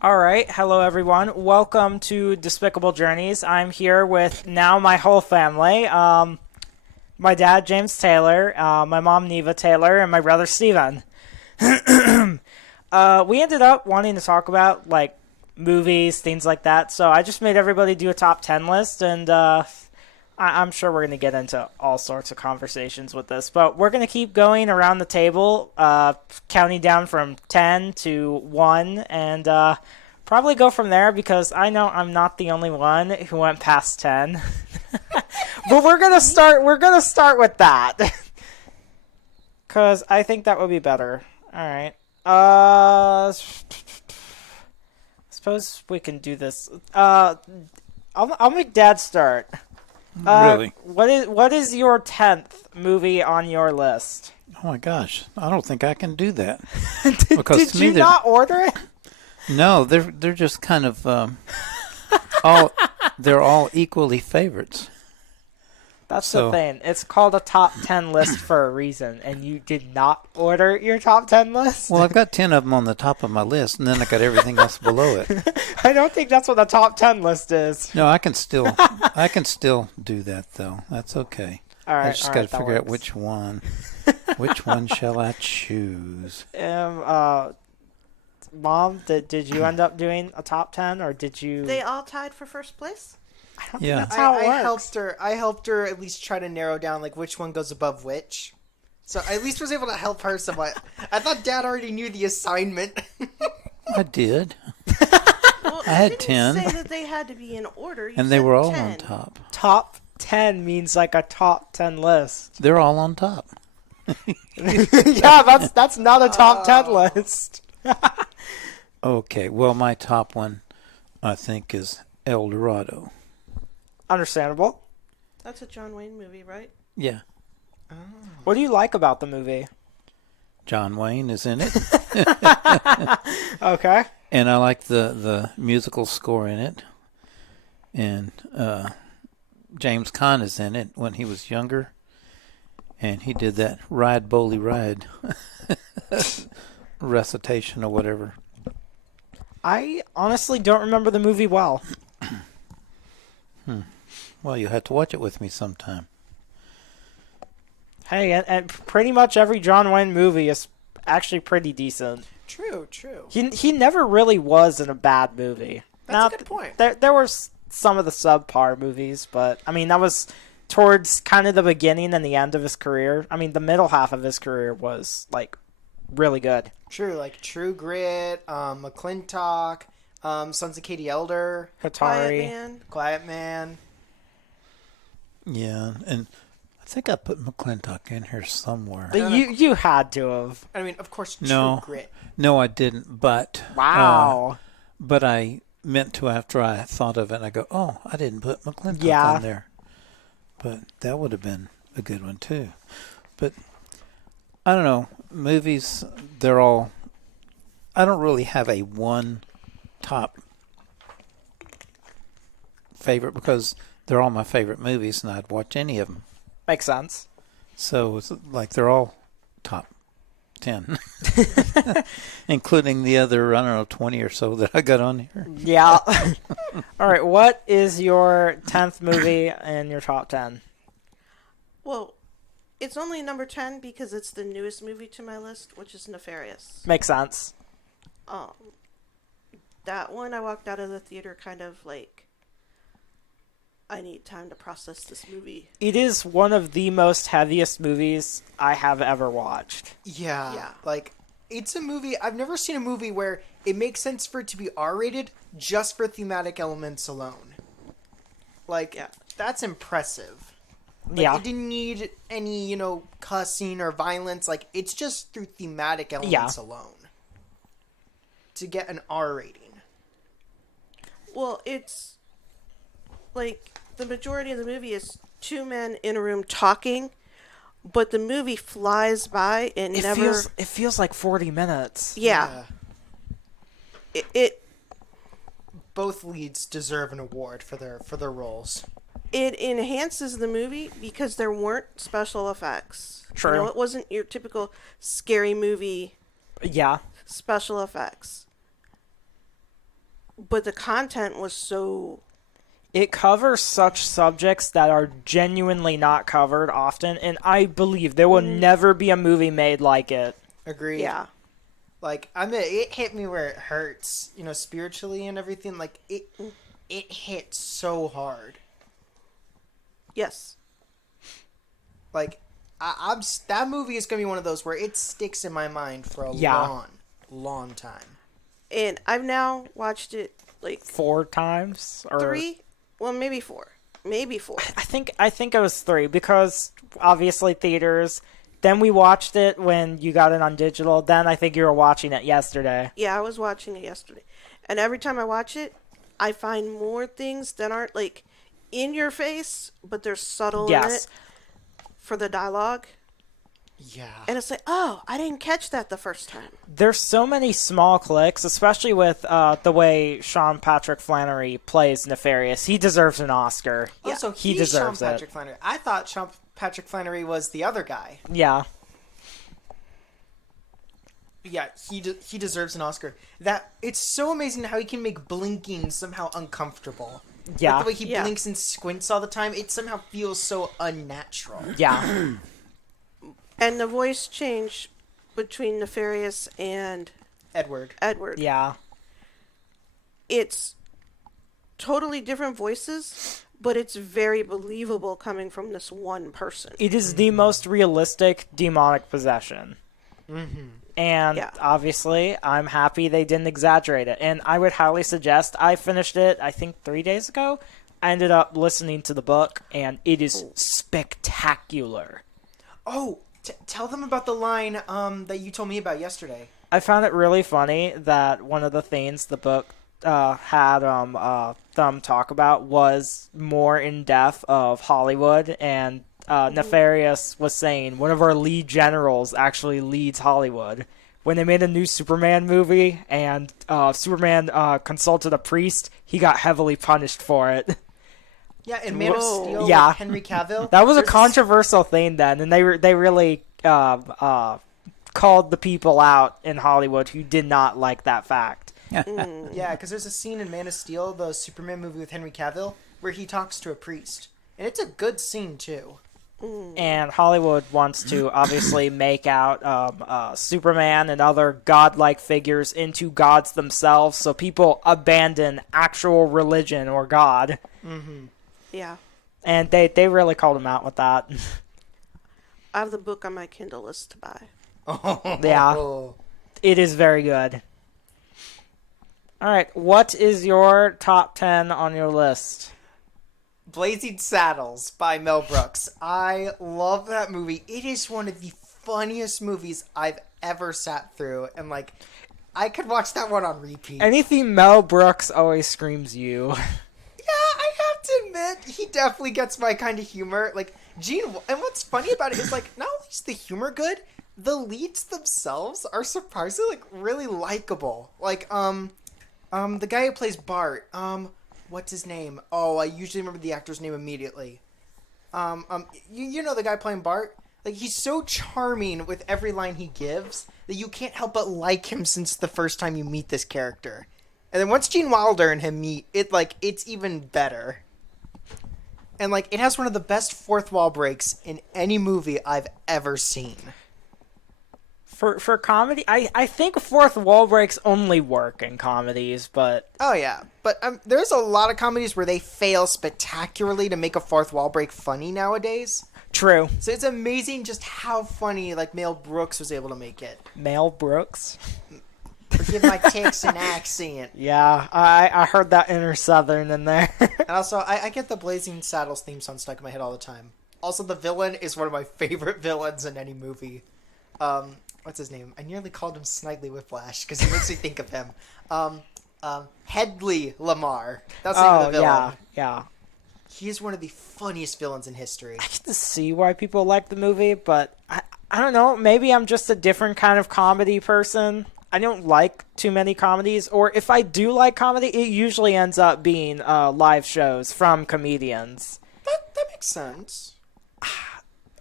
All right. Hello, everyone. Welcome to Despicable Journeys. I'm here with now my whole family. My dad, James Taylor, my mom, Neva Taylor, and my brother, Steven. We ended up wanting to talk about, movies, things like that. So I just made everybody do a top 10 list, and I'm sure we're going to get into all sorts of conversations with this. But we're going to keep going around the table, counting down from 10 to 1, and probably go from there because I know I'm not the only one who went past 10. But we're gonna start with that because I think that would be better. All right. Suppose we can do this. I'll make Dad start. Really? What is your 10th movie on your list? Oh my gosh, I don't think I can do that. Did To me you not order it? no, they're just kind of all they're all equally favorites. That's the So thing. It's called a top 10 list for a reason, and you did not order your top 10 list? well, I've got 10 of them on the top of my list, and then I got everything else below it. I don't think that's what a top 10 list is. No, I can still do that though. That's okay. All right, I just all got right, to that figure out works. which one. Which one shall I choose? Mom, did you end up doing a top 10, or did you? They all tied for first place? I don't think Yeah. that's how it I works. helped her. I helped her at least try to narrow down which one goes above which. So I at least was able to help her somewhat. I thought Dad already knew the assignment. I did. Well, I had you 10. didn't say that they had to be in order. You And they said were all 10. on top. Top 10 means like a top 10 list. They're all on top. Yeah, that's not a top 10 list. Okay, well, my top one, I think, is El Dorado. Understandable. That's a John Wayne movie, right? Yeah, What do you like about the movie? John Wayne is in it, Okay. and I like the musical score in it. And James Caan is in it when he was younger, and he did that Ride Bowley Ride recitation or whatever. I honestly don't remember the movie well. Well, you'll have to watch it with me sometime. Hey, and pretty much every John Wayne movie is actually pretty decent. True. He never really was in a bad movie. That's a good point. There were some of the subpar movies, but I mean that was towards kind of the beginning and the end of his career. I mean the middle half of his career was really good. True, like True Grit, McClintock, Sons of Katie Elder, Quiet Katari. Man. Quiet Man. Yeah, and I think I put McClintock in here somewhere. But you had to have. I mean, of course, True No. Grit. No, I didn't, but Wow. but I meant to after I thought of it. And I go, oh, I didn't put McClintock Yeah. on there, but that would have been a good one too. But I don't know, movies. They're all. I don't really have a one top favorite because they're all my favorite movies, and I'd watch any of them. Makes sense. So it's like they're all top 10, including the other, I don't know, 20 or so that I got on here. Yeah. All right. What is your 10th movie in your top 10? Well, it's only number 10 because it's the newest movie to my list, which is Nefarious. Makes sense. Um, that one I walked out of the theater kind of I need time to process this movie. It is one of the most heaviest movies I have ever watched. Yeah. It's a movie. I've never seen a movie where it makes sense for it to be R-rated just for thematic elements alone. That's impressive. Yeah. It didn't need any, cussing or violence. It's just through thematic elements alone to get an R rating. Well, it's the majority of the movie is two men in a room talking, but the movie flies by and It feels like 40 minutes. Yeah. It Both leads deserve an award for their roles. it enhances the movie because there weren't special effects. True. It wasn't your typical scary movie Yeah. special effects. but the content was so. It covers such subjects that are genuinely not covered often, and I believe there will never be a movie made like it. Agreed. Yeah. Like it hit me where it hurts, spiritually and everything. Like it hit so hard. Yes. Like I'm that movie is gonna be one of those where it sticks in my mind for a long time. And I've now watched it like 4 times or 3, well maybe 4. Maybe 4. I think it was 3 because obviously theaters. Then we watched it when you got it on digital. Then I think you were watching it yesterday. Yeah, I was watching it yesterday. And every time I watch it, I find more things that aren't like in your face, but they're subtle in it for the dialogue. Yeah. And it's like, oh, I didn't catch that the first time. There's so many small clicks, especially with the way Sean Patrick Flannery plays Nefarious. He deserves an Oscar. Yeah. Also, he he's deserves Sean Patrick Flannery. I thought Sean Patrick Flannery was the other guy. Yeah. Yeah, he deserves an Oscar. That it's so amazing how he can make blinking somehow uncomfortable. Yeah. Like the way he blinks and squints all the time, it somehow feels so unnatural. Yeah. And the voice change between Nefarious and Edward. Yeah. It's totally different voices, but it's very believable coming from this one person. It is the most realistic demonic possession. Mm-hmm. And obviously, I'm happy they didn't exaggerate it. And I would highly suggest, I finished it, I think 3 days ago. I ended up listening to the book, and it is spectacular. Oh, tell them about the line that you told me about yesterday. I found it really funny that one of the things the book had them talk about was more in depth of Hollywood, and Nefarious was saying one of our lead generals actually leads Hollywood. When they made a new Superman movie and Superman consulted a priest, he got heavily punished for it. Yeah, in Man of Steel with Henry Cavill. That was a controversial thing then, and they really called the people out in Hollywood who did not like that fact. Yeah, because there's a scene in Man of Steel, the Superman movie with Henry Cavill, where he talks to a priest. And it's a good scene, too. And Hollywood wants to obviously make out Superman and other godlike figures into gods themselves, so people abandon actual religion or God. Mm-hmm. Yeah. And they really called him out with that. I have the book on my Kindle list to buy. Yeah. It is very good. All right, what is your top 10 on your list? Blazing Saddles by Mel Brooks. I love that movie. It is one of the funniest movies I've ever sat through. And, I could watch that one on repeat. Anything Mel Brooks always screams you. Yeah, I have to admit, he definitely gets my kind of humor. Gene, and what's funny about it is, not only is the humor good, the leads themselves are surprisingly, really likable. The guy who plays Bart, what's his name? Oh, I usually remember the actor's name immediately. You know the guy playing Bart? He's so charming with every line he gives that you can't help but like him since the first time you meet this character. And then once Gene Wilder and him meet, it's even better. And, it has one of the best fourth wall breaks in any movie I've ever seen. For comedy, I think fourth wall breaks only work in comedies, but... Oh, yeah. But there's a lot of comedies where they fail spectacularly to make a fourth wall break funny nowadays. True. So it's amazing just how funny, Mel Brooks was able to make it. Mel Brooks? Forgive my Texan accent. Yeah, I heard that inner Southern in there. And also, I get the Blazing Saddles theme song stuck in my head all the time. Also, the villain is one of my favorite villains in any movie. What's his name? I nearly called him Snidely Whiplash because he makes me think of him. Headley Lamar. That's the name of the villain. Yeah. He is one of the funniest villains in history. I can see why people like the movie, but I don't know. Maybe I'm just a different kind of comedy person. I don't like too many comedies, or if I do like comedy, it usually ends up being live shows from comedians. That makes sense.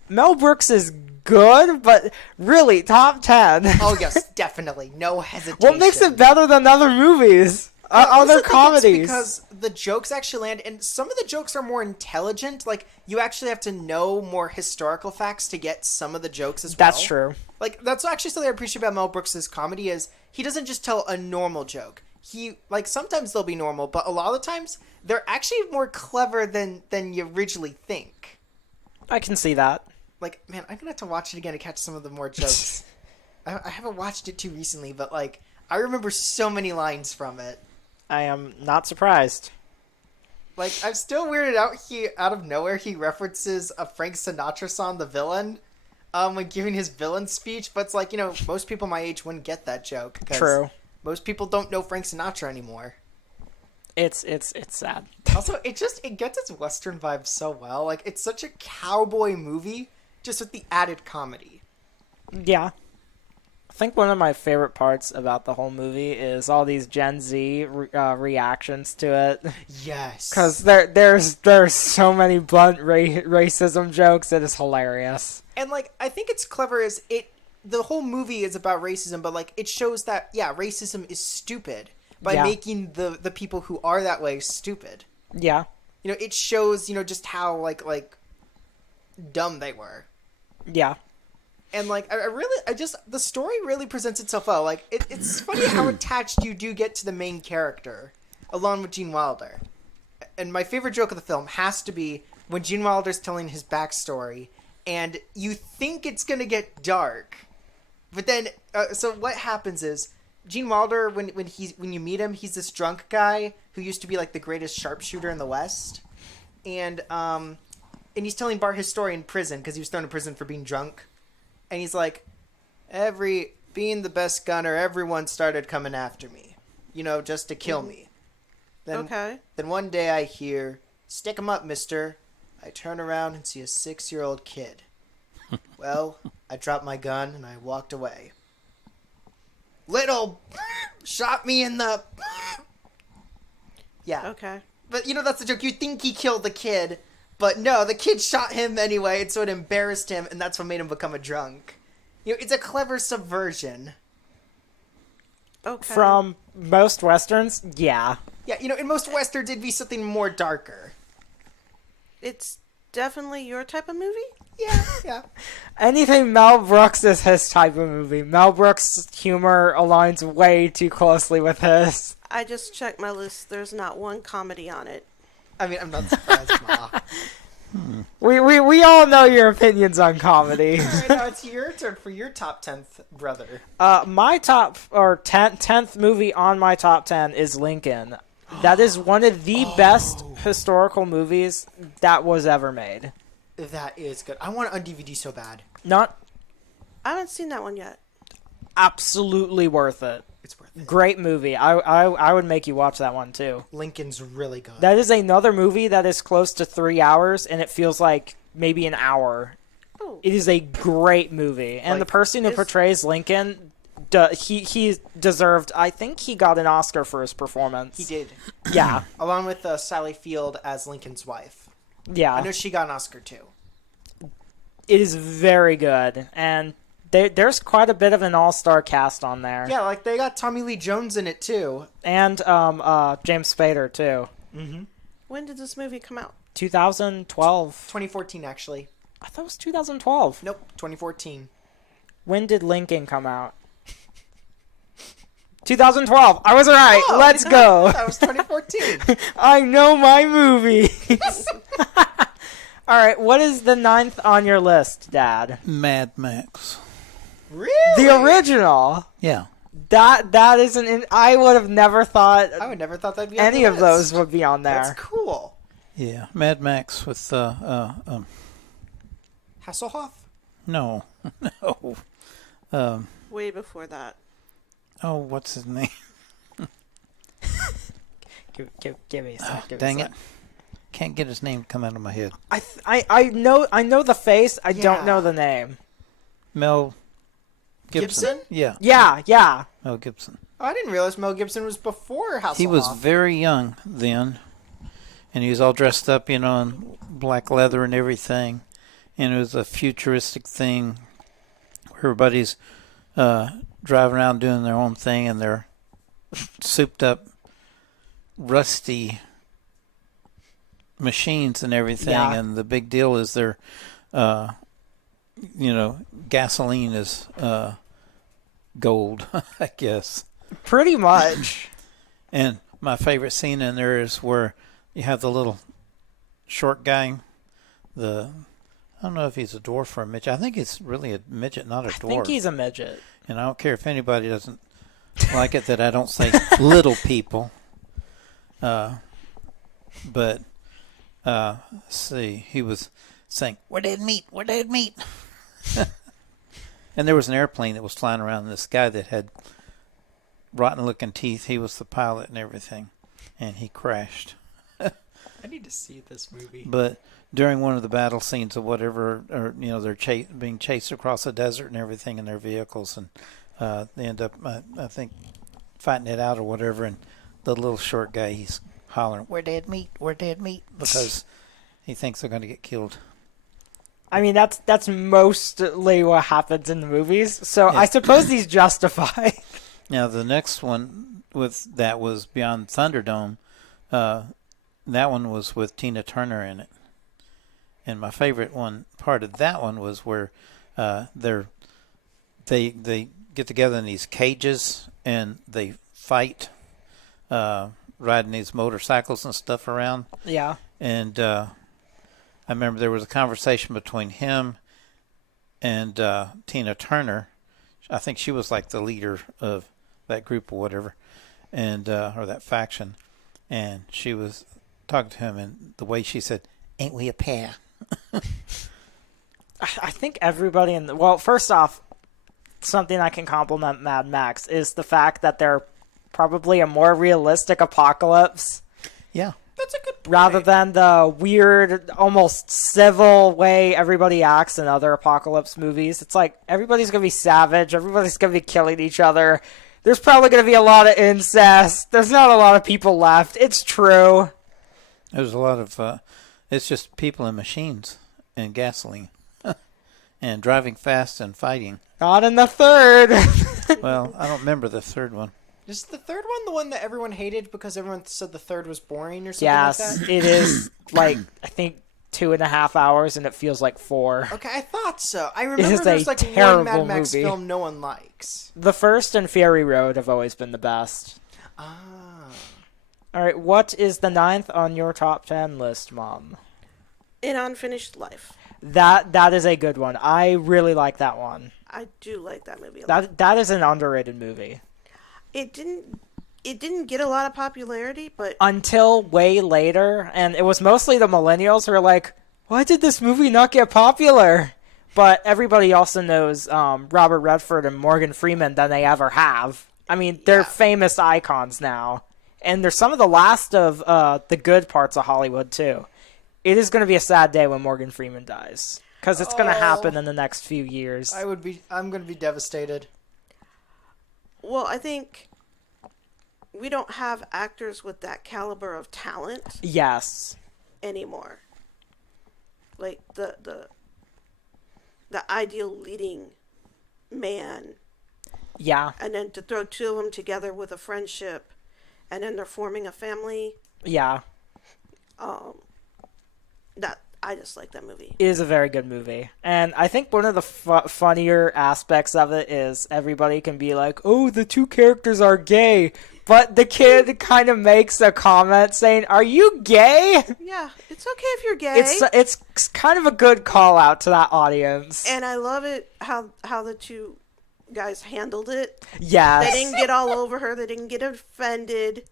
Mel Brooks is good, but really, top 10. Oh, yes, definitely. No hesitation. What makes it better than other movies? I also other think it's comedies. because the jokes actually land, and some of the jokes are more intelligent. Like, you actually have to know more historical facts to get some of the jokes as well. That's true. Like, that's actually something I appreciate about Mel Brooks' comedy is he doesn't just tell a normal joke. He, like, sometimes they'll be normal, but a lot of the times they're actually more clever than you originally think. I can see that. Like, man, I'm gonna have to watch it again to catch some of the more jokes. I haven't watched it too recently, but, like, I remember so many lines from it. I am not surprised. Like, I'm still weirded out. Out of nowhere, he references a Frank Sinatra song, The Villain, when giving his villain speech. But it's like, you know, most people my age wouldn't get that joke. 'Cause True. most people don't know Frank Sinatra anymore. It's sad. Also, it gets its Western vibe so well. Like, it's such a cowboy movie, just with the added comedy. Yeah. I think one of my favorite parts about the whole movie is all these Gen Z reactions to it. Yes. Because there's so many blunt racism jokes. It is hilarious. And, like, I think it's clever is the whole movie is about racism, but, like, it shows that, yeah, racism is stupid by making the people who are that way stupid. Yeah. You know, it shows, you know, just how, like dumb they were. Yeah. And, like, the story really presents itself well. Like, it's funny how attached you do get to the main character, along with Gene Wilder. And my favorite joke of the film has to be when Gene Wilder's telling his backstory, and you think it's gonna get dark, but then, so what happens is, Gene Wilder, when you meet him, he's this drunk guy who used to be, like, the greatest sharpshooter in the West. And he's telling Bart his story in prison, because he was thrown in prison for being drunk. And he's like, being the best gunner, everyone started coming after me. You know, just to kill me. Then one day I hear, "Stick 'em up, mister." I turn around and see a 6-year-old kid. Well, I dropped my gun and I walked away. Little shot me in the... Yeah. Okay. But, you know, that's the joke. You think he killed the kid, but no, the kid shot him anyway, and so it embarrassed him, and that's what made him become a drunk. You know, it's a clever subversion. Okay. From most Westerns, yeah. Yeah, you know, in most Westerns, it'd be something more darker. It's definitely your type of movie? Yeah. Anything Mel Brooks is his type of movie. Mel Brooks' humor aligns way too closely with his. I just checked my list. There's not one comedy on it. I mean, I'm not surprised, Ma. We all know your opinions on comedy. Alright, now it's your turn for your top 10th brother. My top, or 10th movie on my top 10 is Lincoln. That is one of the best historical movies that was ever made. That is good. I want it on DVD so bad. Not I haven't seen that one yet. absolutely worth it. It's worth it. Great movie. I would make you watch that one too. Lincoln's really good. That is another movie that is close to 3 hours, and it feels like maybe an hour. Oh. It is a great movie, and Like, the person who portrays Lincoln, he deserved. I think he got an Oscar for his performance. He did. Yeah, Along with Sally Field as Lincoln's wife. yeah. I know she got an Oscar too. It is very good, and there's quite a bit of an all-star cast on there. Yeah, like they got Tommy Lee Jones in it too. And James Spader too. When did this movie come out? 2012. 2014, actually. I thought it was 2012. Nope, 2014. When did Lincoln come out? 2012. I was right. Oh, Let's go. That was 2014. I know my movies. All right, what is the 9th on your list, Dad? Mad Max. Really? The original. Yeah. That isn't. I would have never thought I would never thought that'd be on any the of list. those would be on there. That's cool. Yeah. Mad Max with Hasselhoff? no. No. Way before that. Oh, what's his name? Give me a sec. Dang it. Can't get his name come out of my head. I know the face. I don't Yeah. know the name. Mel Gibson. Gibson? Yeah. Yeah. Mel Gibson. Oh, I didn't realize Mel Gibson was before Hasselhoff. He was very young then, and he was all dressed up, you know, in black leather and everything. And it was a futuristic thing where everybody's driving around doing their own thing, and they're souped up rusty machines and everything, Yeah. and the big deal is their, gasoline is gold, I guess. Pretty much. And my favorite scene in there is where you have the little short guy, I don't know if he's a dwarf or a midget. I think he's really a midget, not a dwarf. I think he's a midget. And I don't care if anybody doesn't like it that I don't say little people. But let's see, he was saying, "We're dead meat, we're dead meat." And there was an airplane that was flying around, and this guy that had rotten-looking teeth, he was the pilot and everything, and he crashed. I need to see this movie. But during one of the battle scenes or whatever, or they're being chased across the desert and everything in their vehicles, and they end up, I think, fighting it out or whatever. And the little short guy, he's hollering, "We're dead meat, because he thinks they're going to get killed. I mean, that's mostly what happens in the movies. So Yeah. I suppose he's justified. Now the next one with that was Beyond Thunderdome. That one was with Tina Turner in it. And my favorite part of that one was where they get together in these cages and they fight, riding these motorcycles and stuff around. Yeah. And I remember there was a conversation between him and Tina Turner. I think she was like the leader of that group or whatever, and or that faction. And she was talking to him, and the way she said, "Ain't we a pair?" I think everybody well, first off, something I can compliment Mad Max is the fact that they're probably a more realistic apocalypse Yeah. That's a good point. rather than the weird, almost civil way everybody acts in other apocalypse movies. It's like everybody's going to be savage, everybody's going to be killing each other. There's probably going to be a lot of incest. There's not a lot of people left. It's true. There's a lot of, it's just people and machines and gasoline and driving fast and fighting. Not in the third. Well, I don't remember the third one. Is the third one the one that everyone hated because everyone said the third was boring or something Yes, like that? it is like, I think 2.5 hours and it feels like 4. Okay, I thought so. I remember is there's a like one terrible Mad Max movie. film no one likes. The first and Fury Road have always been the best. Ah. All right, what is the 9th on your top 10 list, Mom? An Unfinished Life. That is a good one. I really like that one. I do like that movie a lot. That is an underrated movie. It didn't get a lot of popularity, but Until way later, and it was mostly the millennials who were like, "Why did this movie not get popular?" But everybody also knows Robert Redford and Morgan Freeman than they ever have. I mean, they're Yeah. famous icons now. And they're some of the last of the good parts of Hollywood, too. It is going to be a sad day when Morgan Freeman dies. Because it's going to happen in the next few years. I'm going to be devastated. well, I think we don't have actors with that caliber of talent Yes. anymore. Like the ideal leading man, Yeah. and then to throw two of them together with a friendship, and then they're forming a family. Yeah. That I just like that movie. It is a very good movie. And I think one of the funnier aspects of it is everybody can be like, "Oh, the two characters are gay." But the kid kind of makes a comment saying, "Are you gay?" Yeah, it's okay if you're gay. It's kind of a good call out to that audience. And I love it how the two guys handled it. Yes. They didn't get all over her. They didn't get offended.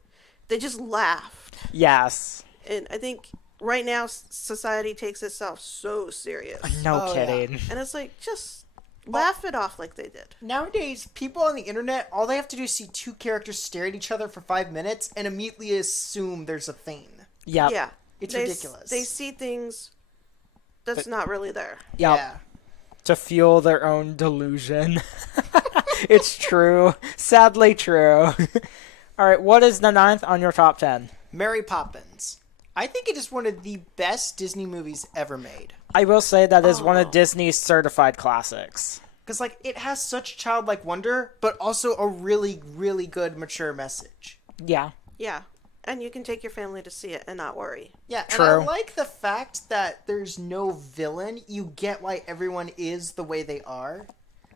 They just laughed. Yes. And I think right now society takes itself so serious. No Oh, yeah. kidding. And it's like, just laugh it off like they did. Nowadays, people on the internet, all they have to do is see two characters stare at each other for 5 minutes and immediately assume there's a thing. Yep. Yeah. It's They ridiculous. They see things that's not really there. Yep. Yeah. To fuel their own delusion. It's true. Sadly true. All right, what is the 9th on your top 10? Mary Poppins. I think it is one of the best Disney movies ever made. I will say that is one Oh. of Disney's certified classics. Because, like, it has such childlike wonder, but also a really, really good mature message. Yeah. Yeah. And you can take your family to see it and not worry. Yeah, and True. I like the fact that there's no villain. You get why everyone is the way they are.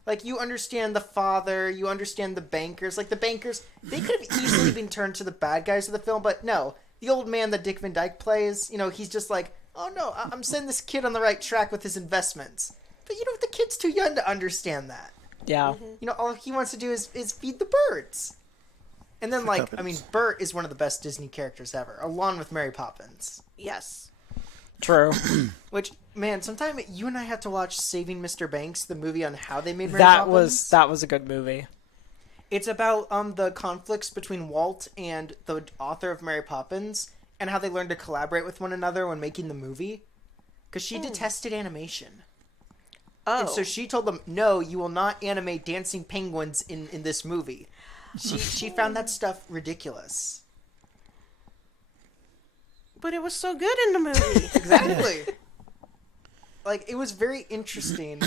Like, you understand the father, you understand the bankers. Like, the bankers, they could have easily been turned to the bad guys of the film, but no. The old man that Dick Van Dyke plays, he's just like, oh no, I'm setting this kid on the right track with his investments. But the kid's too young to understand that. Yeah. All he wants to do is feed the birds. And then, Bert is one of the best Disney characters ever, along with Mary Poppins. Yes. True. Which, man, sometime you and I have to watch Saving Mr. Banks, the movie on how they made Mary Poppins. That was a good movie. It's about the conflicts between Walt and the author of Mary Poppins, and how they learned to collaborate with one another when making the movie. Because she detested animation. Oh. And so she told them, no, you will not animate dancing penguins in this movie. She found that stuff ridiculous. But it was so good in the movie. Exactly. It was very interesting.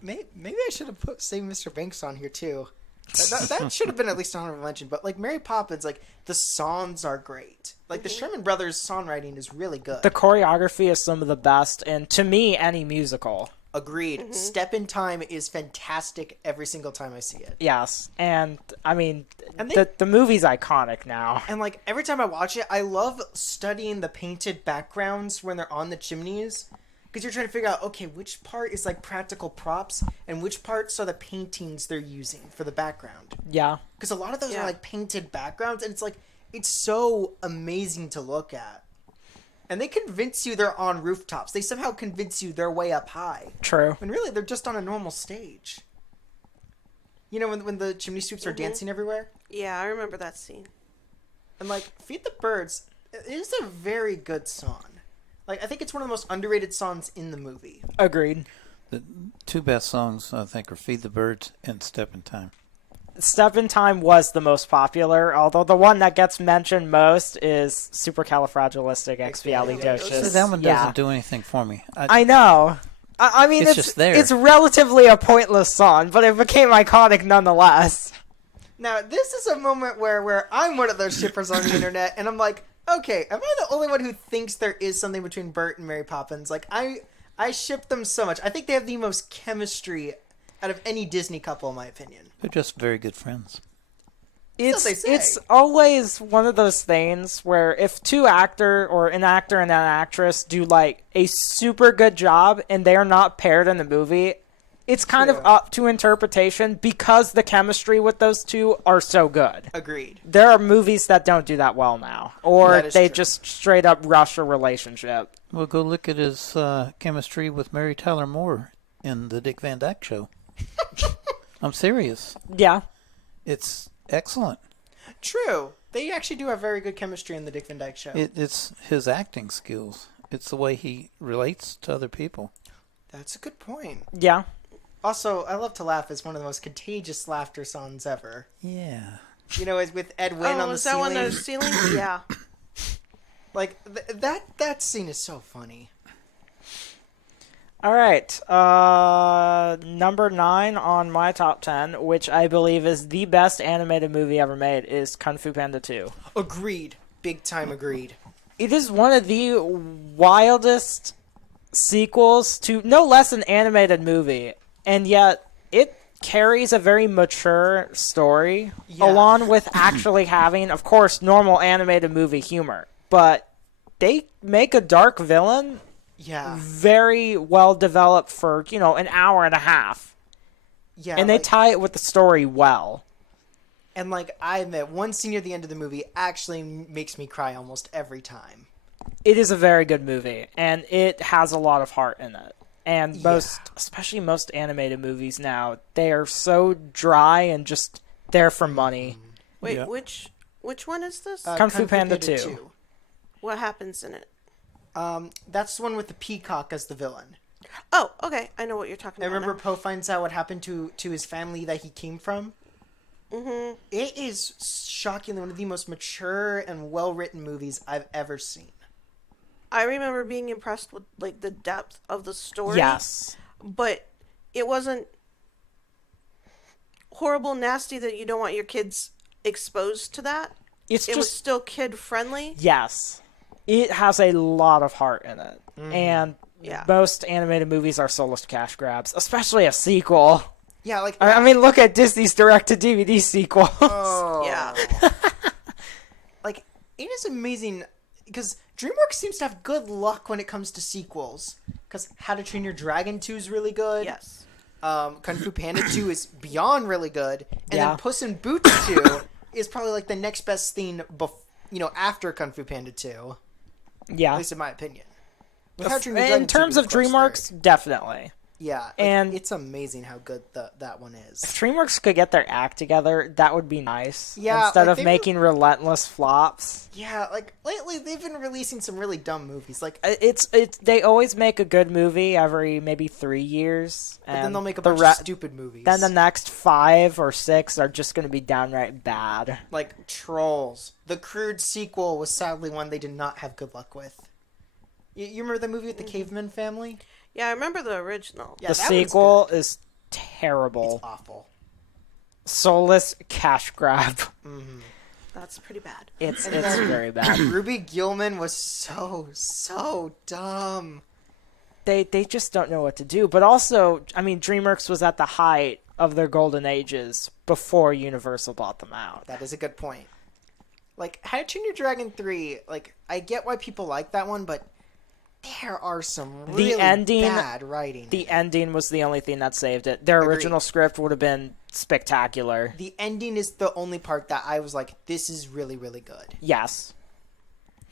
Maybe I should have put Save Mr. Banks on here, too. That should have been at least an honorable mention. But, Mary Poppins, the songs are great. The Sherman Brothers songwriting is really good. The choreography is some of the best, and to me, any musical. Agreed. Step in Time is fantastic every single time I see it. Yes, and I mean, And the movie's iconic now. And every time I watch it, I love studying the painted backgrounds when they're on the chimneys. Because you're trying to figure out, okay, which part is practical props and which parts are the paintings they're using for the background. Yeah. Because a lot of those are painted backgrounds, and it's so amazing to look at. And they convince you they're on rooftops. They somehow convince you they're way up high. True. When really they're just on a normal stage. When the chimney sweeps are dancing everywhere? Yeah, I remember that scene. And Feed the Birds, it is a very good song. I think it's one of the most underrated songs in the movie. Agreed. The two best songs, I think, are Feed the Birds and Step in Time. Step in Time was the most popular, although the one that gets mentioned most is Supercalifragilisticexpialidocious. So that one doesn't do anything for me. I know. I mean, It's just there. It's relatively a pointless song, but it became iconic nonetheless. Now, this is a moment where I'm one of those shippers on the internet, and I'm like, okay, am I the only one who thinks there is something between Bert and Mary Poppins? I ship them so much. I think they have the most chemistry out of any Disney couple, in my opinion. They're just very good friends. It's always one of those things where if an actor and an actress do a super good job and they are not paired in the movie, it's kind of up to interpretation because the chemistry with those two are so good. Agreed. There are movies that don't do that well now, or they true. just straight up rush a relationship. Well, go look at his chemistry with Mary Tyler Moore in the Dick Van Dyke Show. I'm serious. Yeah. It's excellent. True. They actually do have very good chemistry in the Dick Van Dyke Show. It's his acting skills. It's the way he relates to other people. That's a good point. Yeah. Also, I Love to Laugh is one of the most contagious laughter songs ever. Yeah. Is with Ed Wynn on the ceiling. Oh, was that one on the ceiling? Yeah. That scene is so funny. All right. Number 9 on my top 10, which I believe is the best animated movie ever made, is Kung Fu Panda 2. Agreed. Big time agreed. It is one of the wildest sequels to no less an animated movie, and yet it carries a very mature story along with actually having, of course, normal animated movie humor. But they make a dark villain very well developed for, an hour and a half. Yeah. And they tie it with the story well. And I admit, one scene near the end of the movie actually makes me cry almost every time. It is a very good movie, and it has a lot of heart in it. And especially most animated movies now, they are so dry and just there for money. Wait, which one is this? Kung Fu Panda 2. What happens in it? That's the one with the peacock as the villain. Oh, okay. I know what you're talking I about. remember now. Poe finds out what happened to his family that he came from. Mm-hmm. It is shockingly one of the most mature and well-written movies I've ever seen. I remember being impressed with the depth of the story. Yes. But it wasn't horrible, nasty that you don't want your kids exposed to that. It's it was just still kid friendly. yes, it has a lot of heart in it, and Yeah. most animated movies are soulless cash grabs, especially a sequel. Yeah, like I mean, look at Disney's direct-to-DVD sequel. oh. Yeah. Like it is amazing because DreamWorks seems to have good luck when it comes to sequels. Because How to Train Your Dragon 2 is really good. Yes. Kung Fu Panda 2 is beyond really good, and Yeah. then Puss in Boots 2 is probably like the next best thing, after Kung Fu Panda 2. Yeah, At least in my opinion. With How to Train Your Dragon in terms 2, of course, DreamWorks, definitely. yeah, like, and- it's amazing how good that one If is. DreamWorks could get their act together, that would be nice. Yeah, instead like, of they making relentless flops. Yeah, like lately they've been releasing some really dumb movies. Like, It's they always make a good movie every maybe 3 years, but then and they'll make a the bunch re- of stupid movies. Then the next 5 or 6 are just going to be downright bad. Like Trolls. The Crude sequel was sadly one they did not have good luck with. You remember the movie with the caveman family? Yeah, I remember the original. Yeah, The that one's sequel good. is terrible. It's awful. Soulless cash grab. That's pretty bad. It's And then- very bad. Ruby Gillman was so dumb. They just don't know what to do. But also, I mean, DreamWorks was at the height of their golden ages before Universal bought them out. That is a good point. Like, How to Train Your Dragon 3, like, I get why people like that one, but there are some really ending- bad writing. The ending was the only thing that saved it. Their Agreed. original script would have been spectacular. The ending is the only part that I was like, this is really, really good. Yes.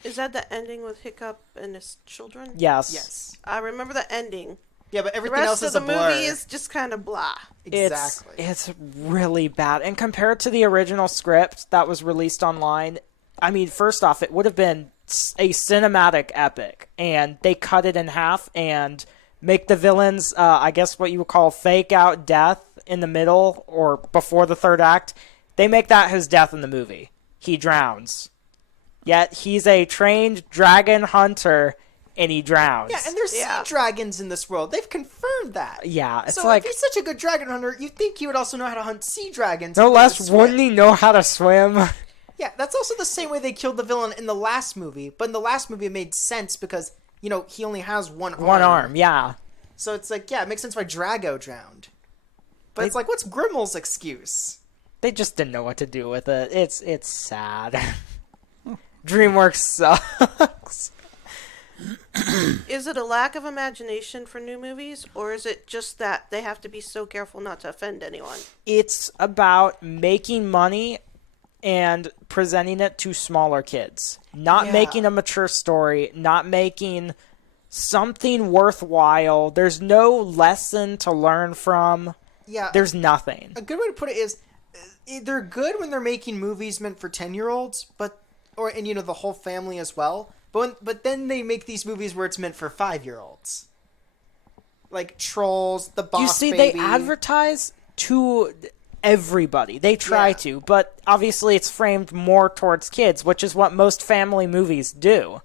Is that the ending with Hiccup and his children? Yes. Yes. I remember the ending. Yeah, but The everything else rest of is the a blur. movie is just kind of blah. Exactly. It's really bad. And compared to the original script that was released online, I mean, first off, it would have been a cinematic epic. And they cut it in half and make the villains, I guess what you would call fake out death in the middle or before the third act. They make that his death in the movie. He drowns. Yet he's a trained dragon hunter and he drowns. Yeah, and there's Yeah. sea dragons in this world. They've confirmed that. Yeah, it's So like, if he's such a good dragon hunter, you'd think he would also know how to hunt sea dragons. no and learn to less swim. wouldn't he know how to swim? Yeah, that's also the same way they killed the villain in the last movie. But in the last movie, it made sense because, he only has one arm. One arm, yeah. So it's like, yeah, it makes sense why Drago drowned. But it's like, what's Grimmel's excuse? They just didn't know what to do with it. It's sad. DreamWorks sucks. Is it a lack of imagination for new movies, or is it just that they have to be so careful not to offend anyone? It's about making money and presenting it to smaller kids. Not Yeah. making a mature story, not making something worthwhile. There's no lesson to learn from. Yeah, There's nothing. a good way to put it is they're good when they're making movies meant for 10-year-olds, and the whole family as well. But then they make these movies where it's meant for 5-year-olds. Like Trolls, The Boss You see, Baby. they advertise to everybody. They try Yeah. to, but obviously it's framed more towards kids, which is what most family movies do.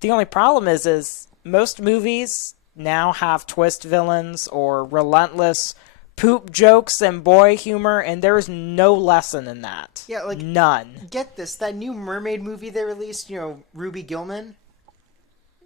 The only problem is most movies now have twist villains or relentless poop jokes and boy humor, and there is no lesson in that. Yeah, like- none. Get this, that new mermaid movie they released, Ruby Gillman.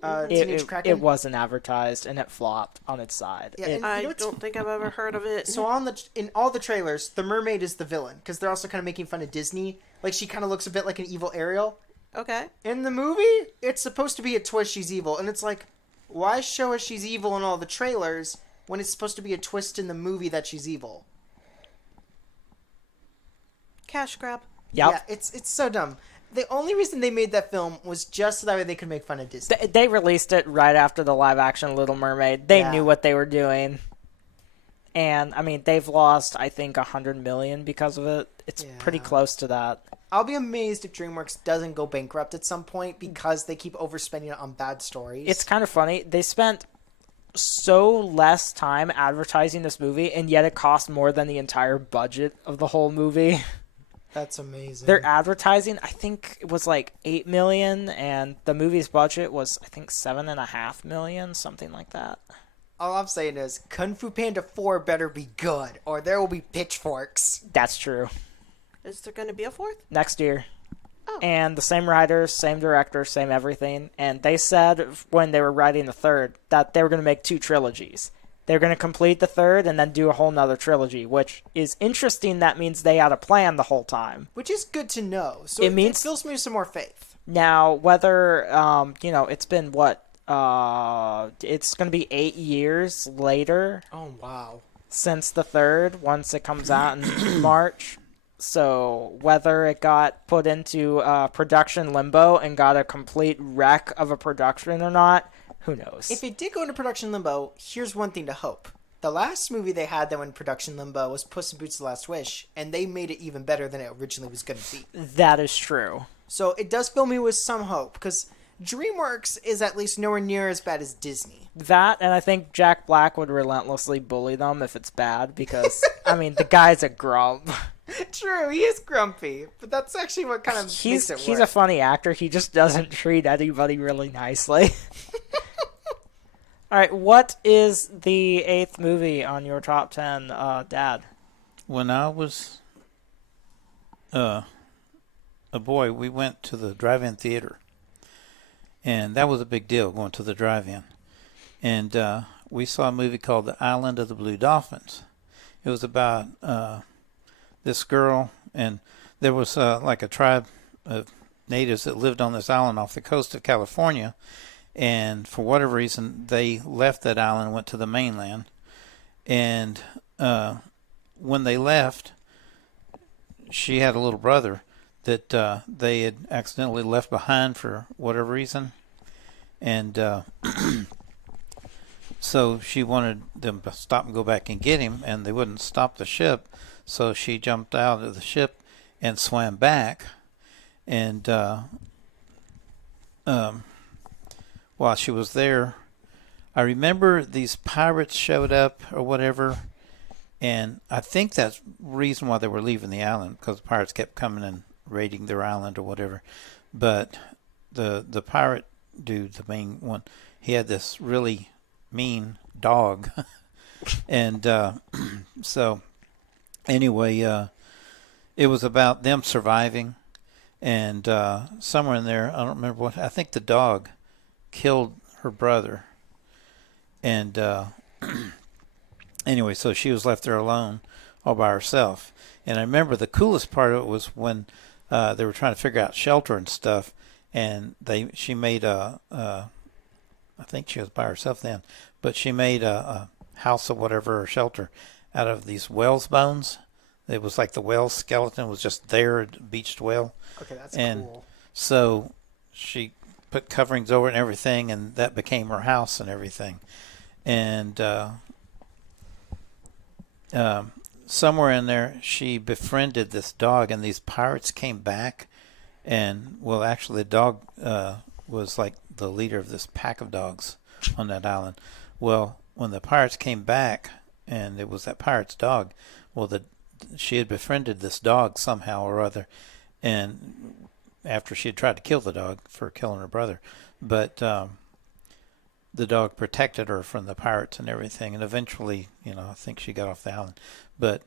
Teenage Kraken. It wasn't advertised, and it flopped on its side. Yeah, It- and- I You know what's- don't think I've ever heard of it. So in all the trailers, the mermaid is the villain because they're also kind of making fun of Disney. Like she kind of looks a bit like an evil Ariel. Okay. In the movie, it's supposed to be a twist she's evil, and it's like, why show us she's evil in all the trailers when it's supposed to be a twist in the movie that she's evil? Cash grab. Yep. Yeah, it's so dumb. The only reason they made that film was just so that way they could make fun of Disney. They released it right after the live action Little Mermaid. They Yeah. knew what they were doing. And I mean, they've lost I think 100 million because of it. It's pretty Yeah. close to that. I'll be amazed if DreamWorks doesn't go bankrupt at some point because they keep overspending it on bad stories. It's kind of funny. They spent so less time advertising this movie, and yet it cost more than the entire budget of the whole movie. That's amazing. Their advertising, I think, it was like 8 million, and the movie's budget was, I think, 7.5 million, something like that. All I'm saying is, Kung Fu Panda 4 better be good, or there will be pitchforks. That's true. Is there going to be a fourth? Next year. Oh. And the same writers, same director, same everything. And they said when they were writing the third that they were going to make 2 trilogies. They were going to complete the third and then do a whole nother trilogy, which is interesting. That means they had a plan the whole time. Which is good to know. So It means- it fills me with some more faith. Now, whether, it's been what? It's going to be 8 years later Oh, wow. since the third, once it comes out in March. So whether it got put into production limbo and got a complete wreck of a production or not, who knows? If it did go into production limbo, here's one thing to hope. The last movie they had that went in production limbo was Puss in Boots: The Last Wish, and they made it even better than it originally was going to be. That is true. So it does fill me with some hope, because DreamWorks is at least nowhere near as bad as Disney. That, and I think Jack Black would relentlessly bully them if it's bad, because, the guy's a grump. True, he is grumpy, but that's actually what kind of makes it He's work. a funny actor. He just doesn't treat anybody really nicely. All right, what is the 8th movie on your top 10, Dad? When I was a boy, we went to the drive-in theater, and that was a big deal, going to the drive-in. And we saw a movie called The Island of the Blue Dolphins. It was about this girl, and there was like a tribe of natives that lived on this island off the coast of California, and for whatever reason they left that island and went to the mainland. And when they left, she had a little brother that they had accidentally left behind for whatever reason, and so she wanted them to stop and go back and get him, and they wouldn't stop the ship. So she jumped out of the ship and swam back, and while she was there, I remember these pirates showed up or whatever, and I think that's the reason why they were leaving the island, because the pirates kept coming and raiding their island or whatever. But the pirate dude, the main one, he had this really mean dog, and so anyway, it was about them surviving, and somewhere in there, I don't remember what, I think the dog killed her brother, and anyway, so she was left there alone all by herself. And I remember the coolest part of it was when they were trying to figure out shelter and stuff, and she made I think she was by herself then, but she made a house or whatever, or shelter, out of these whale's bones. It was like the whale skeleton was just there, a beached whale. Okay, that's And cool. so she put coverings over it and everything, and that became her house and everything. And somewhere in there, she befriended this dog, and these pirates came back. And, well, actually, the dog was like the leader of this pack of dogs on that island. Well, when the pirates came back, and it was that pirate's dog, well, she had befriended this dog somehow or other, and after she had tried to kill the dog for killing her brother, but the dog protected her from the pirates and everything, and eventually, I think she got off the island. But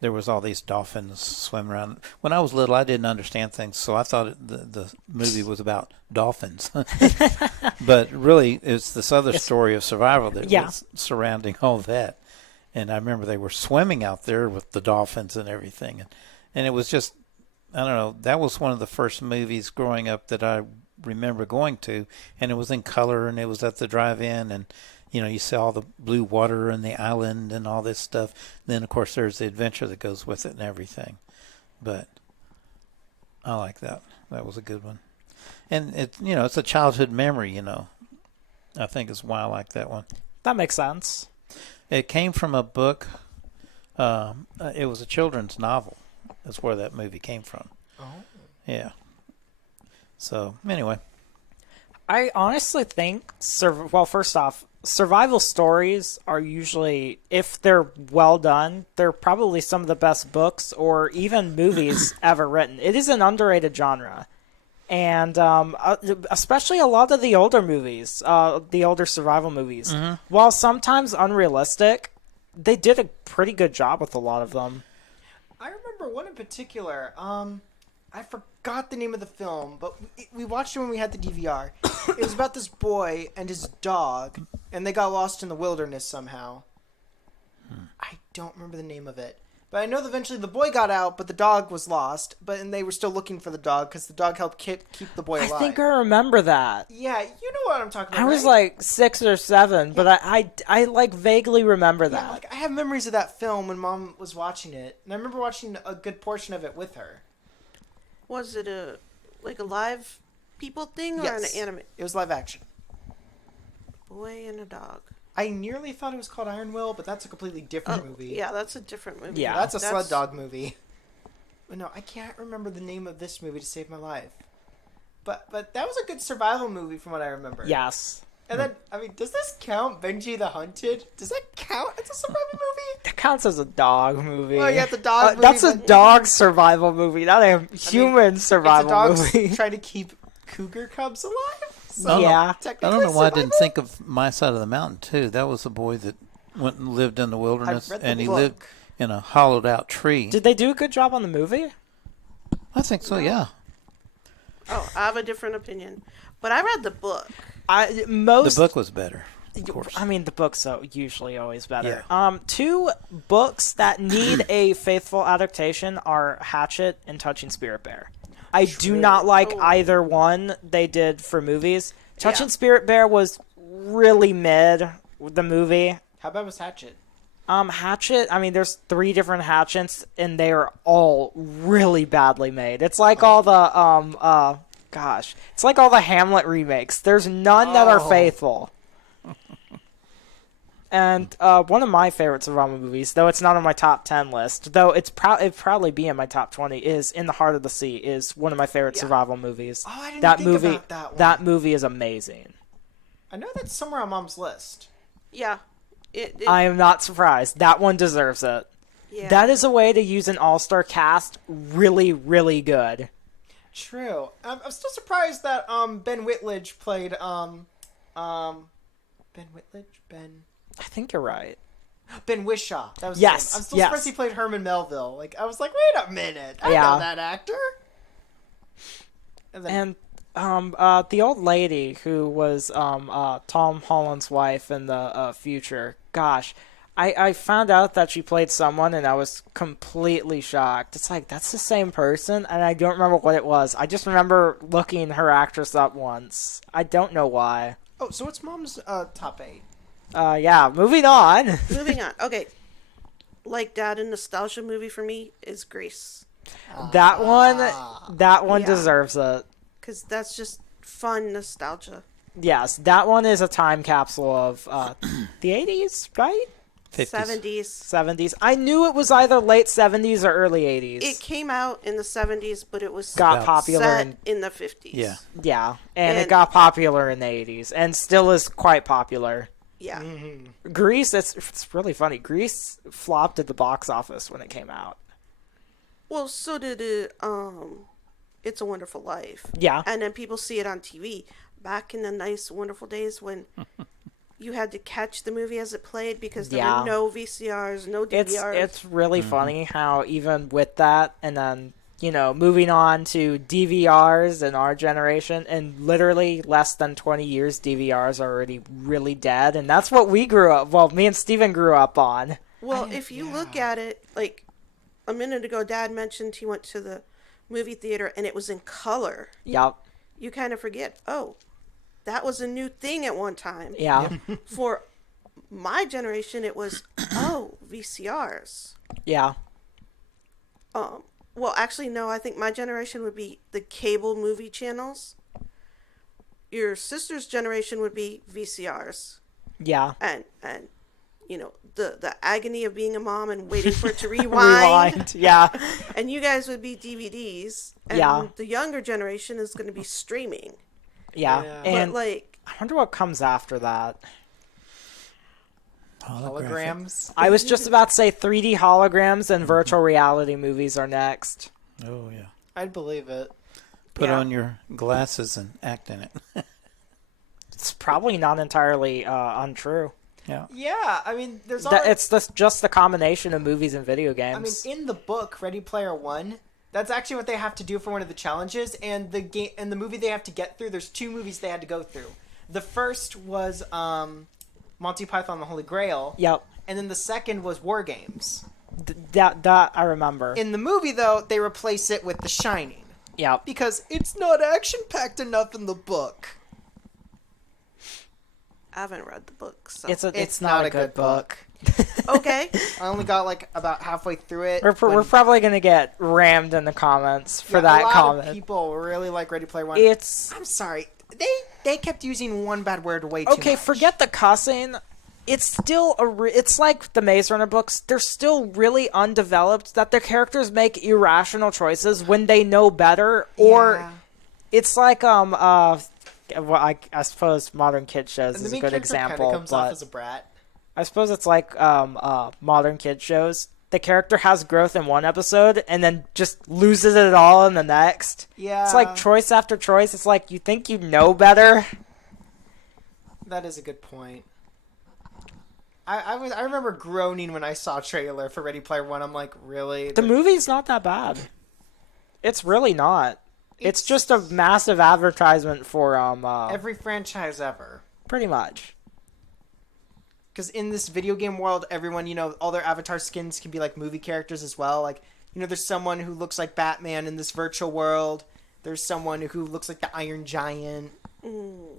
there was all these dolphins swimming around. When I was little, I didn't understand things, so I thought the movie was about dolphins. But really, it's this other story of survival that was surrounding all that. And I remember they were swimming out there with the dolphins and everything. And it was just, I don't know, that was one of the first movies growing up that I remember going to. And it was in color, and it was at the drive-in. And, you see all the blue water and the island and all this stuff. Then, of course, there's the adventure that goes with it and everything. But I like that. That was a good one. And, it's a childhood memory, I think is why I like that one. That makes sense. It came from a book. It was a children's novel. That's where that movie came from. Oh. Yeah. So, anyway. I honestly think, first off, survival stories are usually, if they're well done, they're probably some of the best books or even movies ever written. It is an underrated genre. And especially a lot of the older movies, the older survival movies, while sometimes unrealistic, they did a pretty good job with a lot of them. I remember one in particular. I forgot the name of the film, but we watched it when we had the DVR. It was about this boy and his dog, and they got lost in the wilderness somehow. I don't remember the name of it. But I know that eventually the boy got out, but the dog was lost. And they were still looking for the dog because the dog helped keep the boy alive. I think I remember that. Yeah, you know what I'm talking about. I was right? like 6 or 7, but I like vaguely remember that. Yeah, like I have memories of that film when Mom was watching it, and I remember watching a good portion of it with her. Was it a live people thing or Yes. an anime? It was live action. Boy and a dog. I nearly thought it was called Iron Will, but that's a completely different movie. Yeah, that's a different movie. Yeah. That's a sled dog movie. But no, I can't remember the name of this movie to save my life. But that was a good survival movie from what I remember. Yes. And then, I mean, does this count Benji the Hunted? Does that count as a survival movie? That counts as a dog movie. Well, yeah, the dog movie. That's a but- dog survival movie, not a human survival it's a dog movie. trying to keep cougar cubs alive? I don't know- Yeah. I don't know why I survival? didn't think of My Side of the Mountain too. That was a boy that went and lived in the wilderness, read the and he book. lived in a hollowed out tree. Did they do a good job on the movie? I think so. Yeah. Oh, I have a different opinion. But I read the book. The book was better. Of course. I mean, the book's usually always better. Yeah. 2 books that need a faithful adaptation are Hatchet and Touching Spirit Bear. I do not like either one they did for movies. Touching Spirit Bear was really mid, the movie. How bad was Hatchet? Hatchet, I mean, there's 3 different Hatchets, and they are all really badly made. It's like all the, it's like all the Hamlet remakes. There's none that are faithful. And one of my favorite survival movies, though it's not on my top 10 list, though it'd probably be in my top 20, is In the Heart of the Sea, is one of my favorite survival movies. Oh, I didn't that think movie, about that one. That movie is amazing. I know that's somewhere on Mom's list. Yeah. I am not surprised. That one deserves it. Yeah. That is a way to use an all-star cast really, really good. True. I'm still surprised that Ben Whitledge played Ben Whitledge? I think you're right. Ben Whishaw. That was his Yes, name. I'm still yes. surprised he played Herman Melville. Like I was like, wait a minute. I Yeah. know that actor. And then And the old lady who was Tom Holland's wife in the future, gosh, I found out that she played someone and I was completely shocked. It's like, that's the same person, and I don't remember what it was. I just remember looking her actress up once. I don't know why. oh, so what's Mom's top 8? Yeah, moving on. Moving on. Okay. Like Dad, a nostalgia movie for me is Grease. That one Yeah. deserves it. Because that's just fun nostalgia. Yes, that one is a time capsule of the 80s, right? 50s. 70s. 70s. I knew it was either late 70s or early 80s. It came out in the 70s, but it was got About popular set in in the 50s. Yeah. yeah, and it And- got popular in the 80s and still is quite popular. Yeah. Grease, it's really funny. Grease flopped at the box office when it came out. Well, so did It's a Wonderful Life. Yeah. And then people see it on TV. Back in the nice, wonderful days when you had to catch the movie as it played because there Yeah. were no VCRs, no DVRs. It's really funny how even with that and then moving on to DVRs in our generation, and literally less than 20 years, DVRs are already really dead, and that's what we grew up. Well, me and Steven grew up on. Well, if you look at it, like a minute ago, Dad mentioned he went to the movie theater and it was in color. Yep. You kind of forget, oh, that was a new thing at one time. Yeah. For my generation, it was, VCRs. Yeah. Well, actually, no, I think my generation would be the cable movie channels. Your sister's generation would be VCRs. Yeah. And the agony of being a mom and waiting for it to rewind. Yeah. And you guys would be DVDs. And Yeah. the younger generation is going to be streaming. Yeah. Yeah. And But, like, I wonder what comes after that. Holograms. I was just about to say 3D holograms and virtual reality movies are next. Oh yeah. I'd believe it. Put Yeah. on your glasses and act in it. It's probably not entirely untrue. Yeah. Yeah, I mean, there's It's just the combination of movies and video I mean, games. in the book Ready Player One, That's actually what they have to do for one of the challenges, and the game and the movie they have to get through. There's 2 movies they had to go through. The first was Monty Python and the Holy Grail. Yep. And then the second was War Games. That I remember. In the movie, though, they replace it with The Shining. Yep. Because it's not action-packed enough in the book. I haven't read the book, so. It's not a good book. Okay. I only got, like, about halfway through it. We're probably going to get rammed in the comments for Yeah, that a lot comment. of people really like Ready Player One. I'm sorry. They kept using one bad word way too much. Okay, forget the cussing. It's still it's like the Maze Runner books. They're still really undeveloped. That their characters make irrational choices when they know better, or Yeah. it's like well, I suppose Modern Kid shows And the is a main good character kinda example, comes off but as a brat. I suppose it's like Modern Kid shows. The character has growth in one episode and then just loses it all in the next. Yeah. It's like choice after choice. It's like you think you know better. That is a good point. I remember groaning when I saw a trailer for Ready Player One. I'm like, really? The movie's not that bad. It's really not. It's just a massive advertisement for every franchise ever. pretty much. Because in this video game world, everyone, all their avatar skins can be like movie characters as well. Like, there's someone who looks like Batman in this virtual world. There's someone who looks like the Iron Giant.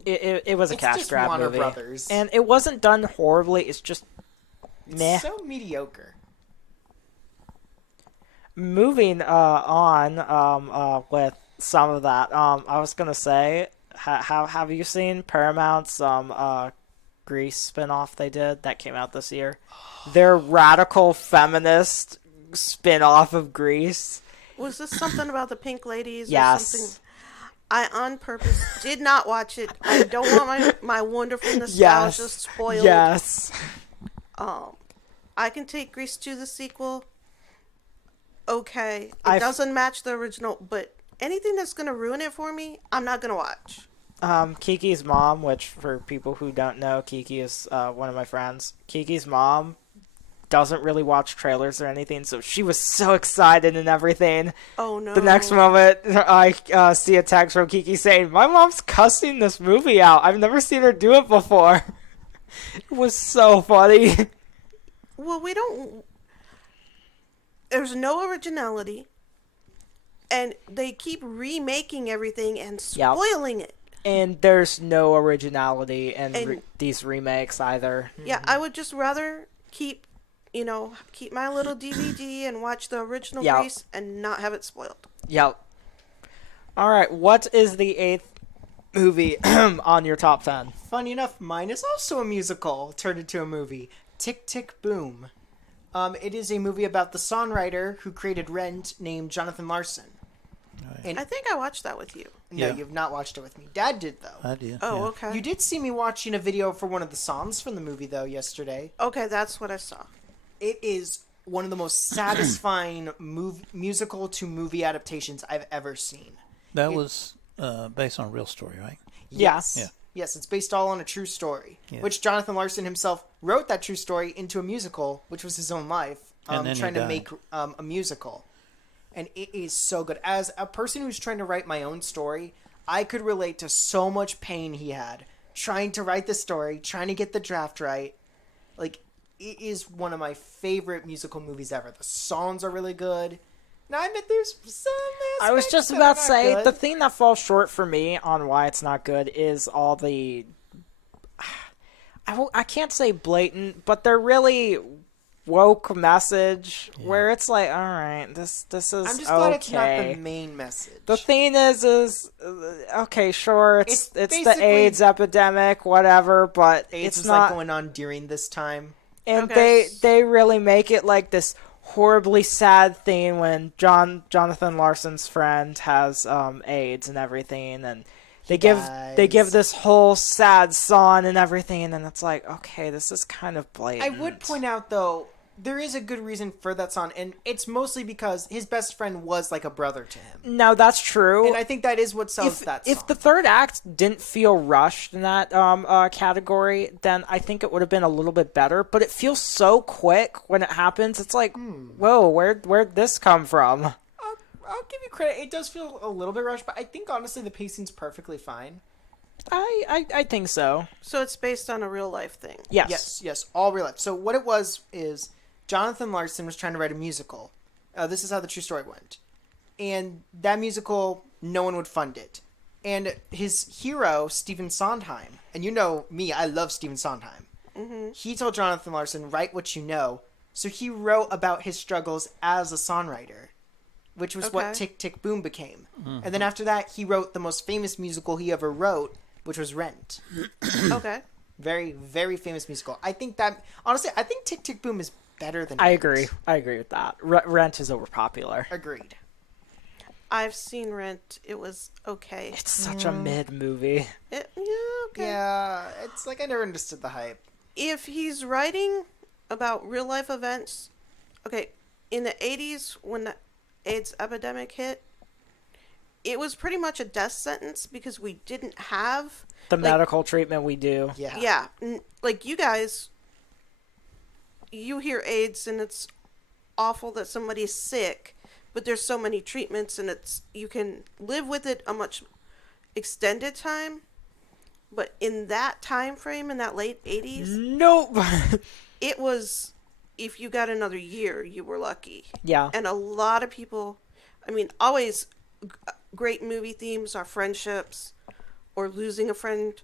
It was a It's cash just grab Warner movie, Brothers. and it wasn't done horribly. It's just meh. So mediocre. Moving on with some of that. I was gonna say, have you seen Paramount's Grease spinoff they did that came out this year? Their radical feminist spinoff of Grease. Was this something about the pink ladies or Yes. something? I on purpose did not watch it. I don't want my wonderful nostalgia Yes. spoiled. Yes. I can take Grease to the sequel. Okay. It I've- doesn't match the original, but anything that's going to ruin it for me, I'm not going to watch. Kiki's mom, which for people who don't know, Kiki is one of my friends. Kiki's mom doesn't really watch trailers or anything, so she was so excited and everything. Oh, no. The next moment, I see a text from Kiki saying, "My mom's cussing this movie out. I've never seen her do it before." It was so funny. Well, we don't... There's no originality, and they keep remaking everything and Yep. spoiling it. And there's no originality in And- these remakes either. Yeah, I would just rather keep my little DVD and watch the original Yep. Grease and not have it spoiled. Yep. All right, what is the 8th movie on your top 10? Funny enough, mine is also a musical turned into a movie. Tick, Tick, Boom. It is a movie about the songwriter who created Rent named Jonathan Larson. And I think I watched that with you. no, Yeah. you've not watched it with me. Dad did, though. I did. Oh, yeah. okay. You did see me watching a video for one of the songs from the movie, though, yesterday. Okay, that's what I saw. It is one of the most satisfying musical to movie adaptations I've ever seen. That was based on a real story, right? Yes. Yeah. Yes, it's based all on a true story, Yeah. which Jonathan Larson himself wrote that true story into a musical, which was his own life, And then he trying to died. make a musical. And it is so good. As a person who's trying to write my own story, I could relate to so much pain he had trying to write the story, trying to get the draft right. Like, it is one of my favorite musical movies ever. The songs are really good. Now, I admit there's some I was aspects just that about are to not say, good. the thing that falls short for me on why it's not good is all the... I can't say blatant, but they're really woke message where it's like, all right, this is I'm just okay. glad it's not the main message. The thing is okay, sure, it's the basically- AIDS epidemic, whatever, but AIDS it's was not. like going on during this time. And Okay. they really make it like this horribly sad thing when Jonathan Larson's friend has AIDS and everything, and they give dies. this whole sad song and everything, and it's like, okay, this is kind of blatant. I would point out, though, there is a good reason for that song, and it's mostly because his best friend was like a brother to him. No, that's true. And I think that is what sells that song. If the third act didn't feel rushed in that category, then I think it would have been a little bit better. But it feels so quick when it happens. It's like, whoa, where'd this come from? I'll give you credit. It does feel a little bit rushed, but I think honestly the pacing's perfectly fine. I think so. So it's based on a real life thing. Yes. Yes, all real life. So what it was is Jonathan Larson was trying to write a musical. This is how the true story went. And that musical, no one would fund it. And his hero, Stephen Sondheim, and you know me, I love Stephen Sondheim. Mm-hmm. He told Jonathan Larson, write what you know. So he wrote about his struggles as a songwriter, which was what Okay. Tick, Tick, Boom became. And then after that, he wrote the most famous musical he ever wrote, which was Rent. Okay. Very, very famous musical. I think that, honestly, I think Tick, Tick, Boom is better than I Rent. agree. I agree with that. Rent is overpopular. Agreed. I've seen Rent. It was okay. It's such a mid movie. Yeah, okay. Yeah, it's like I never understood the hype. If he's writing about real life events, okay, in the 80s when the AIDS epidemic hit, it was pretty much a death sentence because we didn't have The like, medical treatment we do. Yeah. yeah, like you guys, you hear AIDS and it's awful that somebody's sick, but there's so many treatments and you can live with it a much extended time. But in that time frame, in that late 80s, Nope. it was, if you got another year, you were lucky. Yeah. And a lot of people, I mean, always great movie themes are friendships or losing a friend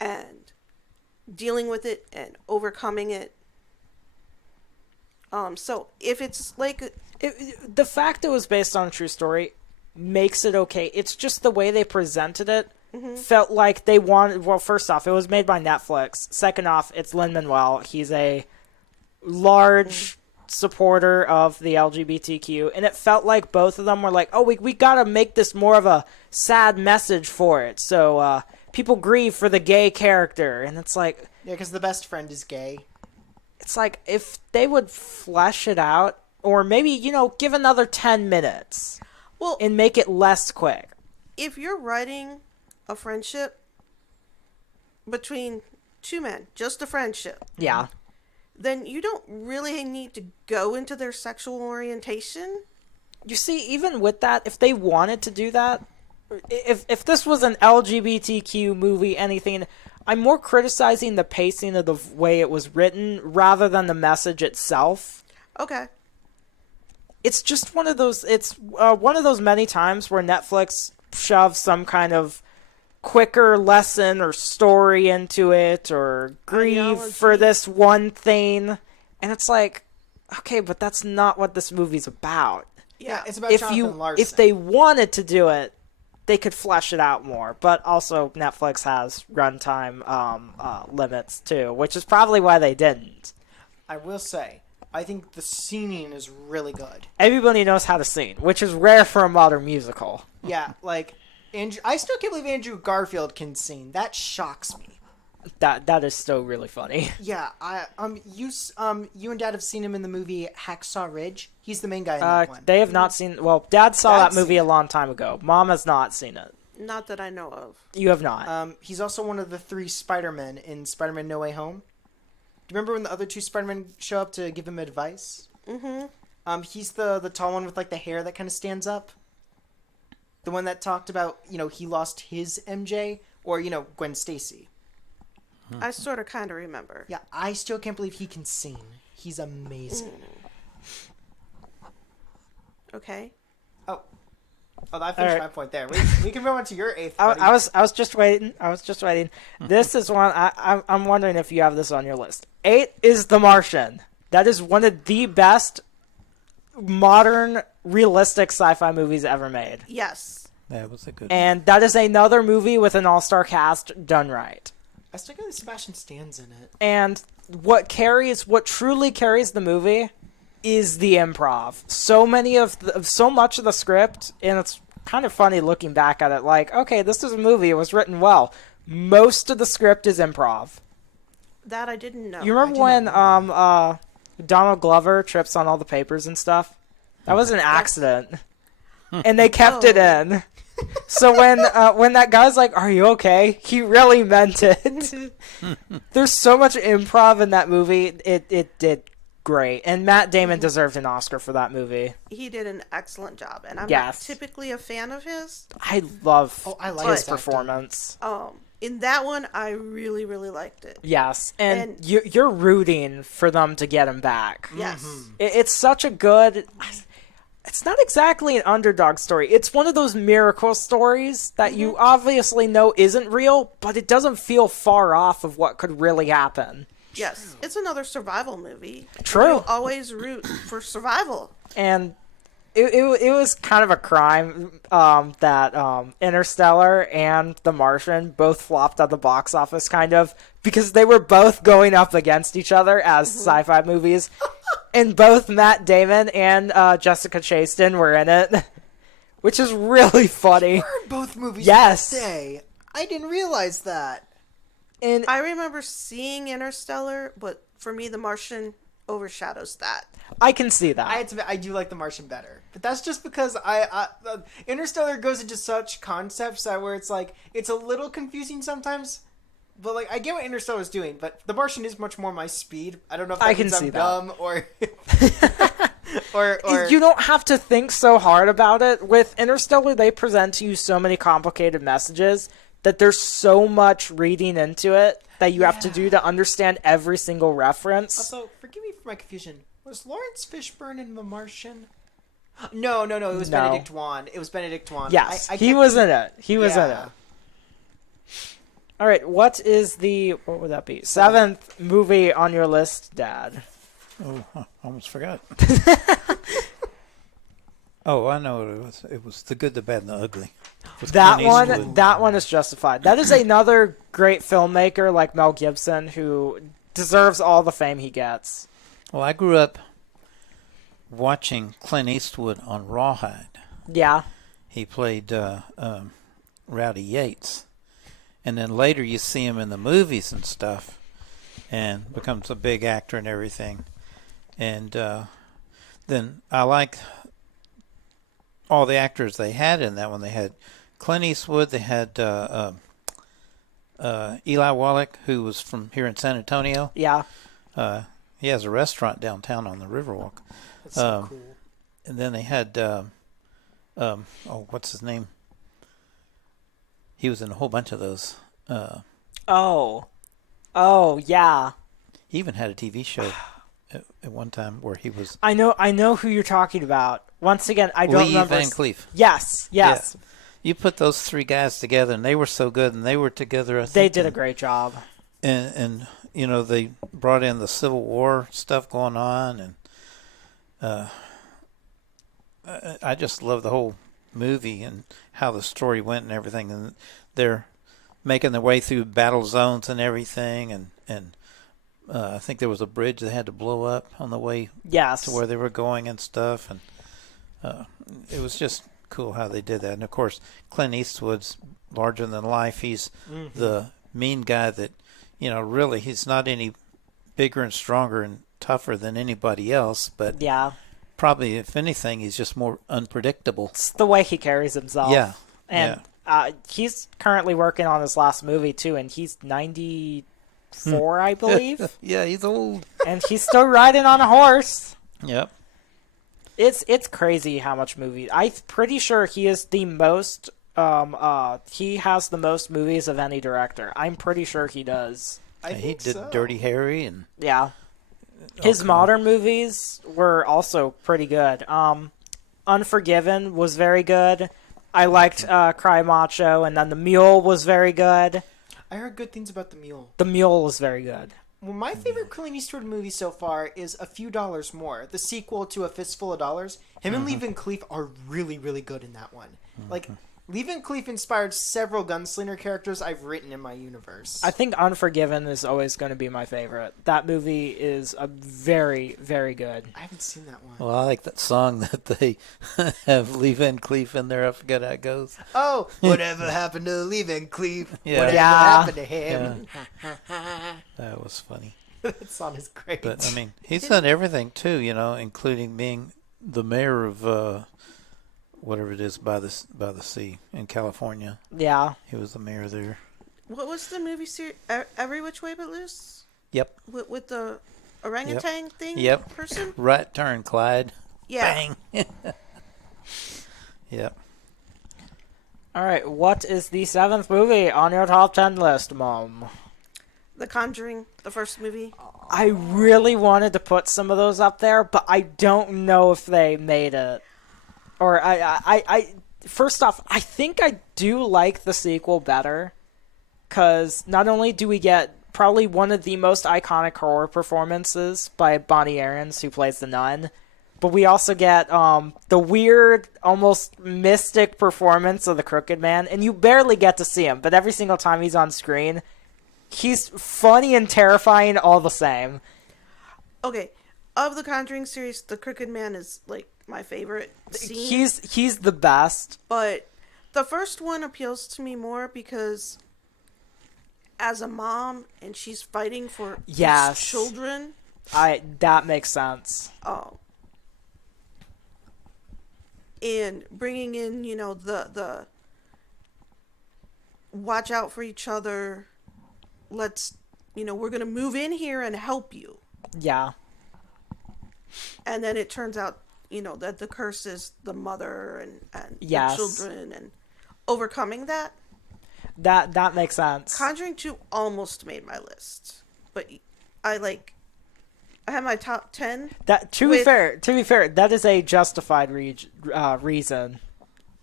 and dealing with it and overcoming it. So if it's like, The fact it was based on a true story makes it okay. It's just the way they presented it felt like they wanted. Well, first off, it was made by Netflix. Second off, it's Lin-Manuel. He's a large supporter of the LGBTQ, and it felt like both of them were like, "Oh, we gotta make this more of a sad message for it." So people grieve for the gay character, and it's like. Yeah, because the best friend is gay. It's like if they would flesh it out, or maybe, give another 10 minutes well, and make it less quick. if you're writing a friendship between two men, just a friendship, Yeah. then you don't really need to go into their sexual orientation. You see, even with that, if they wanted to do that, if this was an LGBTQ movie, anything, I'm more criticizing the pacing of the way it was written rather than the message itself. Okay. It's just one of those. It's one of those many times where Netflix shoves some kind of quicker lesson or story into it, or grieve Ideology. for this one thing, and it's like, okay, but that's not what this movie's about. Yeah. It's about If Jonathan Larson. if they wanted to do it, they could flesh it out more. But also, Netflix has runtime limits too, which is probably why they didn't. I will say, I think the singing is really good. Everybody knows how to sing, which is rare for a modern musical. Yeah, like I still can't believe Andrew Garfield can sing. That shocks me. That is still really funny. Yeah, you and Dad have seen him in the movie Hacksaw Ridge. He's the main guy in that one. They have not seen. Well, Dad saw Dad's that movie seen a long time ago. Mom has not seen it. Not that I know of. You have not. He's also one of the 3 Spider-Men in Spider-Man No Way Home. Do you remember when the other 2 Spider-Men show up to give him advice? Mm-hmm. He's the tall one with like the hair that kind of stands up. The one that talked about, he lost his MJ, or, Gwen Stacy. I sort of kind of remember. Yeah, I still can't believe he can sing. He's amazing. Okay. Oh, I finished All right. my point there. We can move on to your 8th. I buddy. was just waiting. This is one I'm wondering if you have this on your list. 8 is The Martian. That is one of the best modern realistic sci-fi movies ever made, Yes. That was a good one. and that is another movie with an all-star cast done right. I still got Sebastian Stan's in it. And what truly carries the movie is the improv. So much of the script, and it's kind of funny looking back at it, like, okay, this is a movie, it was written well. Most of the script is improv. That I didn't know. You remember when Donald Glover trips on all the papers and stuff? That was an accident. And they kept it in. So when that guy's like, "Are you okay?" he really meant it. There's so much improv in that movie. It great, and Matt Damon deserved an Oscar for that movie. He did an excellent job, and I'm not Yes. typically a fan of his. I love Oh, I like his his acting. performance. In that one, I really, really liked it. Yes, and And- you're rooting for them to get him back. Yes. It's such a good. It's not exactly an underdog story. It's one of those miracle stories that you obviously know isn't real, but it doesn't feel far off of what could really happen. Yes. It's another survival movie. True. You'll always root for survival. And it was kind of a crime that Interstellar and The Martian both flopped at the box office, kind of, because they were both going up against each other as sci-fi movies. And both Matt Damon and Jessica Chastain were in it, which is really funny. Were in both movies Yes. that day. I didn't realize that. And I remember seeing Interstellar, but for me, The Martian overshadows that. I can see that. I do like The Martian better, but that's just because Interstellar goes into such concepts that where it's like it's a little confusing sometimes. But like I get what Interstellar is doing, but The Martian is much more my speed. I don't know if that I can means see I'm that. dumb or You don't have to think so hard about it. With Interstellar, they present to you so many complicated messages that there's so much reading into it that you have to do to understand every single reference. Also, forgive me for my confusion. Was Lawrence Fishburne in The Martian? No. It was No. Benedict Wong. It was Benedict Wong. Yes, I he can't- was in it. He was in Yeah. it. All right, what would that be? Seventh movie on your list, Dad? Oh, I almost forgot. Oh, I know what it was. It was The Good, the Bad, and the Ugly. With That Clint one, Eastwood. that one is justified. That is another great filmmaker like Mel Gibson who deserves all the fame he gets. Well, I grew up watching Clint Eastwood on Rawhide. Yeah, He played Rowdy Yates. And then later you see him in the movies and stuff and becomes a big actor and everything. And then I liked all the actors they had in that one. They had Clint Eastwood. They had Eli Wallach, who was from here in San Antonio. yeah. He has a restaurant downtown on the Riverwalk. That's so cool. And then they had, what's his name? He was in a whole bunch of those. Oh, yeah. He even had a TV show at one time where he was I know who you're talking about. Once again, I don't Lee remember. Van Cleef. Yes. Yeah. You put those three guys together, and they were so good, and they were together. I think, They did a great job. and you know they brought in the Civil War stuff going on, and I just love the whole movie and how the story went and everything. And they're making their way through battle zones and everything, and I think there was a bridge they had to blow up on the way Yes. to where they were going and stuff, and it was just cool how they did that. And of course, Clint Eastwood's larger than life. He's the mean guy that, you know, really he's not any bigger and stronger and tougher than anybody else, but Yeah. probably if anything, he's just more unpredictable. It's the way he carries himself. Yeah. And he's currently working on his last movie too, and he's 94, I believe, Yeah, he's old. and he's still riding on a horse. Yep. It's crazy how much movie. I'm pretty sure he is the most. He has the most movies of any director. I'm pretty sure he does. I He think did so. Dirty Harry and Yeah. His modern movies were also pretty good. Unforgiven was very good. I liked Cry Macho, and then The Mule was very good. I heard good things about The Mule. The Mule was very good. Well, my favorite Clint Eastwood movie so far is A Few Dollars More, the sequel to A Fistful of Dollars. Him and Lee Van Cleef are really, really good in that one. Like, Lee Van Cleef inspired several gunslinger characters I've written in my universe. I think Unforgiven is always going to be my favorite. That movie is a very, very good. I haven't seen that one. well, I like that song that they have Lee Van Cleef in there. I forget how it goes. Oh, whatever happened to Lee Van Cleef? Yeah. Whatever Yeah. happened to him? That was funny. That song is great. But I mean, he's done everything too, you know, including being the mayor of whatever it is by the sea in California. Yeah. He was the mayor there. What was the movie series? Every Which Way But Loose? Yep. With the orangutan thing Yep. person. Right turn, Clyde. Yeah. Bang. Yep. All right, what is the 7th movie on your top 10 list, Mom? The Conjuring, the first movie. I really wanted to put some of those up there, but I don't know if they made it. Or first off, I think I do like the sequel better, because not only do we get probably one of the most iconic horror performances by Bonnie Aarons, who plays the nun, but we also get the weird, almost mystic performance of the Crooked Man, and you barely get to see him, but every single time he's on screen, he's funny and terrifying all the same. Okay, of the Conjuring series, the Crooked Man is like my favorite scene. He's the best. But the first one appeals to me more because as a mom and she's fighting for Yes. these children. That makes sense. Oh. And bringing in, the watch out for each other. Let's, we're going to move in here and help you. Yeah. And then it turns out, that the curse is the mother and Yes. the children and overcoming that. That makes sense. Conjuring 2 almost made my list. But I have my top 10. That to be fair, that is a justified reason.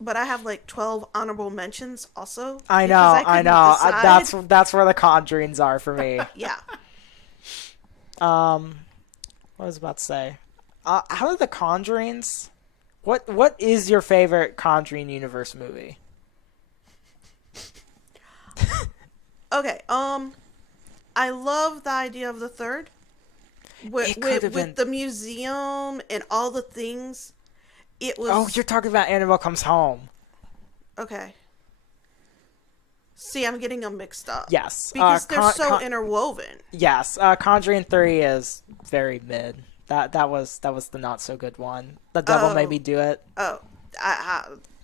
But I have 12 honorable mentions also. I because know. couldn't decide. That's where the Conjurings are for me. Yeah. What was I about to say? Out of the Conjurings, what is your favorite Conjuring universe movie? Okay. I love the idea of the third. With the museum and all the things. It was. Oh, you're talking about Annabelle Comes Home. Okay. See, I'm getting them mixed up. Yes. Because they're so interwoven. Yes. Conjuring 3 is very mid. That was the not so good one. The Devil Made Me Do It. Oh.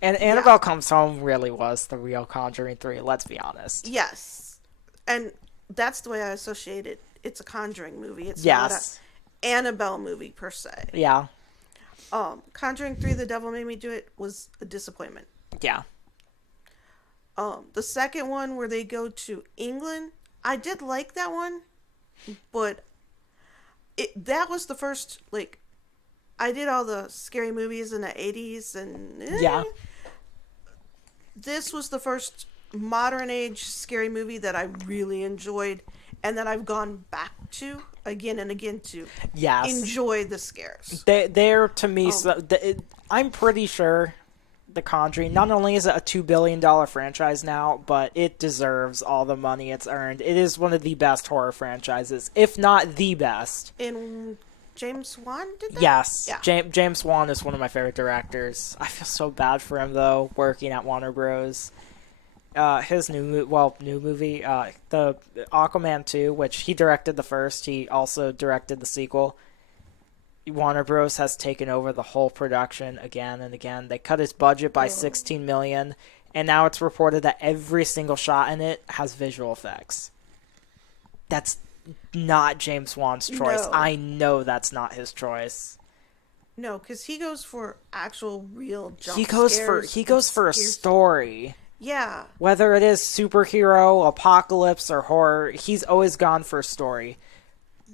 And Annabelle Comes Home really was the real Conjuring 3, let's be honest. Yes. And that's the way I associate it. It's a Conjuring movie. It's Yes. not an Annabelle movie per se. Yeah. Conjuring 3, The Devil Made Me Do It was a disappointment. Yeah. The second one where they go to England, I did like that one, but that was the first, I did all the scary movies in the 80s, and Yeah. This was the first modern age scary movie that I really enjoyed, and that I've gone back to again and again to Yes. enjoy the scares. They're to me, I'm pretty sure The Conjuring, not only is it a $2 billion franchise now, but it deserves all the money it's earned. It is one of the best horror franchises, if not the best. And James Wan did that? Yes. Yeah. James Wan is one of my favorite directors. I feel so bad for him, though, working at Warner Bros. His new movie, the Aquaman 2, which he directed the first, he also directed the sequel. Warner Bros. Has taken over the whole production again and again. They cut his budget by $16 million, and now it's reported that every single shot in it has visual effects. That's not James Wan's choice. No. I know that's not his choice. No, because he goes for actual real jump He goes for a story. Yeah. Whether it is superhero, apocalypse, or horror, he's always gone for a story.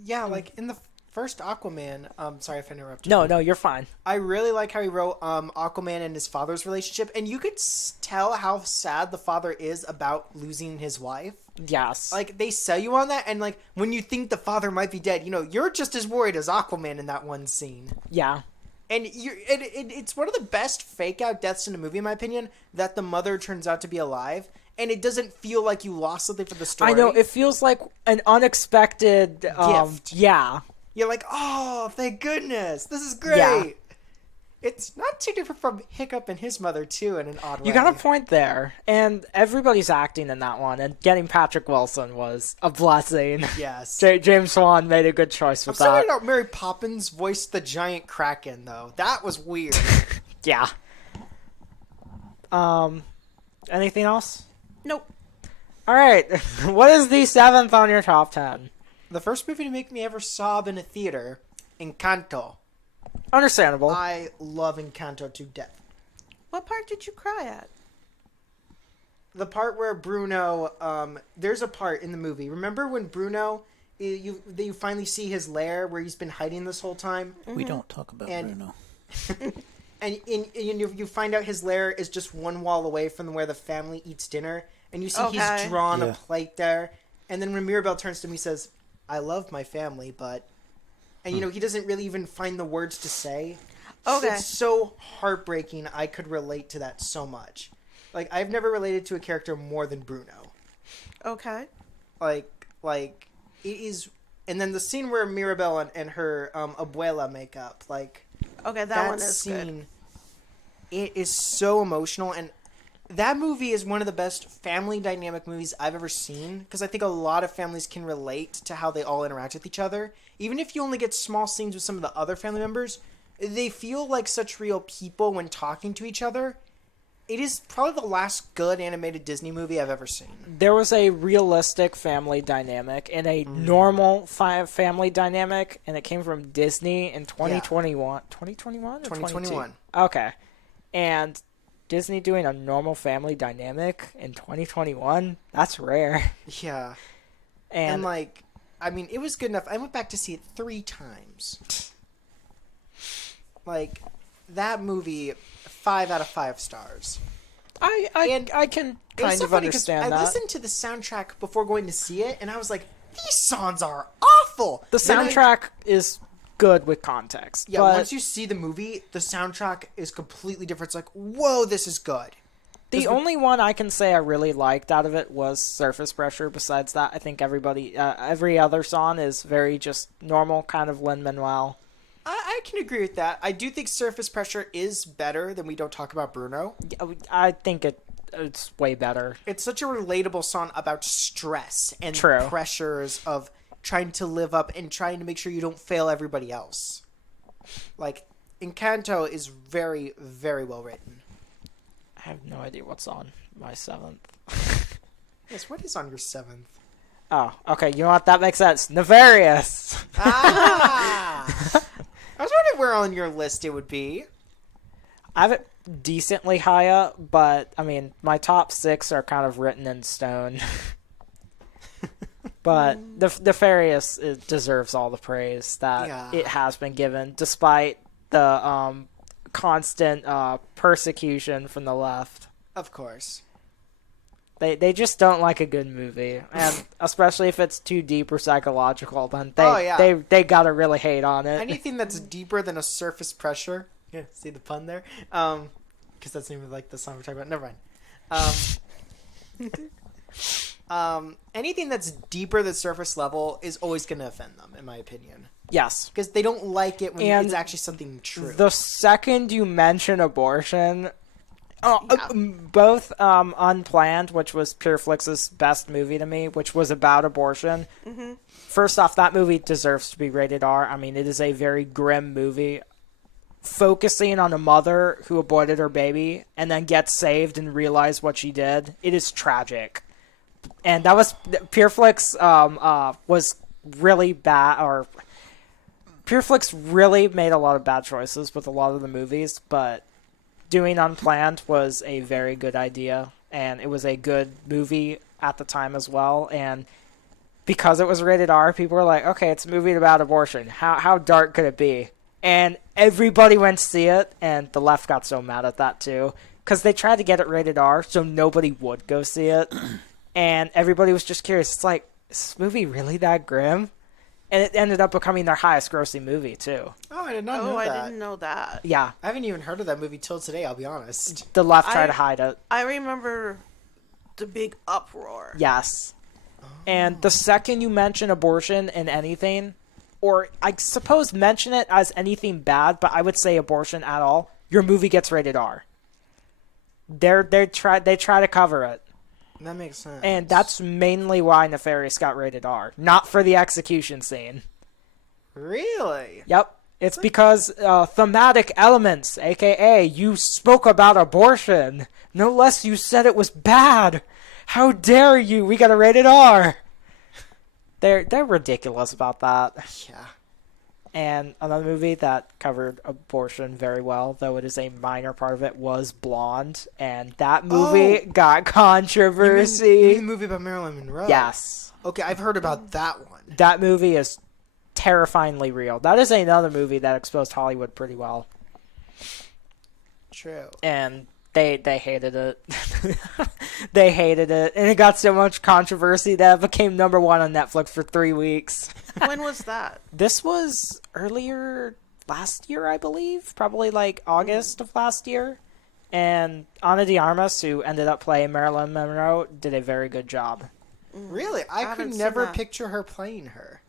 Yeah, in the first Aquaman, sorry if I interrupted. No, you're fine. I really like how he wrote Aquaman and his father's relationship, and you could tell how sad the father is about losing his wife. Yes. They sell you on that, and when you think the father might be dead, you're just as worried as Aquaman in that one scene. Yeah. And it's one of the best fake-out deaths in a movie, in my opinion, that the mother turns out to be alive, and it doesn't feel like you lost something for the story. I know, it feels like an unexpected gift. Yeah. You're like, oh, thank goodness, this is great. Yeah. It's not too different from Hiccup and his mother, too, in an odd way. You got a point there. And everybody's acting in that one, and getting Patrick Wilson was a blessing. Yes. James Wan made a good choice with I'm sorry that. about Mary Poppins voiced the giant Kraken, though. That was weird. Yeah. Anything else? Nope. All right. What is the 7th on your top 10? The first movie to make me ever sob in a theater, Encanto. Understandable. I love Encanto to death. What part did you cry at? The part where Bruno, there's a part in the movie. Remember when Bruno, you finally see his lair where he's been hiding this whole time? We don't talk about And- Bruno. And you find out his lair is just one wall away from where the family eats dinner. And you see Okay. he's drawn a Yeah. plate there. And then when Mirabelle turns to him, he says, I love my family, but... And, he doesn't really even find the words to say. Okay. It's so heartbreaking. I could relate to that so much. Like, I've never related to a character more than Bruno. Okay. Like, it is... And then the scene where Mirabelle and her abuela make up, like... Okay, that one is good. scene, it is so emotional, and that movie is one of the best family dynamic movies I've ever seen, because I think a lot of families can relate to how they all interact with each other. Even if you only get small scenes with some of the other family members, they feel like such real people when talking to each other. It is probably the last good animated Disney movie I've ever seen. There was a realistic family dynamic and a normal family dynamic, and it came from Disney in 2021. 2021 or 2021. 22? Okay. And Disney doing a normal family dynamic in 2021? That's rare. Yeah. And, like, I mean, it was good enough. I went back to see it 3 times. Like, that movie, 5 out of 5 stars. I can It was kind so of funny 'cause understand I that. listened to the soundtrack before going to see it, and I was like, these songs are awful. The Then soundtrack is good with context. yeah, but once you see the movie, the soundtrack is completely different. It's like, whoa, this is good. the only one I can say I really liked out of it was Surface Pressure. Besides that, I think every other song is very just normal, kind of Lin-Manuel. I can agree with that. I do think Surface Pressure is better than We Don't Talk About Bruno. I think it's way better. It's such a relatable song about stress and True. pressures of trying to live up and trying to make sure you don't fail everybody else. Like, Encanto is very, very well written. I have no idea what's on my 7th. Yes, what is on your 7th? Oh, okay. You know what? That makes sense. Nefarious. Ah! I was wondering where on your list it would be. I have it decently high up, but I mean, my top 6 are kind of written in stone. But the Nefarious, it deserves all the praise that it has been given, despite the constant persecution from the left. Of course. They just don't like a good movie, and especially if it's too deep or psychological, then they gotta really hate on it. Anything that's deeper than a surface pressure. Yeah, see the pun there? Because that's even like the song we're talking about. Never mind. Anything that's deeper than surface level is always going to offend them, in my opinion. Yes. Because they don't like it when And it's actually something true. The second you mention abortion, both Unplanned, which was Pureflix's best movie to me, which was about abortion. Mm-hmm. First off, that movie deserves to be rated R. I mean, it is a very grim movie, focusing on a mother who aborted her baby and then gets saved and realized what she did. It is tragic. And that was Pureflix was really bad, or Pureflix really made a lot of bad choices with a lot of the movies, but doing Unplanned was a very good idea, and it was a good movie at the time as well. And because it was rated R, people were like, okay, it's a movie about abortion. How dark could it be? And everybody went to see it, and the left got so mad at that too, because they tried to get it rated R so nobody would go see it. And everybody was just curious. It's like, is this movie really that grim? And it ended up becoming their highest grossing movie, too. Oh, I did not know that. I didn't know that. Yeah. I haven't even heard of that movie till today, I'll be honest. The left tried to hide it. I remember the big uproar. Yes. And the second you mention abortion in anything, or I suppose mention it as anything bad, but I would say abortion at all, your movie gets rated R. They try to cover it. That makes sense. And that's mainly why Nefarious got rated R. Not for the execution scene. Really? Yep. It's because thematic elements, a.k.a. you spoke about abortion. No less you said it was bad. How dare you? We got a rated R. They're ridiculous about that. Yeah. And another movie that covered abortion very well, though it is a minor part of it, was Blonde, and that movie got controversy. You mean the movie about Marilyn Monroe? Yes. Okay, I've heard about that one. That movie is terrifyingly real. That is another movie that exposed Hollywood pretty well. True. And they hated it. They hated it. And it got so much controversy that it became number one on Netflix for 3 weeks. When was that? This was earlier last year, I believe. Probably like August of last year. And Ana de Armas, who ended up playing Marilyn Monroe, did a very good job. Really? I haven't could seen never that. picture her playing her.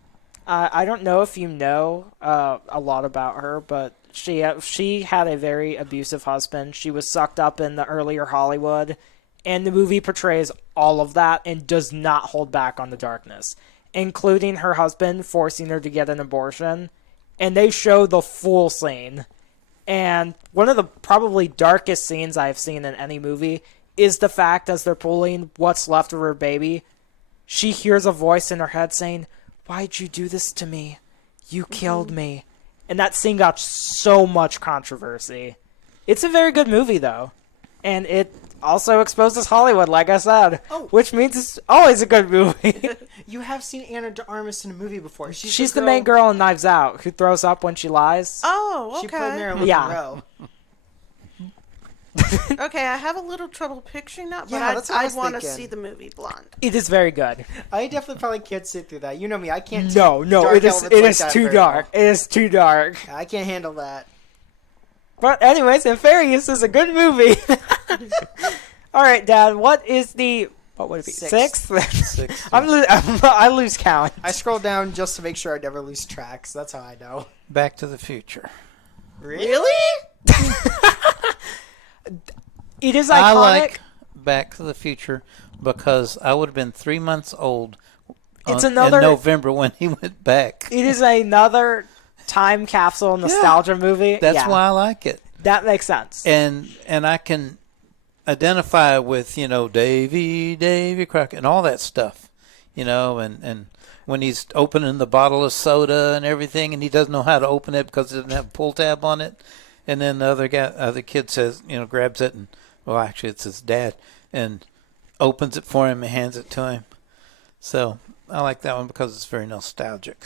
I don't know if you know a lot about her, but she had a very abusive husband. She was sucked up in the earlier Hollywood, and the movie portrays all of that and does not hold back on the darkness, including her husband forcing her to get an abortion, and they show the full scene. And one of the probably darkest scenes I've seen in any movie is the fact as they're pulling what's left of her baby, she hears a voice in her head saying, "Why'd you do this to me? You killed me." And that scene got so much controversy. It's a very good movie, though. And it also exposes Hollywood, like I said. Oh. Which means it's always a good movie. You have seen Ana de Armas in a movie before. She's the main girl in Knives Out who throws up when she lies. Oh, She played okay. Marilyn Yeah. Monroe. Okay, I have a little trouble picturing that, but Yeah, that's what I I was want to thinking. see the movie Blonde. It is very good. I definitely probably can't sit through that. You know me, I can't. No, take no, dark it is elements like that too very dark. It is too dark. well. I can't handle that. But anyways, Inferious is a good movie. All right, Dad. What is the what would it be? Sixth. Sixth. I lose count. I scroll down just to make sure I never lose track. So that's how I know. Back to the Future. Really? It is iconic. I like Back to the Future because I would have been 3 months old It's in another- November when he went back. It is another time capsule nostalgia movie. That's Yeah, why I like it. that makes sense. And I can identify with, Davy Crockett and all that stuff, and when he's opening the bottle of soda and everything and he doesn't know how to open it because it doesn't have a pull tab on it. And then the other kid says, grabs it and, well, actually it's his dad, and opens it for him and hands it to him. So I like that one because it's very nostalgic.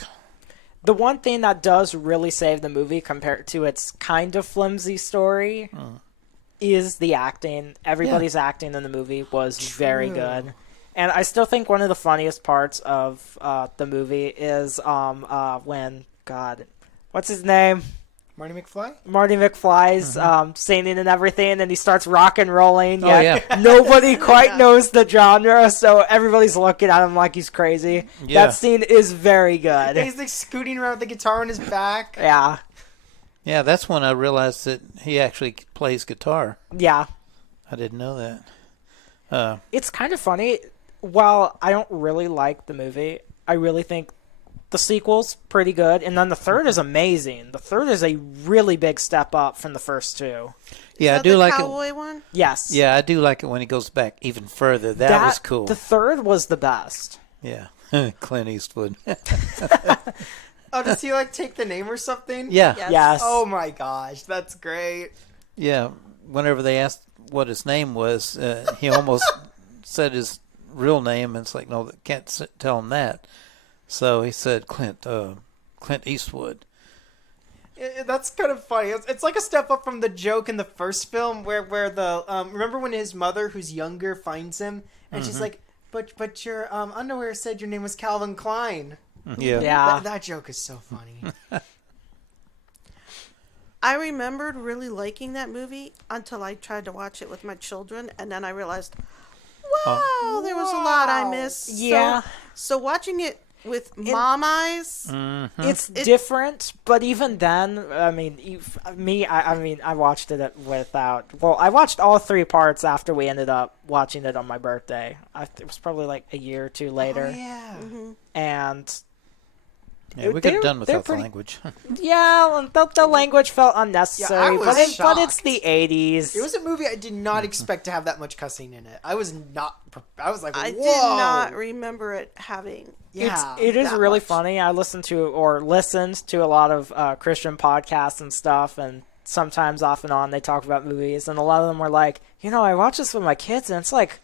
The one thing that does really save the movie compared to its kind of flimsy story is the acting. Everybody's acting in the movie was very good. And I still think one of the funniest parts of the movie is when, what's his name? Marty McFly? Marty McFly's singing and everything, and he starts rock and rolling. Oh, yeah. Nobody quite knows the genre, so everybody's looking at him like he's crazy. Yeah. That scene is very And good. he's like scooting around with the guitar on his back. Yeah. Yeah, that's when I realized that he actually plays guitar. Yeah. I didn't know that. It's kind of funny. While I don't really like the movie, I really think the sequel's pretty good, and then the third is amazing. The third is a really big step up from the first two. Yeah, Is I do that like the it. cowboy one? Yes. Yeah, I do like it when he goes back even further. That was cool. The third was the best. Yeah, Clint Eastwood. Oh, does he take the name or something? Yeah, Yes. Yes. Oh my gosh, that's great. yeah. Whenever they asked what his name was, he almost said his real name, and it's like, no, can't tell him that. So he said Clint Eastwood. That's kind of funny. It's like a step up from the joke in the first film where the remember when his mother, who's younger, finds him and she's like, but your underwear said your name was Calvin Klein. Yeah. Yeah. That joke is so funny. I remembered really liking that movie until I tried to watch it with my children, and then I realized, wow, there was a lot I missed. Yeah. So watching it with mom eyes, It's different, but even then, I mean, I watched it without. Well, I watched all three parts after we ended up watching it on my birthday. It was probably like a year or two later, Oh, yeah. and Yeah, we could have done they're without the pretty- language. Yeah, the language felt unnecessary, was but it's shocked. the 80s. It was a movie I did not expect to have that much cussing in it. I was like, whoa. I did not remember it having. Yeah. It is that really much. funny. I listened to a lot of Christian podcasts and stuff, and sometimes off and on they talk about movies, and a lot of them were like, I watch this with my kids, and it's like,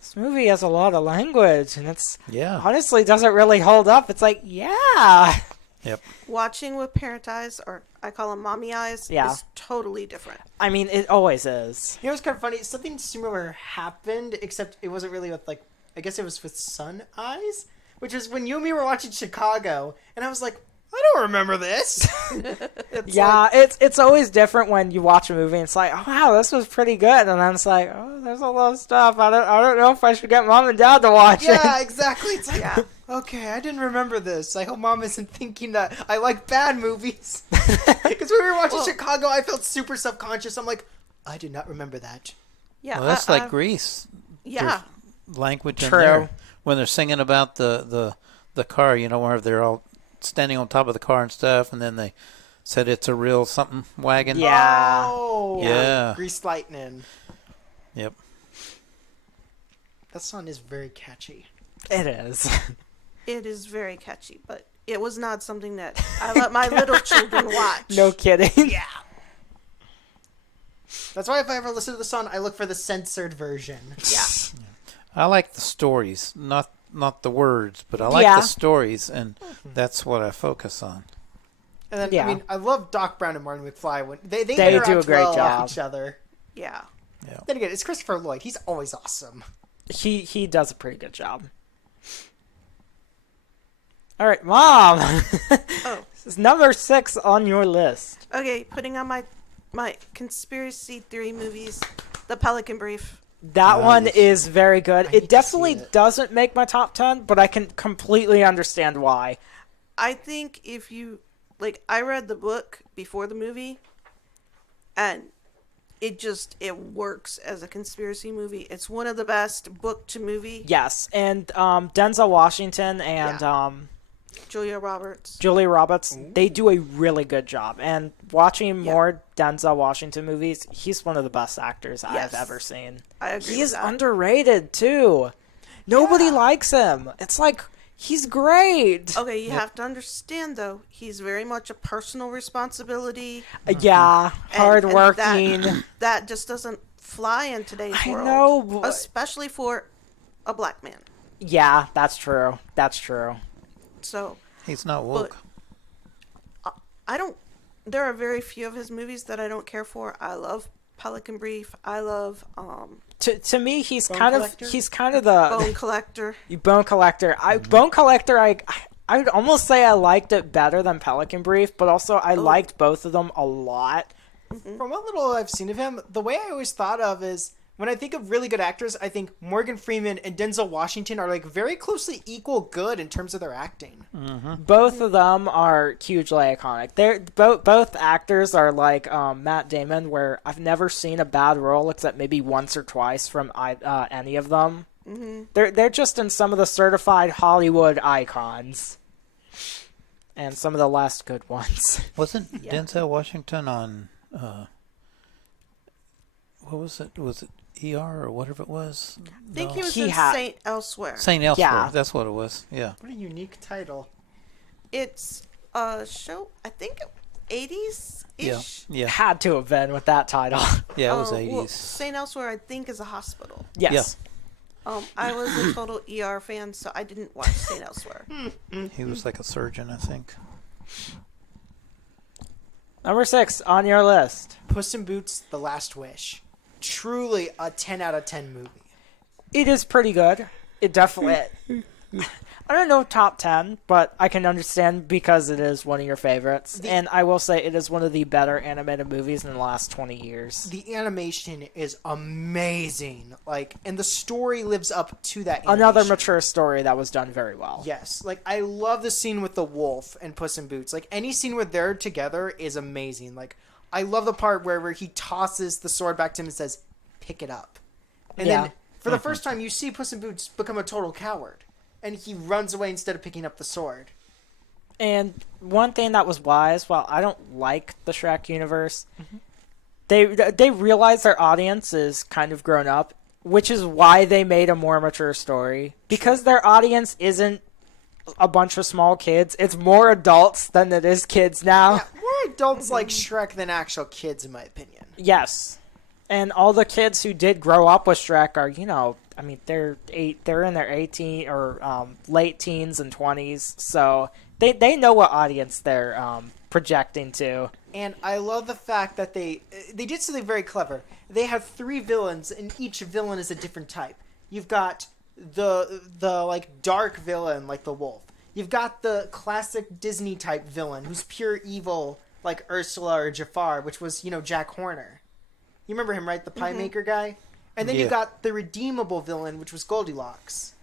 this movie has a lot of language, and it's Yeah. honestly doesn't really hold up. It's like, yeah. Yep. Watching with parent eyes, or I call them mommy eyes, Yeah. is totally different. I mean, it always is. You know, it's kind of funny. Something similar happened, except it wasn't really with, like, I guess it was with son eyes, which was when you and me were watching Chicago, and I was like, I don't remember this. It's Yeah, like- it's always different when you watch a movie and it's like, oh wow, this was pretty good, and then it's like, oh, there's a lot of stuff. I don't know if I should get mom and dad to watch it. yeah, exactly. It's like, Yeah. okay, I didn't remember this. I hope mom isn't thinking that I like bad movies. Because when we were watching Chicago, I felt super subconscious. I'm like, I did not remember that. Yeah, Well, that's like Grease. yeah. Language in True. there. When they're singing about the car, where they're all standing on top of the car and stuff, and then they said it's a real something wagon. Yeah. Oh, Yeah. Grease Lightning. Yep. That song is very catchy. It is. It is very catchy, but it was not something that I let my little children watch. No kidding. Yeah. That's why if I ever listen to the song, I look for the censored version. Yeah. I like the stories, not the words, but I like Yeah. the stories, and that's what I focus on. And then, Yeah. I mean, I love Doc Brown and Martin McFly when they They interact do a great well job. with each other. Yeah. Then again, it's Christopher Lloyd. He's always awesome. He does a pretty good job. All right, Mom. Oh. This is number 6 on your list. Okay, putting on my conspiracy theory movies, The Pelican Brief. That one Nice. is very good. need to It definitely see it. doesn't make my top 10, but I can completely understand why. I think if you I read the book before the movie, and it works as a conspiracy movie. It's one of the best book to movie. Yes, and Denzel Washington and Julia Roberts. Julia Roberts, they do a really good job. And watching more Denzel Washington movies, he's one of the best actors Yes. I've ever seen. I agree. He with is that. underrated too. Nobody likes him. It's like he's great. Okay, you have to understand though, he's very much a personal responsibility. Yeah, and hardworking. That just doesn't fly in today's I world. know, but- especially for a black man. Yeah, that's true. That's true. So He's not woke. I don't. There are very few of his movies that I don't care for. I love Pelican Brief. I love To me, he's Bone kind Collector? of the Bone Collector. Bone Collector. Bone Collector. I would almost say I liked it better than Pelican Brief, but also I liked both of them a lot. From what little I've seen of him, the way I always thought of is when I think of really good actors, I think Morgan Freeman and Denzel Washington are like very closely equal good in terms of their acting. Both of them are hugely iconic. They're both actors are like Matt Damon, where I've never seen a bad role except maybe once or twice from any of them. Mm-hmm. They're just in some of the certified Hollywood icons, and some of the last good ones. Wasn't Denzel Washington on? What was it? Was it ER or whatever it was? I think he was He in had- Saint Elsewhere. Saint Elsewhere. Yeah. That's what it was. Yeah. What a unique title. It's a show. I think 80s ish. Yeah. Had to have been with that title. Yeah. It was 80s. Well, Saint Elsewhere, I think, is a hospital. Yes. I was a total ER fan, so I didn't watch Saint Elsewhere. He was like a surgeon, I think. Number 6 on your list. Puss in Boots: The Last Wish. Truly a 10 out of 10 movie. It is pretty good. It definitely. I don't know top 10, but I can understand because it is one of your favorites. And I will say it is one of the better animated movies in the last 20 years. The animation is amazing. And the story lives up to that Another animation. mature story that was done very well. Yes, I love the scene with the wolf and Puss in Boots. Any scene where they're together is amazing. I love the part where he tosses the sword back to him and says, "Pick it up." And Yeah. then for the first time you see Puss in Boots become a total coward. And he runs away instead of picking up the sword. And one thing that was wise, while I don't like the Shrek universe, Mm-hmm. they realize their audience is kind of grown up, which is why they made a more mature story. Because their audience isn't a bunch of small kids, it's more adults than it is kids now. Yeah, more adults like Shrek than actual kids, in my opinion. Yes. And all the kids who did grow up with Shrek are, you know, I mean, they're in their 18 or late teens and 20s, so they know what audience they're projecting to. And I love the fact that they did something very clever. They have 3 villains, and each villain is a different type. You've got the like dark villain, like the wolf. You've got the classic Disney type villain, who's pure evil, like Ursula or Jafar, which was, you know, Jack Horner. You remember him, right? The pie maker guy. And then you Yeah. got the redeemable villain, which was Goldilocks.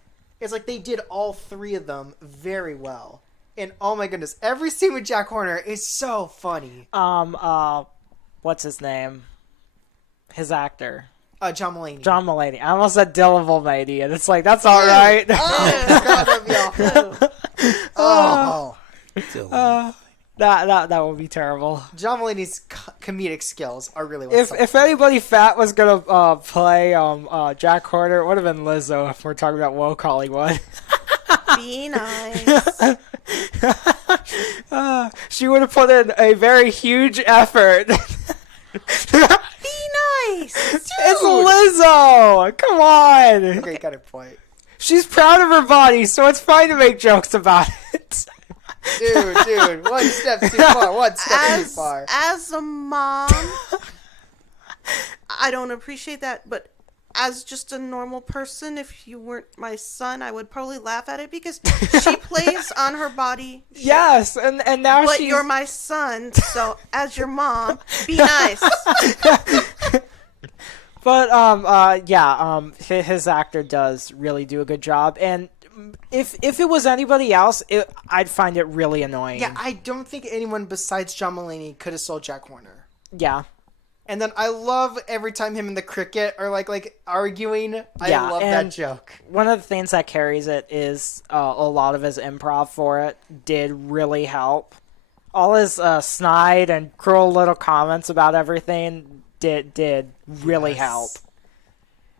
It's like they did all 3 of them very well. And oh my goodness, every scene with Jack Horner is so funny. What's his name? His actor. John Mulaney. John Mulaney. I almost said Dylan Mulvaney, and it's like, that's all right. Oh, God, that'd be awful. Oh. Still, That would be terrible. John Mulaney's comedic skills are really what's up. If anybody fat was gonna play Jack Horner, it would have been Lizzo if we're talking about woke Hollywood. Be nice. She would have put in a very huge effort. Be nice. It's Lizzo! Come on! Okay, you got a point. She's proud of her body, so it's fine to make jokes about it. Dude, one step too far. One step too far. As a mom, I don't appreciate that, but as just a normal person, if you weren't my son, I would probably laugh at it because she plays on her body. Yes, and now But she's... you're my son, so as your mom, be nice. But his actor does really do a good job, and if it was anybody else, I'd find it really annoying. Yeah, I don't think anyone besides John Mulaney could have sold Jack Horner. Yeah. And then I love every time him and the cricket are like arguing. I Yeah, love and that joke. One of the things that carries it is a lot of his improv for it did really help. All his snide and cruel little comments about everything did really help.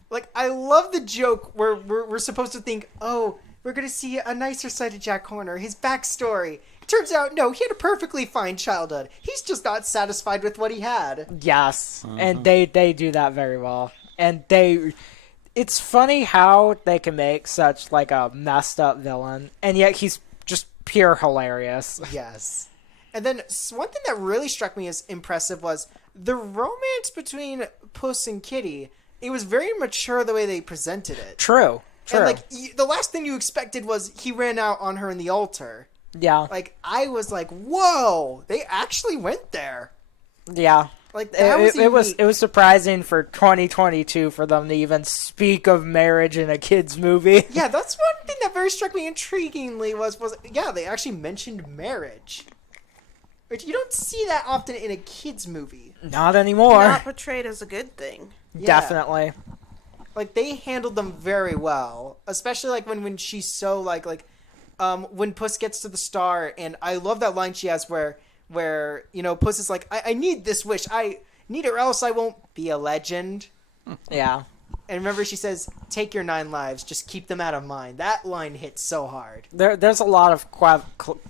Like, I love the joke where we're supposed to think, oh, we're going to see a nicer side of Jack Horner, his backstory. Turns out, no, he had a perfectly fine childhood. He's just not satisfied with what he had. Yes, and they do that very well. And it's funny how they can make such like a messed up villain, and yet he's just pure hilarious. Yes. And then one thing that really struck me as impressive was the romance between Puss and Kitty. It was very mature the way they presented it. True. And like the last thing you expected was he ran out on her in the altar. Yeah. Like I was like, whoa, they actually went there. Yeah. Like that it was surprising for 2022 for them to even speak of marriage in a kids movie. Yeah, that's one thing that very struck me intriguingly was yeah, they actually mentioned marriage. Which you don't see that often in a kids movie. Not anymore. Not portrayed as a good thing. Yeah. Definitely. Like they handled them very well, especially like when she's so like when Puss gets to the star, and I love that line she has where you know Puss is like, I need this wish, I need it or else I won't be a legend. Yeah. And remember she says, take your 9 lives, just keep them out of mine. That line hits so hard. There's a lot of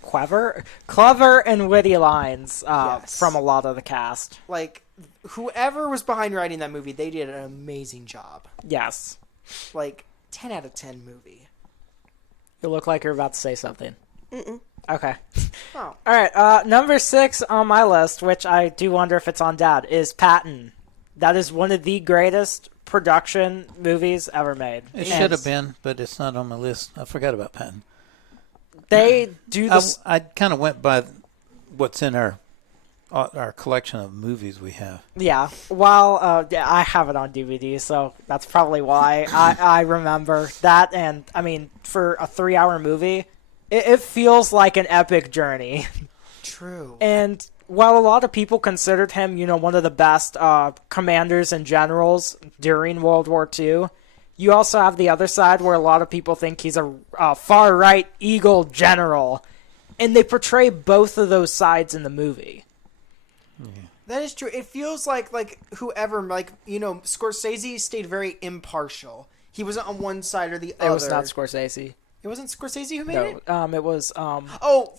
clever and witty lines Yes. from a lot of the cast. Like whoever was behind writing that movie, they did an amazing job. Yes. Like 10 out of 10 movie. You look like you're about to say something. Mm-mm. Okay. Oh. All right. Number 6 on my list, which I do wonder if it's on Dad, is Patton. That is one of the greatest production movies ever made. it should have been, but it's not on my list. I forgot about Patton. They do this. I kind of went by what's in our collection of movies we have. Yeah. Well, I have it on DVD, so that's probably why I remember that. And I mean, for a 3-hour movie, it feels like an epic journey. True. And while a lot of people considered him, you know, one of the best commanders and generals during World War II, you also have the other side where a lot of people think he's a far-right Eagle general. and they portray both of those sides in the movie. That is true. It feels like whoever, like, you know, Scorsese stayed very impartial. He wasn't on one side or the other. It was not Scorsese. It wasn't Scorsese who made No, it? it was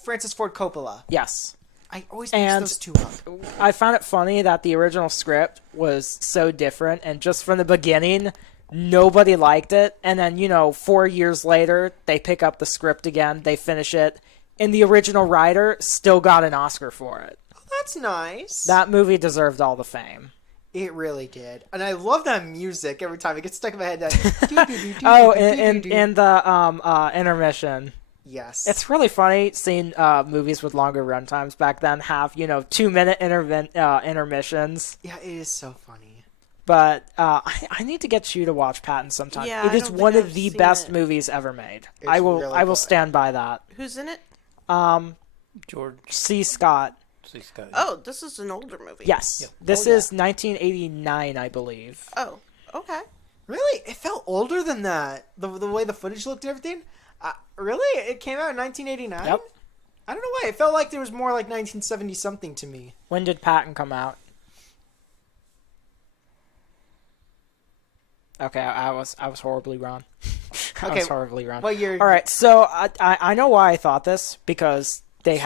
Francis Ford Coppola. yes. I always And- mix those two up. I found it funny that the original script was so different, and just from the beginning, nobody liked it. And then, 4 years later, they pick up the script again, they finish it, and the original writer still got an Oscar for it. Oh, that's nice. That movie deserved all the fame. It really did. And I love that music every time. It gets stuck in my head. Oh, and the intermission. Yes. It's really funny seeing movies with longer runtimes back then have 2-minute intermissions. Yeah, it is so funny. But I need to get you to watch Patton sometime. Yeah, it I is don't one think of I've the seen best it. movies ever made. It's I will really good. stand by that. Who's in it? George C. Scott. C. Scott. Oh, this is an older movie. Yes, Yep. this Oh, yeah. is 1989, I believe. Oh, okay. Really? It felt older than that. The way the footage looked and everything. Really? It came out in 1989? Yep. I don't know why. It felt like there was more like 1970 something to me. When did Patton come out? Okay, I was horribly wrong. I Okay, was horribly wrong. What year? All right, so I know why I thought this because they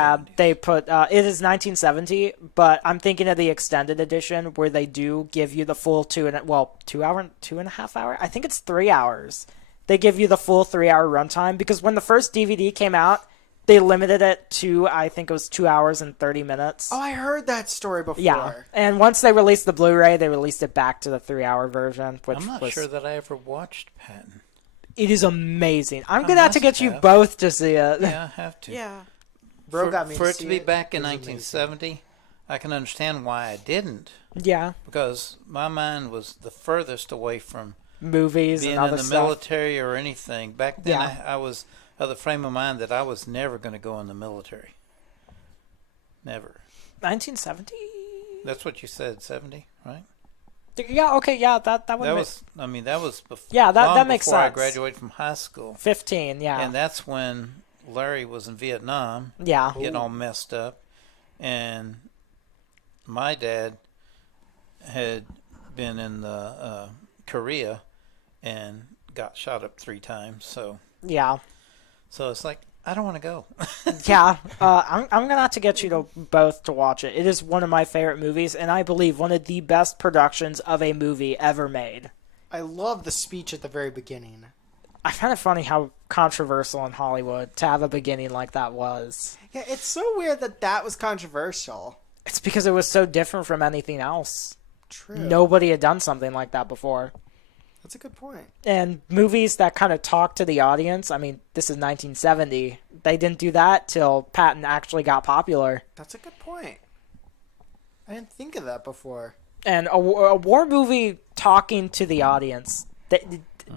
put it is 1970, but I'm thinking of the extended edition where they do give you the full 2.5 hour. I think it's 3 hours. They give you the full 3 hour runtime because when the first DVD came out, they limited it to I think it was 2 hours and 30 minutes. Oh, I heard that story before. Yeah, and once they released the Blu-ray, they released it back to the 3 hour version, which I'm not was sure that I ever watched Patton. it is amazing. I'm I gonna have to must get you have. both to see it. Yeah, I have to. Yeah. Bro for, got me for to it to see be it. back in It was amazing. 1970, I can understand why I didn't, Yeah, because my mind was the furthest away from movies being and in other the stuff. military or anything. Back then, Yeah. I was of the frame of mind that I was never going to go in the military. Never. 1970. That's what you said, 70, right? Yeah. Okay. Yeah. That would. That was before. Yeah, that long makes before I sense. graduated from high school, 15. Yeah. and that's when Larry was in Vietnam, yeah. getting all messed up, and my dad had been in the Korea and got shot up 3 times. So Yeah. it's like I don't want to go. Yeah. I'm gonna have to get you to both to watch it. It is one of my favorite movies, and I believe one of the best productions of a movie ever made. I love the speech at the very beginning. I find it funny how controversial in Hollywood to have a beginning like that was. Yeah, it's so weird that was controversial. It's because it was so different from anything else. True. Nobody had done something like that before. That's a good point. And movies that kind of talk to the audience, I mean, this is 1970. They didn't do that till Patton actually got popular. That's a good point. I didn't think of that before. And a war movie talking to the audience,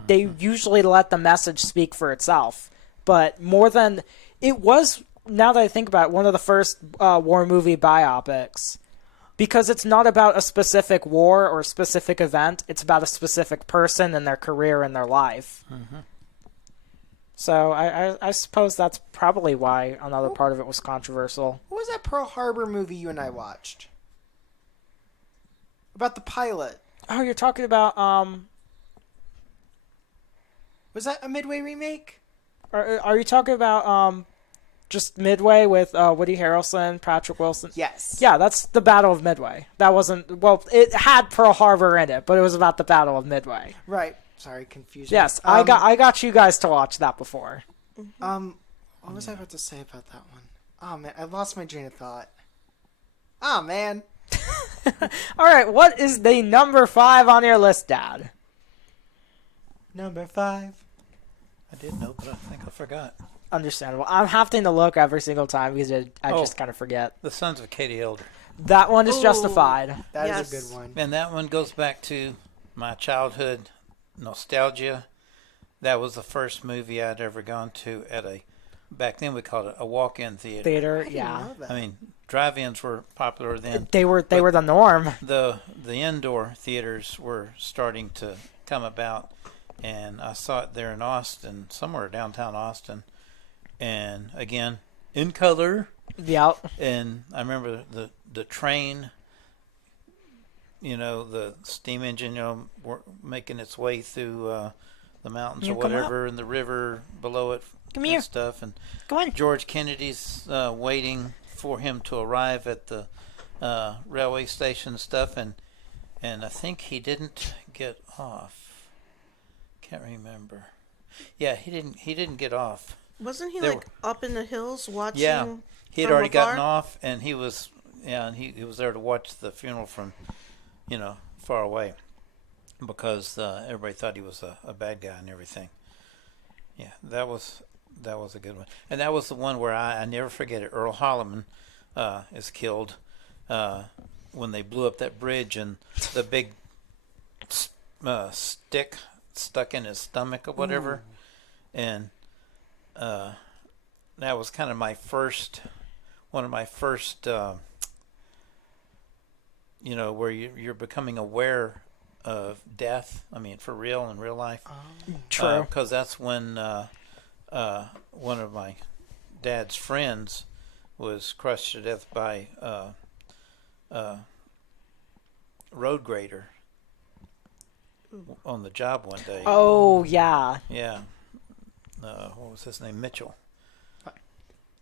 they usually let the message speak for itself. But more than... It was, now that I think about it, one of the first war movie biopics. Because it's not about a specific war or a specific event. It's about a specific person and their career and their life. Mm-hmm. So I suppose that's probably why another part of it was controversial. What was that Pearl Harbor movie you and I watched? About the pilot. Oh, you're talking about... Was that a Midway remake? Are you talking about just Midway with Woody Harrelson, Patrick Wilson? Yes. Yeah, that's the Battle of Midway. That wasn't... Well, it had Pearl Harbor in it, but it was about the Battle of Midway. Right. Sorry, confusion. Yes, I got you guys to watch that before. What was I about to say about that one? Oh man, I lost my train of thought. Oh man. All right, what is the number 5 on your list, Dad? Number 5. I did know, but I think I forgot. Understandable. I'm having to look every single time because I just kind of forget. The Sons of Katie Elder. That one is Ooh. justified. That is Yes. a good one. And that one goes back to my childhood nostalgia. That was the first movie I'd ever gone to at back then we called it a walk-in theater. Theater, I didn't yeah. know that. I mean, drive-ins were popular then. They were the norm. The indoor theaters were starting to come about, and I saw it there in Austin, somewhere downtown Austin. And again, in color. Yep. And I remember the train, the steam engine, making its way through the mountains You or come up. whatever, and the river below it Come and here. stuff. And Come on. George Kennedy's waiting for him to arrive at the railway station and stuff, and I think he didn't get off. Can't remember. Yeah, he didn't get off. Wasn't he There like up in the hills watching? Yeah, he had from already gotten afar? off, and he was he was there to watch the funeral from far away, because everybody thought he was a bad guy and everything. Yeah, that was a good one, and that was the one where I never forget it. Earl Holliman is killed when they blew up that bridge, and the big stick stuck in his stomach or whatever. And that was kind of one of my first where you're becoming aware of death. I mean, for real, in real life. True. Because that's when one of my dad's friends was crushed to death by road grader on the job one day. Oh, yeah. Yeah. What was his name? Mitchell.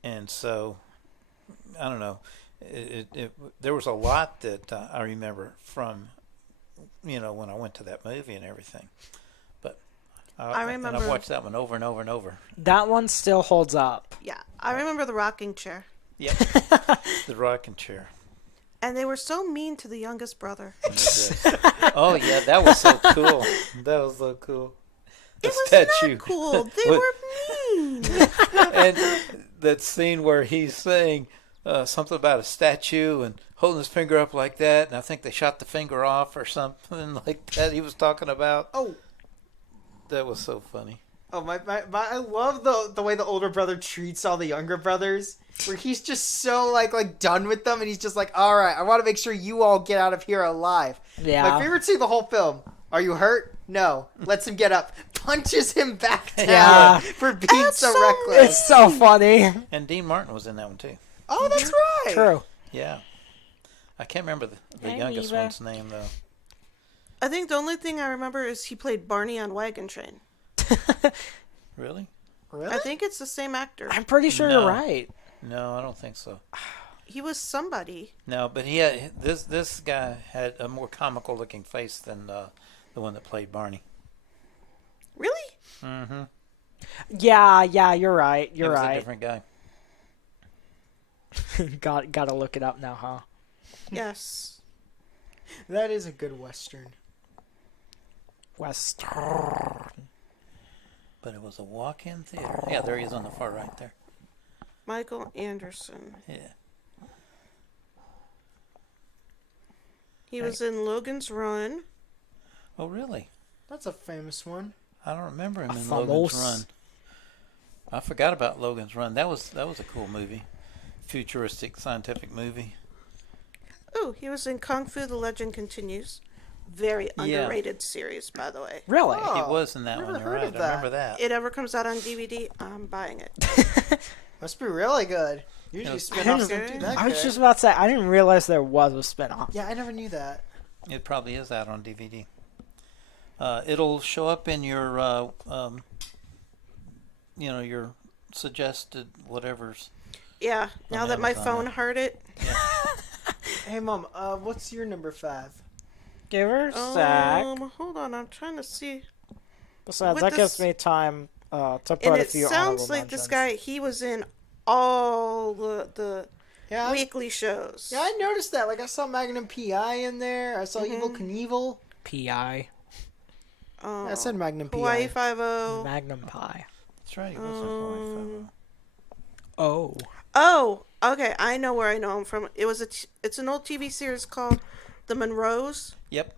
And so, I don't know. There was a lot that I remember from, when I went to that movie and everything. But I remember- and I watched that one over and over and over. That one still holds up. Yeah, I remember the rocking chair. Yep. The rocking chair. And they were so mean to the youngest brother. When they did. Oh yeah, that was so cool. That was so cool. The It was statue. not cool. They With- were mean. And that scene where he's saying something about a statue and holding his finger up like that, and I think they shot the finger off or something like that. He was talking about. Oh, That was so funny. my I love the way the older brother treats all the younger brothers, where he's just so like done with them, and he's just like, all right, I want to make sure you all get out of here alive. Yeah. My favorite scene of the whole film. Are you hurt? No. Lets him get up. Punches him back down Yeah. for being That's so so reckless. It's so funny. And Dean Martin was in that one too. Oh, that's right. True. Yeah. I can't remember the Hey, youngest Eva. one's name though. I think the only thing I remember is he played Barney on Wagon Train. Really? Really? I think it's the same actor. I'm pretty sure No. you're right. No, I don't think so. He was somebody. No, but he had this guy had a more comical looking face than the one that played Barney. Really? Mm-hmm. Yeah, you're right. He You're was a right. different guy. Gotta look it up now, huh? Yes. That is a good Western. Western. But it was a walk-in theater. Yeah, there he is on the far right there. Michael Anderson. Yeah. He was in Logan's Run. Oh, really? That's a famous one. I don't remember him in Famos. Logan's Run. I forgot about Logan's Run. That was a cool movie. Futuristic scientific movie. Oh, he was in Kung Fu: The Legend Continues. Very Yeah. underrated series, by the way. Really? Oh. He was in that never one. You're heard right. of I that. remember that. It ever comes out on DVD, I'm buying it. Must be really good. Usually Yeah. spin-offs I don't do that I was good. just about to say, I didn't realize there was a spinoff. Yeah, I never knew that. It probably is out on DVD. It'll show up in your, your suggested whatever's. Yeah, now that my Amazon, phone yeah. heard it. Hey, Mom, what's your number 5? Give her a sec. Hold on, I'm trying to see. Besides, with that gives this- me time to put And a it few sounds honorable like this mentions. guy, he was in all the Yeah, weekly shows. yeah, I noticed that. Like, I saw Magnum P.I. in there. I saw Mm-hmm. Evil Knievel. P.I. I said Magnum Hawaii P.I. 5-0. Magnum Pie. That's right. He was in Hawaii Oh. Oh, okay. I know where I know him from. It's an old TV series called The Monroes. Yep.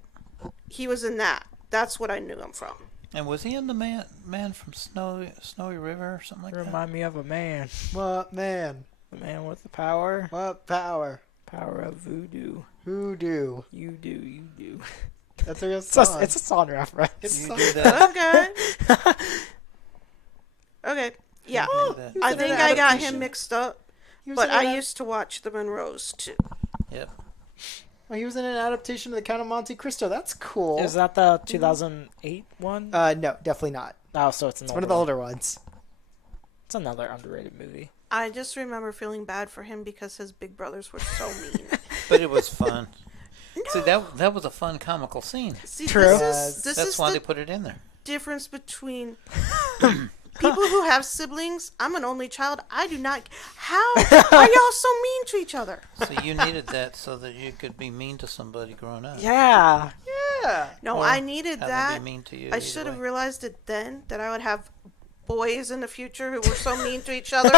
He was in that. That's what I knew him from. And was he in the man from Snowy River or something like that? Remind me of a man. What man? The man with the power. What power? Power of voodoo. Who do? You do. That's a real It's a, song. it's a song reference. It's You song. do that. Okay. Okay. Yeah. You do that. I in think an I got adaptation. him mixed up. He was But in I an used to watch the Monroes too. Yep. he was in an adaptation of The Count of Monte Cristo. That's cool. Is that the 2008 one? No, definitely not. Oh, so it's an It's older one of the one. older ones. It's another underrated movie. I just remember feeling bad for him because his big brothers were so mean. But it was fun. See, that was a fun comical scene. See, True. this That's is why the they put it in there. difference between people who have siblings. I'm an only child. I do not. How are y'all so mean to each other? So you needed that so that you could be mean to somebody growing up. Yeah. Yeah. No, Or I needed have them that. be mean to you I either should have way. realized it then that I would have boys in the future who were so mean to each other.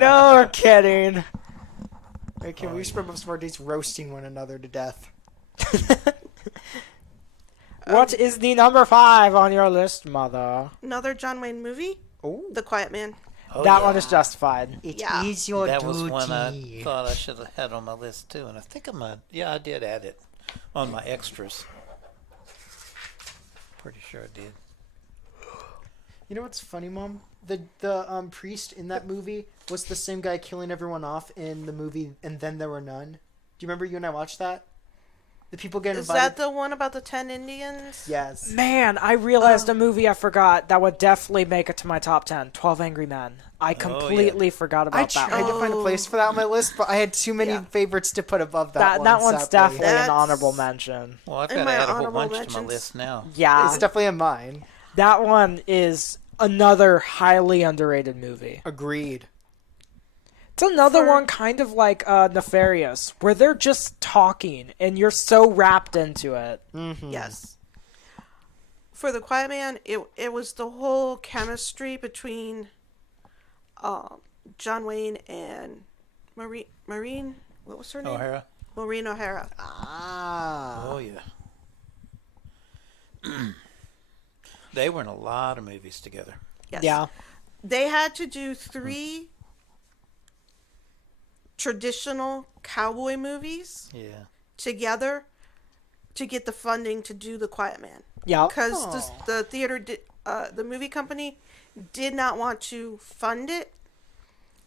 No kidding. Okay, we spend most of our days roasting one another to death. What is the number 5 on your list, Mother? Another John Wayne movie, Oh, The Quiet Man. Oh, That yeah. one is justified. it Yeah. is your That duty. was one I thought I should have had on my list too, and I think I might. Yeah, I did add it on my extras. Pretty sure I did. You know what's funny, Mom? The priest in that movie was the same guy killing everyone off in the movie, and then there were none. Do you remember you and I watched that? The people get Is invited. that the one about the 10 Indians? Yes. Man, I realized a movie I forgot that would definitely make it to my top 10. 12 Angry Men. I completely forgot I about that tried one. to find a place for that on my list, but I had too many Yeah. favorites to put above that one. That one's sadly. definitely an That's- honorable mention. Well, I've In got to my add a whole honorable bunch to my mentions- list now. Yeah, It's definitely in mine. that one is another highly underrated movie. Agreed. It's another For- one kind of like Nefarious, where they're just talking and you're so wrapped into it. Mm-hmm. Yes. For The Quiet Man, it was the whole chemistry between John Wayne and Maureen. What was her name? O'Hara. Maureen O'Hara. Ah. Oh yeah. They were in a lot of movies together. Yes. Yeah. They had to do 3 traditional cowboy movies Yeah. together to get the funding to do The Quiet Man. Yeah. Because Oh. the theater, the movie company, did not want to fund it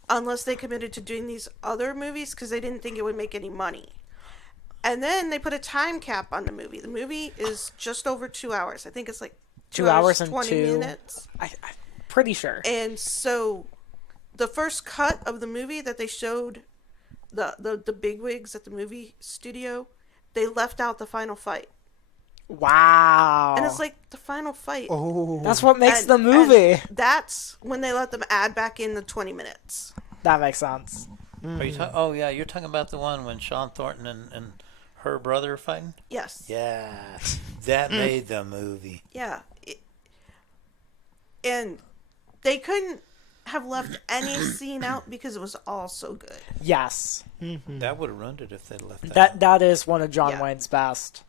unless they committed to doing these other movies because they didn't think it would make any money. And then they put a time cap on the movie. The movie is just over 2 hours. I think it's like 2 hours and 20 2. minutes. I'm pretty sure. And so the first cut of the movie that they showed the bigwigs at the movie studio, they left out the final fight. Wow. And it's like the final fight. Oh. That's what makes And- the movie. and that's when they let them add back in the 20 minutes. That makes sense. Are you oh yeah, you're talking about the one when Sean Thornton and her brother are fighting? Yes. Yeah. That made the movie. Yeah. And they couldn't have left any scene out because it was all so good. Yes. That would have ruined it if they'd left that. That is one of John Yeah. Wayne's best.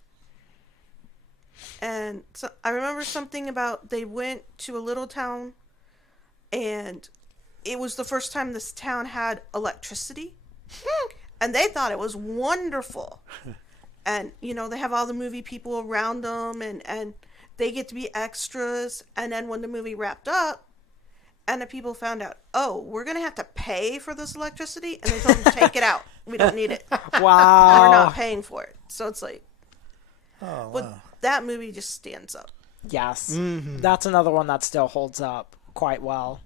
And so I remember something about they went to a little town and it was the first time this town had electricity. And they thought it was wonderful. And, you know, they have all the movie people around them and they get to be extras. And then when the movie wrapped up and the people found out, oh, we're going to have to pay for this electricity. And they told them, take it out. We don't need it. Wow. We're not paying for it. So it's like, Oh but wow. that movie just stands up. Yes. Mm-hmm. That's another one that still holds up quite well.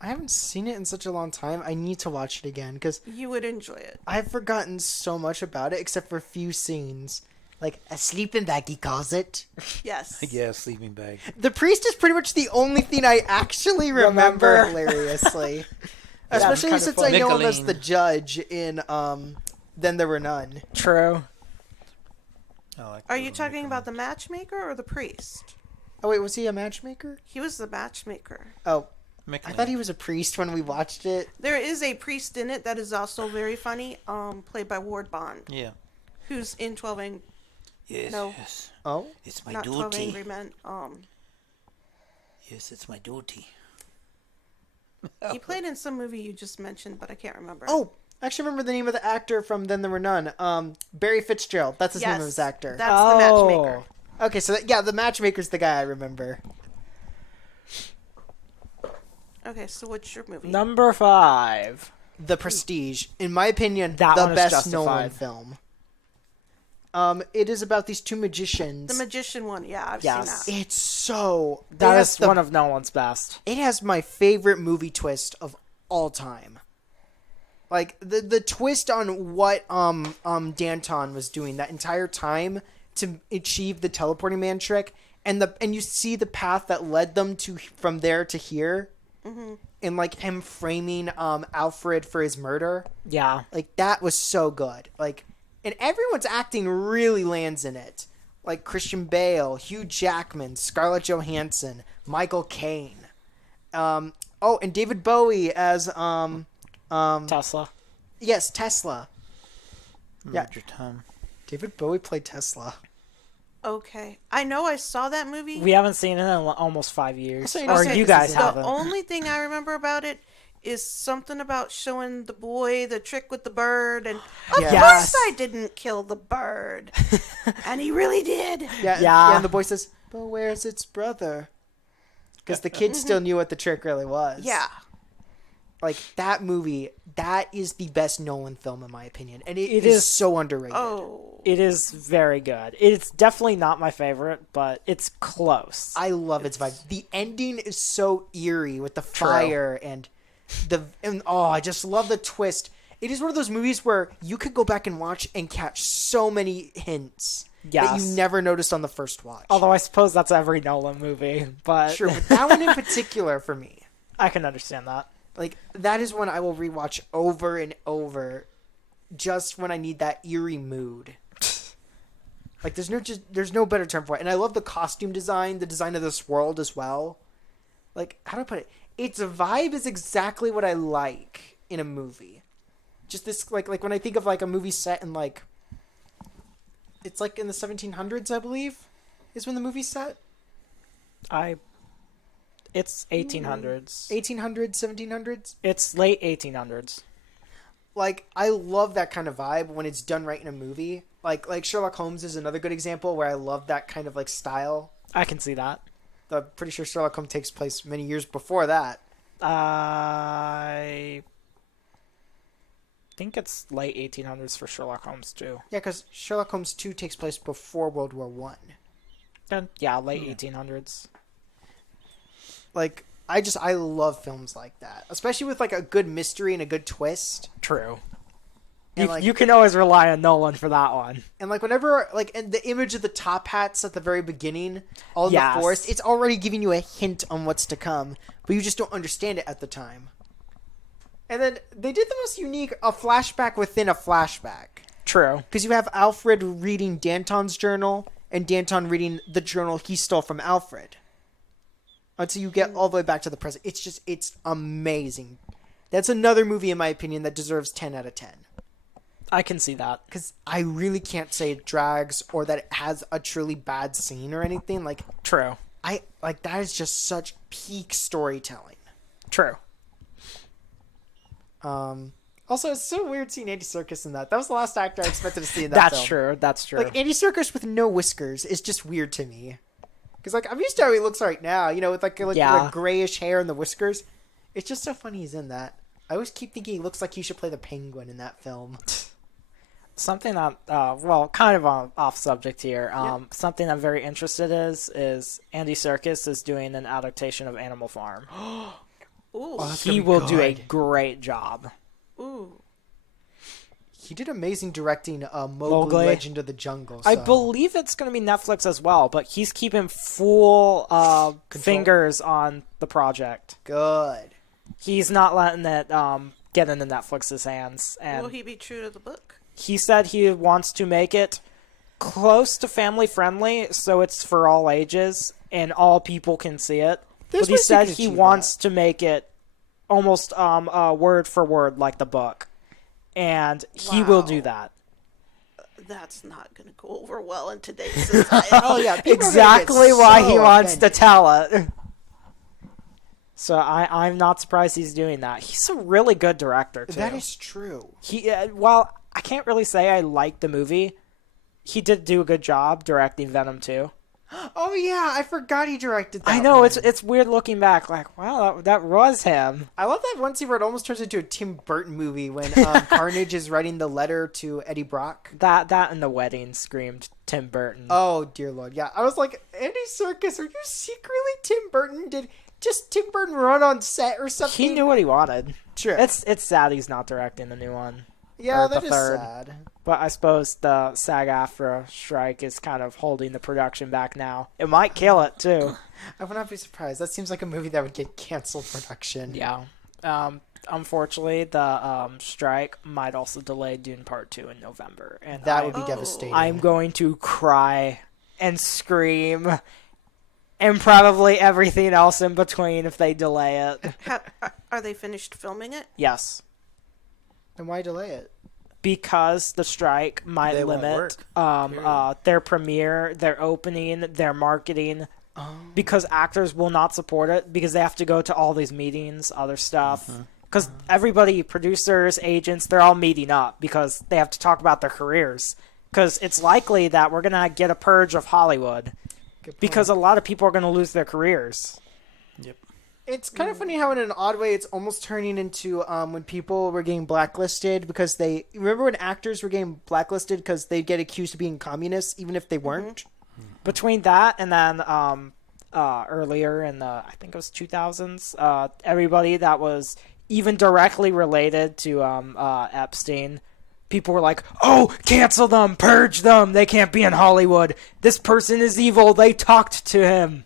I haven't seen it in such a long time. I need to watch it again because You would enjoy it. I've forgotten so much about it except for a few scenes. Like a sleeping bag, he calls it. Yes. Yeah, sleeping bag. The priest is pretty much the only thing I actually remember hilariously. Especially kind of since fun. I know him as Nicolene. the judge in Then There Were None. True. I like Are the you little talking Nicolene. about the matchmaker or the priest? Oh wait, was he a matchmaker? He was the matchmaker. Oh, I Nicolene. thought he was a priest when we watched it. There is a priest in it that is also very funny, played by Ward Bond, Yeah. who's in 12 Angry, Yes. No. Yes. Oh, It's my not 12 duty. Angry Men. Yes, it's my duty. He played in some movie you just mentioned, but I can't remember. oh, I actually remember the name of the actor from Then There Were None. Barry Fitzgerald. That's his name of his actor. That's the matchmaker. Okay, so yeah, the matchmaker's the guy I remember. Okay, so what's your movie? Number 5. The Prestige, in my opinion, That the one is best Nolan justified. film. It is about these two magicians. The Magician one. Yeah, I've Yes. seen that. It's so... That it is has one of Nolan's best. It has my favorite movie twist of all time. Like the twist on what Danton was doing that entire time to achieve the teleporting man trick, and you see the path that led them to from there to here, and like him framing Alfred for his murder. Yeah. Like that was so good. Like, and everyone's acting really lands in it. Like Christian Bale, Hugh Jackman, Scarlett Johansson, Michael Caine. And David Bowie as Tesla. yes, Tesla. Yeah. Major Tom. David Bowie played Tesla. Okay. I know I saw that movie. We haven't seen it in almost 5 years. So you Or know, you this guys is- The haven't. only thing I remember about it is something about showing the boy the trick with the bird, and of Yes. course I didn't kill the bird, and he really did. Yeah, Yeah. and the boy says, "But where's its brother?" Because the kid still knew what the trick really was. Yeah. Like that movie, that is the best Nolan film in my opinion, and It it is- is so underrated. Oh. It is very good. It's definitely not my favorite, but it's close. I love its vibe. The ending is so eerie with the fire and I just love the twist. It is one of those movies where you could go back and watch and catch so many hints that Yes. you never noticed on the first watch. Although I suppose that's every Nolan movie, but Sure, but that one in particular for me, I can understand that. like that is one I will rewatch over and over, just when I need that eerie mood. Like there's no better term for it, and I love the costume design, the design of this world as well. Like how do I put it? Its vibe is exactly what I like in a movie. Just this like when I think of like a movie set in like, it's like in the 1700s, I believe, is when the movie's set. It's 1800s. 1800s, 1700s. It's late 1800s. Like I love that kind of vibe when it's done right in a movie. Like Sherlock Holmes is another good example where I love that kind of like style. I can see that. I'm pretty sure Sherlock Holmes takes place many years before that. I think it's late 1800s for Sherlock Holmes too. Yeah, because Sherlock Holmes 2 takes place before World War One. And yeah, late 1800s. Like I love films like that, especially with like a good mystery and a good twist. True. And, like- You can always rely on Nolan for that one. And like whenever like and the image of the top hats at the very beginning, all in Yes. the forest, it's already giving you a hint on what's to come, but you just don't understand it at the time. And then they did the most unique a flashback within a flashback. True. Because you have Alfred reading Danton's journal and Danton reading the journal he stole from Alfred. Until you get all the way back to the present. It's amazing. That's another movie, in my opinion, that deserves 10 out of 10. I can see that. Because I really can't say it drags or that it has a truly bad scene or anything. Like, True. that is just such peak storytelling. True. Also, it's so weird seeing Andy Serkis in that. That was the last actor I expected to see in that That's film. true. That's true. Like, Andy Serkis with no whiskers is just weird to me. Because, like, I'm used to how he looks right now, you know, with, like Yeah. the grayish hair and the whiskers. It's just so funny he's in that. I always keep thinking he looks like he should play the Penguin in that film. Something that, kind of off subject here. Something I'm very interested is Andy Serkis is doing an adaptation of Animal Farm. Ooh. that's He gonna be will do a good. great job. Ooh. He did amazing directing Mowgli, Mowgli. Legend of the Jungle. I so- believe it's going to be Netflix as well, but he's keeping full fingers on the project. Good. He's not letting it get into Netflix's hands. And Will he be true to the book? he said he wants to make it close to family friendly, so it's for all ages and all people can see it. There's but he ways you said can he achieve wants to make it almost word for word like the book, and he will do Wow. that. That's not going to go over well in today's society. Oh, yeah. people are gonna Exactly get why so he wants to offended. tell it. So I'm not surprised he's doing that. He's a really good director too. That is true. He while I can't really say I like the movie, he did do a good job directing Venom 2. Oh yeah, I forgot he directed that. I know, one. it's weird looking back. Like, wow, that was him. I love that one scene where it almost turns into a Tim Burton movie when Carnage is writing the letter to Eddie Brock. That and the wedding screamed Tim Burton. Oh dear lord, yeah. I was like, Andy Serkis, are you secretly Tim Burton? Did just Tim Burton run on set or something? He knew what he wanted. True. It's sad he's not directing the new one. Yeah, or that the is third. sad. But I suppose the SAG-AFTRA strike is kind of holding the production back now. It might kill it too. I would not be surprised. That seems like a movie that would get canceled production. Yeah. Unfortunately, the strike might also delay Dune Part 2 in November. And That would be Oh. devastating. I'm going to cry and scream and probably everything else in between if they delay it. Are they finished filming it? Yes. Then why delay it? Because the strike might They won't limit work, their premiere, their opening, their marketing. Because actors will not support it because they have to go to all these meetings, other stuff. Because everybody, producers, agents, they're all meeting up because they have to talk about their careers. Because it's likely that we're going to get a purge of Hollywood because a lot of people are going to lose their careers. Yep. It's kind of funny how, in an odd way, it's almost turning into when people were getting blacklisted because they remember when actors were getting blacklisted because they'd get accused of being communists even if they weren't. Between that and then earlier in the, I think it was 2000s, everybody that was even directly related to Epstein, people were like, oh, cancel them, purge them, they can't be in Hollywood. This person is evil, they talked to him.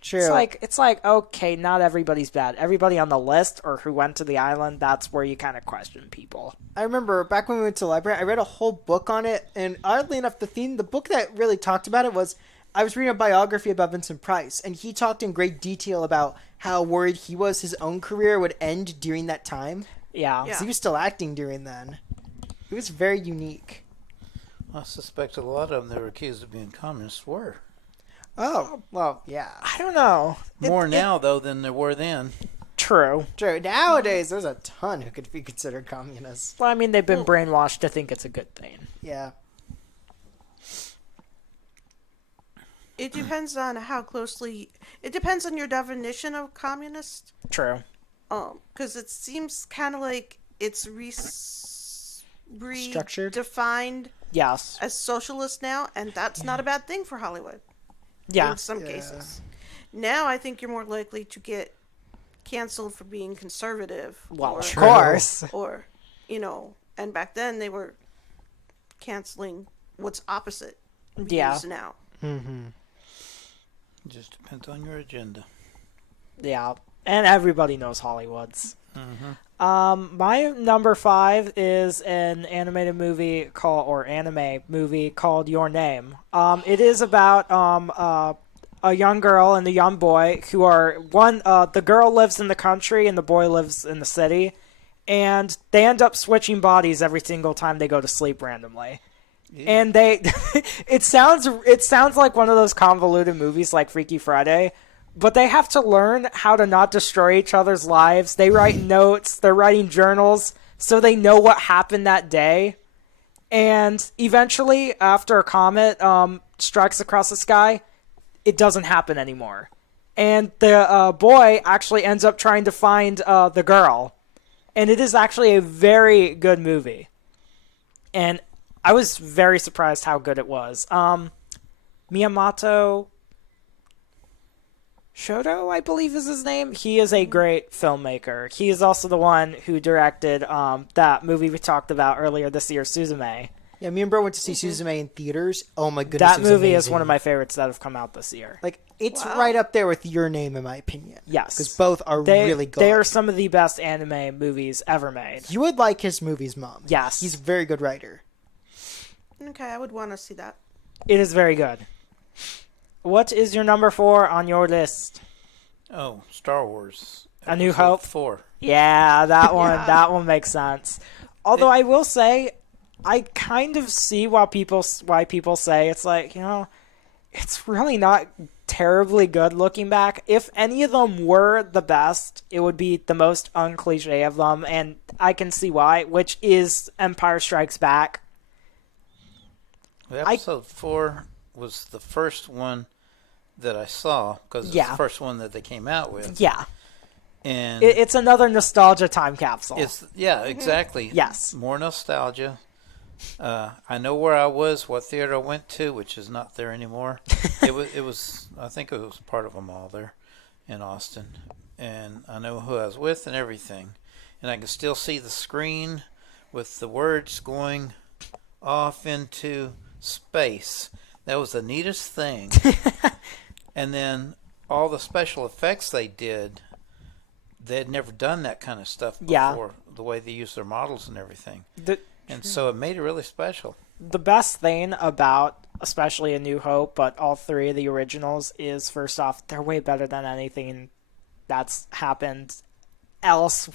True. It's like okay, not everybody's bad. Everybody on the list or who went to the island, that's where you kind of question people. I remember back when we went to the library, I read a whole book on it, and oddly enough, the book that really talked about it was, I was reading a biography about Vincent Price, and he talked in great detail about how worried he was his own career would end during that time. Yeah. 'Cause he was still acting during then. It was very unique. I suspect a lot of them that were accused of being communists were. Oh, well, yeah. I don't know. More now, though, than there were then. True. True. Nowadays, there's a ton who could be considered communists. Well, I mean, they've been brainwashed to think it's a good thing. Yeah. It depends on how closely. It depends on your definition of communist. True. Because it seems kind of like it's Structured? redefined Yes. as socialist now, and that's not a bad thing for Hollywood. Yeah. In some Yeah. cases. Now I think you're more likely to get canceled for being conservative. Well, or, of course. Or, and back then they were canceling what's opposite views Yeah. now. Mm-hmm. It just depends on your agenda. Yeah. And everybody knows Hollywood's. My number 5 is an animated movie called Your Name. It is about a young girl and a young boy who are the girl lives in the country and the boy lives in the city, and they end up switching bodies every single time they go to sleep randomly. Yeah. And they it sounds like one of those convoluted movies like Freaky Friday, but they have to learn how to not destroy each other's lives. They write notes, they're writing journals, so they know what happened that day. And eventually, after a comet strikes across the sky, it doesn't happen anymore. And the boy actually ends up trying to find the girl. And it is actually a very good movie. And I was very surprised how good it was. Miyamoto Shoto, I believe is his name. He is a great filmmaker. He is also the one who directed that movie we talked about earlier this year, Suzume. Yeah, me and bro went to see Suzume in theaters. Oh my goodness, That it was movie is amazing. one of my favorites that have come out this year. Like, it's Wow. right up there with Your Name, in my opinion. Yes. Because both are really good. They are some of the best anime movies ever made. You would like his movies, Mom. Yes. He's a very good writer. Okay, I would want to see that. It is very good. What is your number 4 on your list? Oh, Star Wars. A New Episode Hope? 4. Yeah, that one. Yeah. That one makes sense. Although I will say, I kind of see why people say it's like, it's really not terribly good looking back. If any of them were the best, it would be the most uncliche of them, and I can see why, which is Empire Strikes Back. Episode 4 was the first one that I saw because it's Yeah. the first one that they came out with. Yeah. And It's another nostalgia time capsule. exactly. Yes. More nostalgia. I know where I was, what theater I went to, which is not there anymore. It was. I think it was part of a mall there in Austin, and I know who I was with and everything, and I can still see the screen with the words going off into space. That was the neatest thing. And then all the special effects they did. They had never done that kind of stuff before. Yeah. The way they used their models and everything. And True. so it made it really special. The best thing about, especially A New Hope, but all three of the originals, is first off, they're way better than anything that's happened else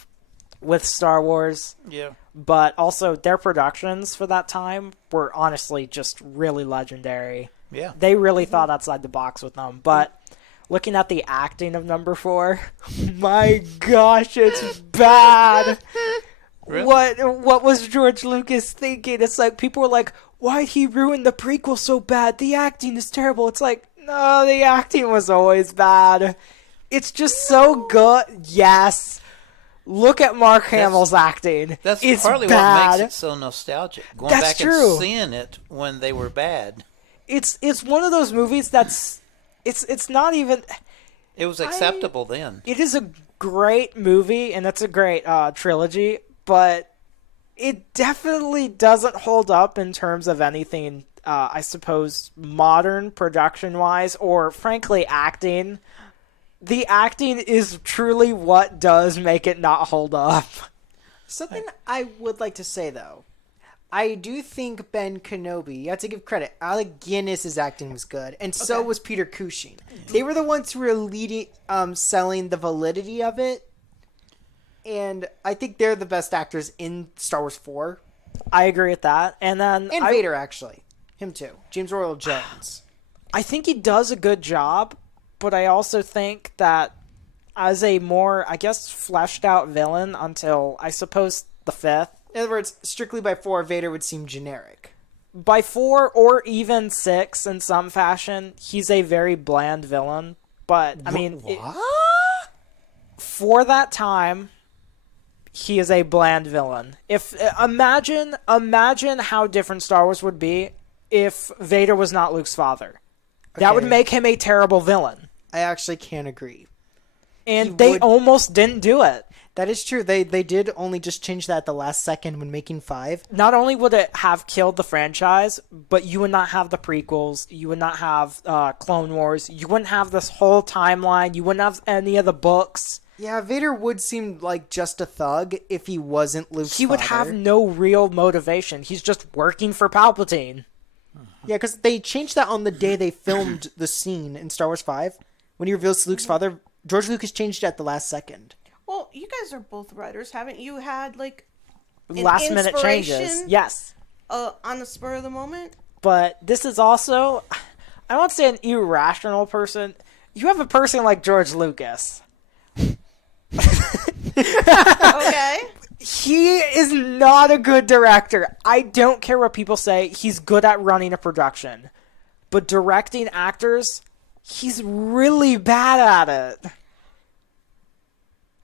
with Star Wars. Yeah. But also, their productions for that time were honestly just really legendary. Yeah. They really thought outside the box with them. But looking at the acting of number 4, my gosh, it's bad. Really? What was George Lucas thinking? It's like people were like, why'd he ruin the prequel so bad? The acting is terrible. It's like, no, the acting was always bad. It's just so good. Yes. Look at Mark Hamill's acting. That's it's partly bad. what makes it so nostalgic. Going That's back true. and seeing it when they were bad. It's one of those movies that's it's not even. It was acceptable then. It is a great movie and it's a great trilogy, but it definitely doesn't hold up in terms of anything. I suppose modern production wise, or frankly acting. The acting is truly what does make it not hold up. Something I would like to say, though. I do think Ben Kenobi, you have to give credit, Alec Guinness's acting was good, and so Okay. was Peter Cushing. They were the ones who were leading, selling the validity of it, and I think they're the best actors in Star Wars 4. I agree with that. And then And Vader, actually. Him too. James Earl Jones. I think he does a good job, but I also think that as a more, I guess, fleshed out villain until, I suppose, the 5th, In other words, strictly by 4, Vader would seem generic. by 4 or even 6 in some fashion, he's a very bland villain. But, I mean, for that time, he is a bland villain. If imagine how different Star Wars would be if Vader was not Luke's father. That would Okay. make him a terrible villain. I actually can't agree. And He they would- almost didn't do it. That is true. They did only just change that at the last second when making 5. Not only would it have killed the franchise, but you would not have the prequels. You would not have Clone Wars. You wouldn't have this whole timeline. You wouldn't have any of the books. Yeah, Vader would seem like just a thug if he wasn't Luke's He would have father. no real motivation. He's just working for Palpatine. Yeah, because they changed that on the day they filmed the scene in Star Wars 5. When he reveals Luke's father, George Lucas changed it at the last second. Well, you guys are both writers. Haven't you had, like, an Last minute changes. inspiration? Yes. On the spur of the moment? But this is also, I won't say an irrational person. You have a person like George Lucas. Okay. He is not a good director. I don't care what people say. He's good at running a production. But directing actors, he's really bad at it.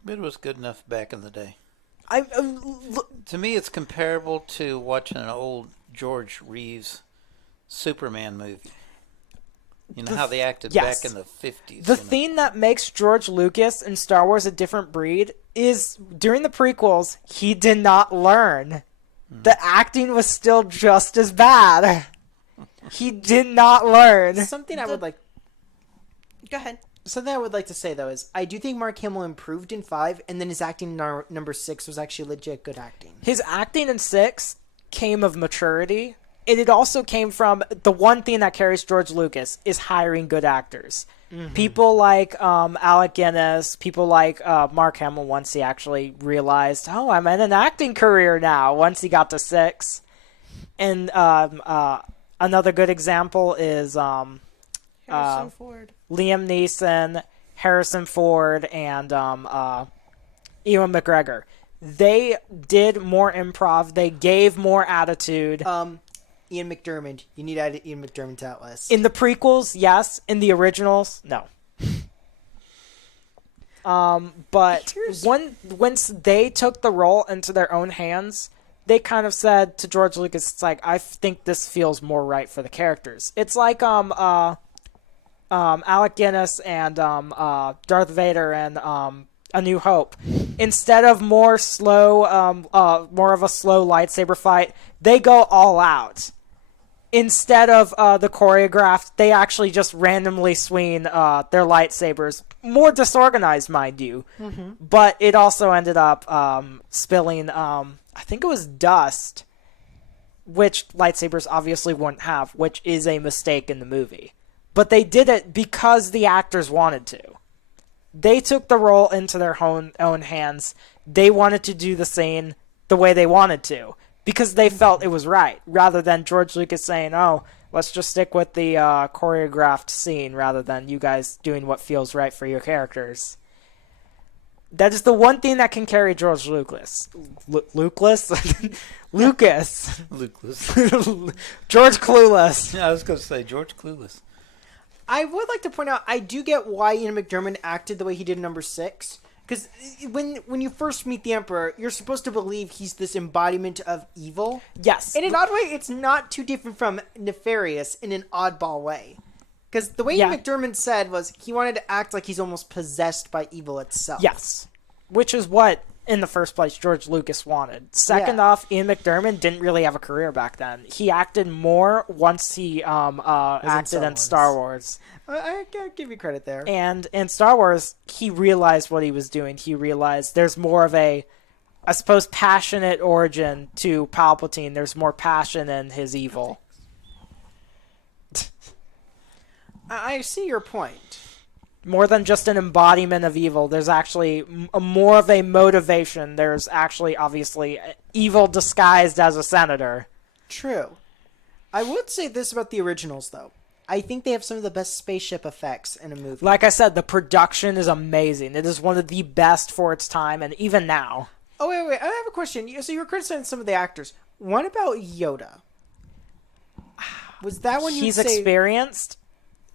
It was good enough back in the day. Look, To me, it's comparable to watching an old George Reeves Superman movie. You know how they acted yes. back in the 50s. the thing that makes George Lucas and Star Wars a different breed is during the prequels, he did not learn. The acting was still just as bad. He did not learn. Something I would like Go ahead. Something I would like to say, though, is I do think Mark Hamill improved in 5, and then his acting in number 6 was actually legit good acting. His acting in 6 came of maturity. And it also came from the one thing that carries George Lucas is hiring good actors. People like Alec Guinness, people like Mark Hamill once he actually realized, oh, I'm in an acting career now, once he got to 6. And another good example is Harrison Ford. Liam Neeson, Harrison Ford, and Ewan McGregor. They did more improv. They gave more attitude. Ian McDiarmid. You need to add Ian McDiarmid to that list. In the prequels, yes. In the originals, no. But once they took the role into their own hands, they kind of said to George Lucas, "It's like, I think this feels more right for the characters." It's like Alec Guinness and Darth Vader and A New Hope. Instead of more of a slow lightsaber fight, they go all out. Instead of the choreographed, they actually just randomly swing their lightsabers. More disorganized, mind you. Mm-hmm. But it also ended up spilling, I think it was dust, which lightsabers obviously wouldn't have, which is a mistake in the movie. But they did it because the actors wanted to. They took the role into their own hands. They wanted to do the scene the way they wanted to, because they felt it was right, rather than George Lucas saying, "Oh, let's just stick with the choreographed scene rather than you guys doing what feels right for your characters." That is the one thing that can carry George Lucas. Lucas? Lucas. Lucas. George Clueless. I was going to say George Clueless. I would like to point out, I do get why Ian McDiarmid acted the way he did in number 6. Because when you first meet the Emperor, you're supposed to believe he's this embodiment of evil. Yes. In an odd way, it's not too different from Nefarious in an oddball way. Because the way McDiarmid said was he wanted to act like he's almost possessed by evil itself. Yes. Which is what, in the first place, George Lucas wanted. Second off, Ian McDiarmid didn't really have a career back then. He acted more once he acted in Star Wars. I gotta give you credit there. And in Star Wars, he realized what he was doing. He realized there's more of a, I suppose, passionate origin to Palpatine. There's more passion in his evil. I see your point. More than just an embodiment of evil. There's actually more of a motivation. There's actually, obviously, evil disguised as a senator. True. I would say this about the originals, though. I think they have some of the best spaceship effects in a movie. Like I said, the production is amazing. It is one of the best for its time, and even now. Oh, wait. I have a question. So you were criticizing some of the actors. What about Yoda? Was that one He's experienced,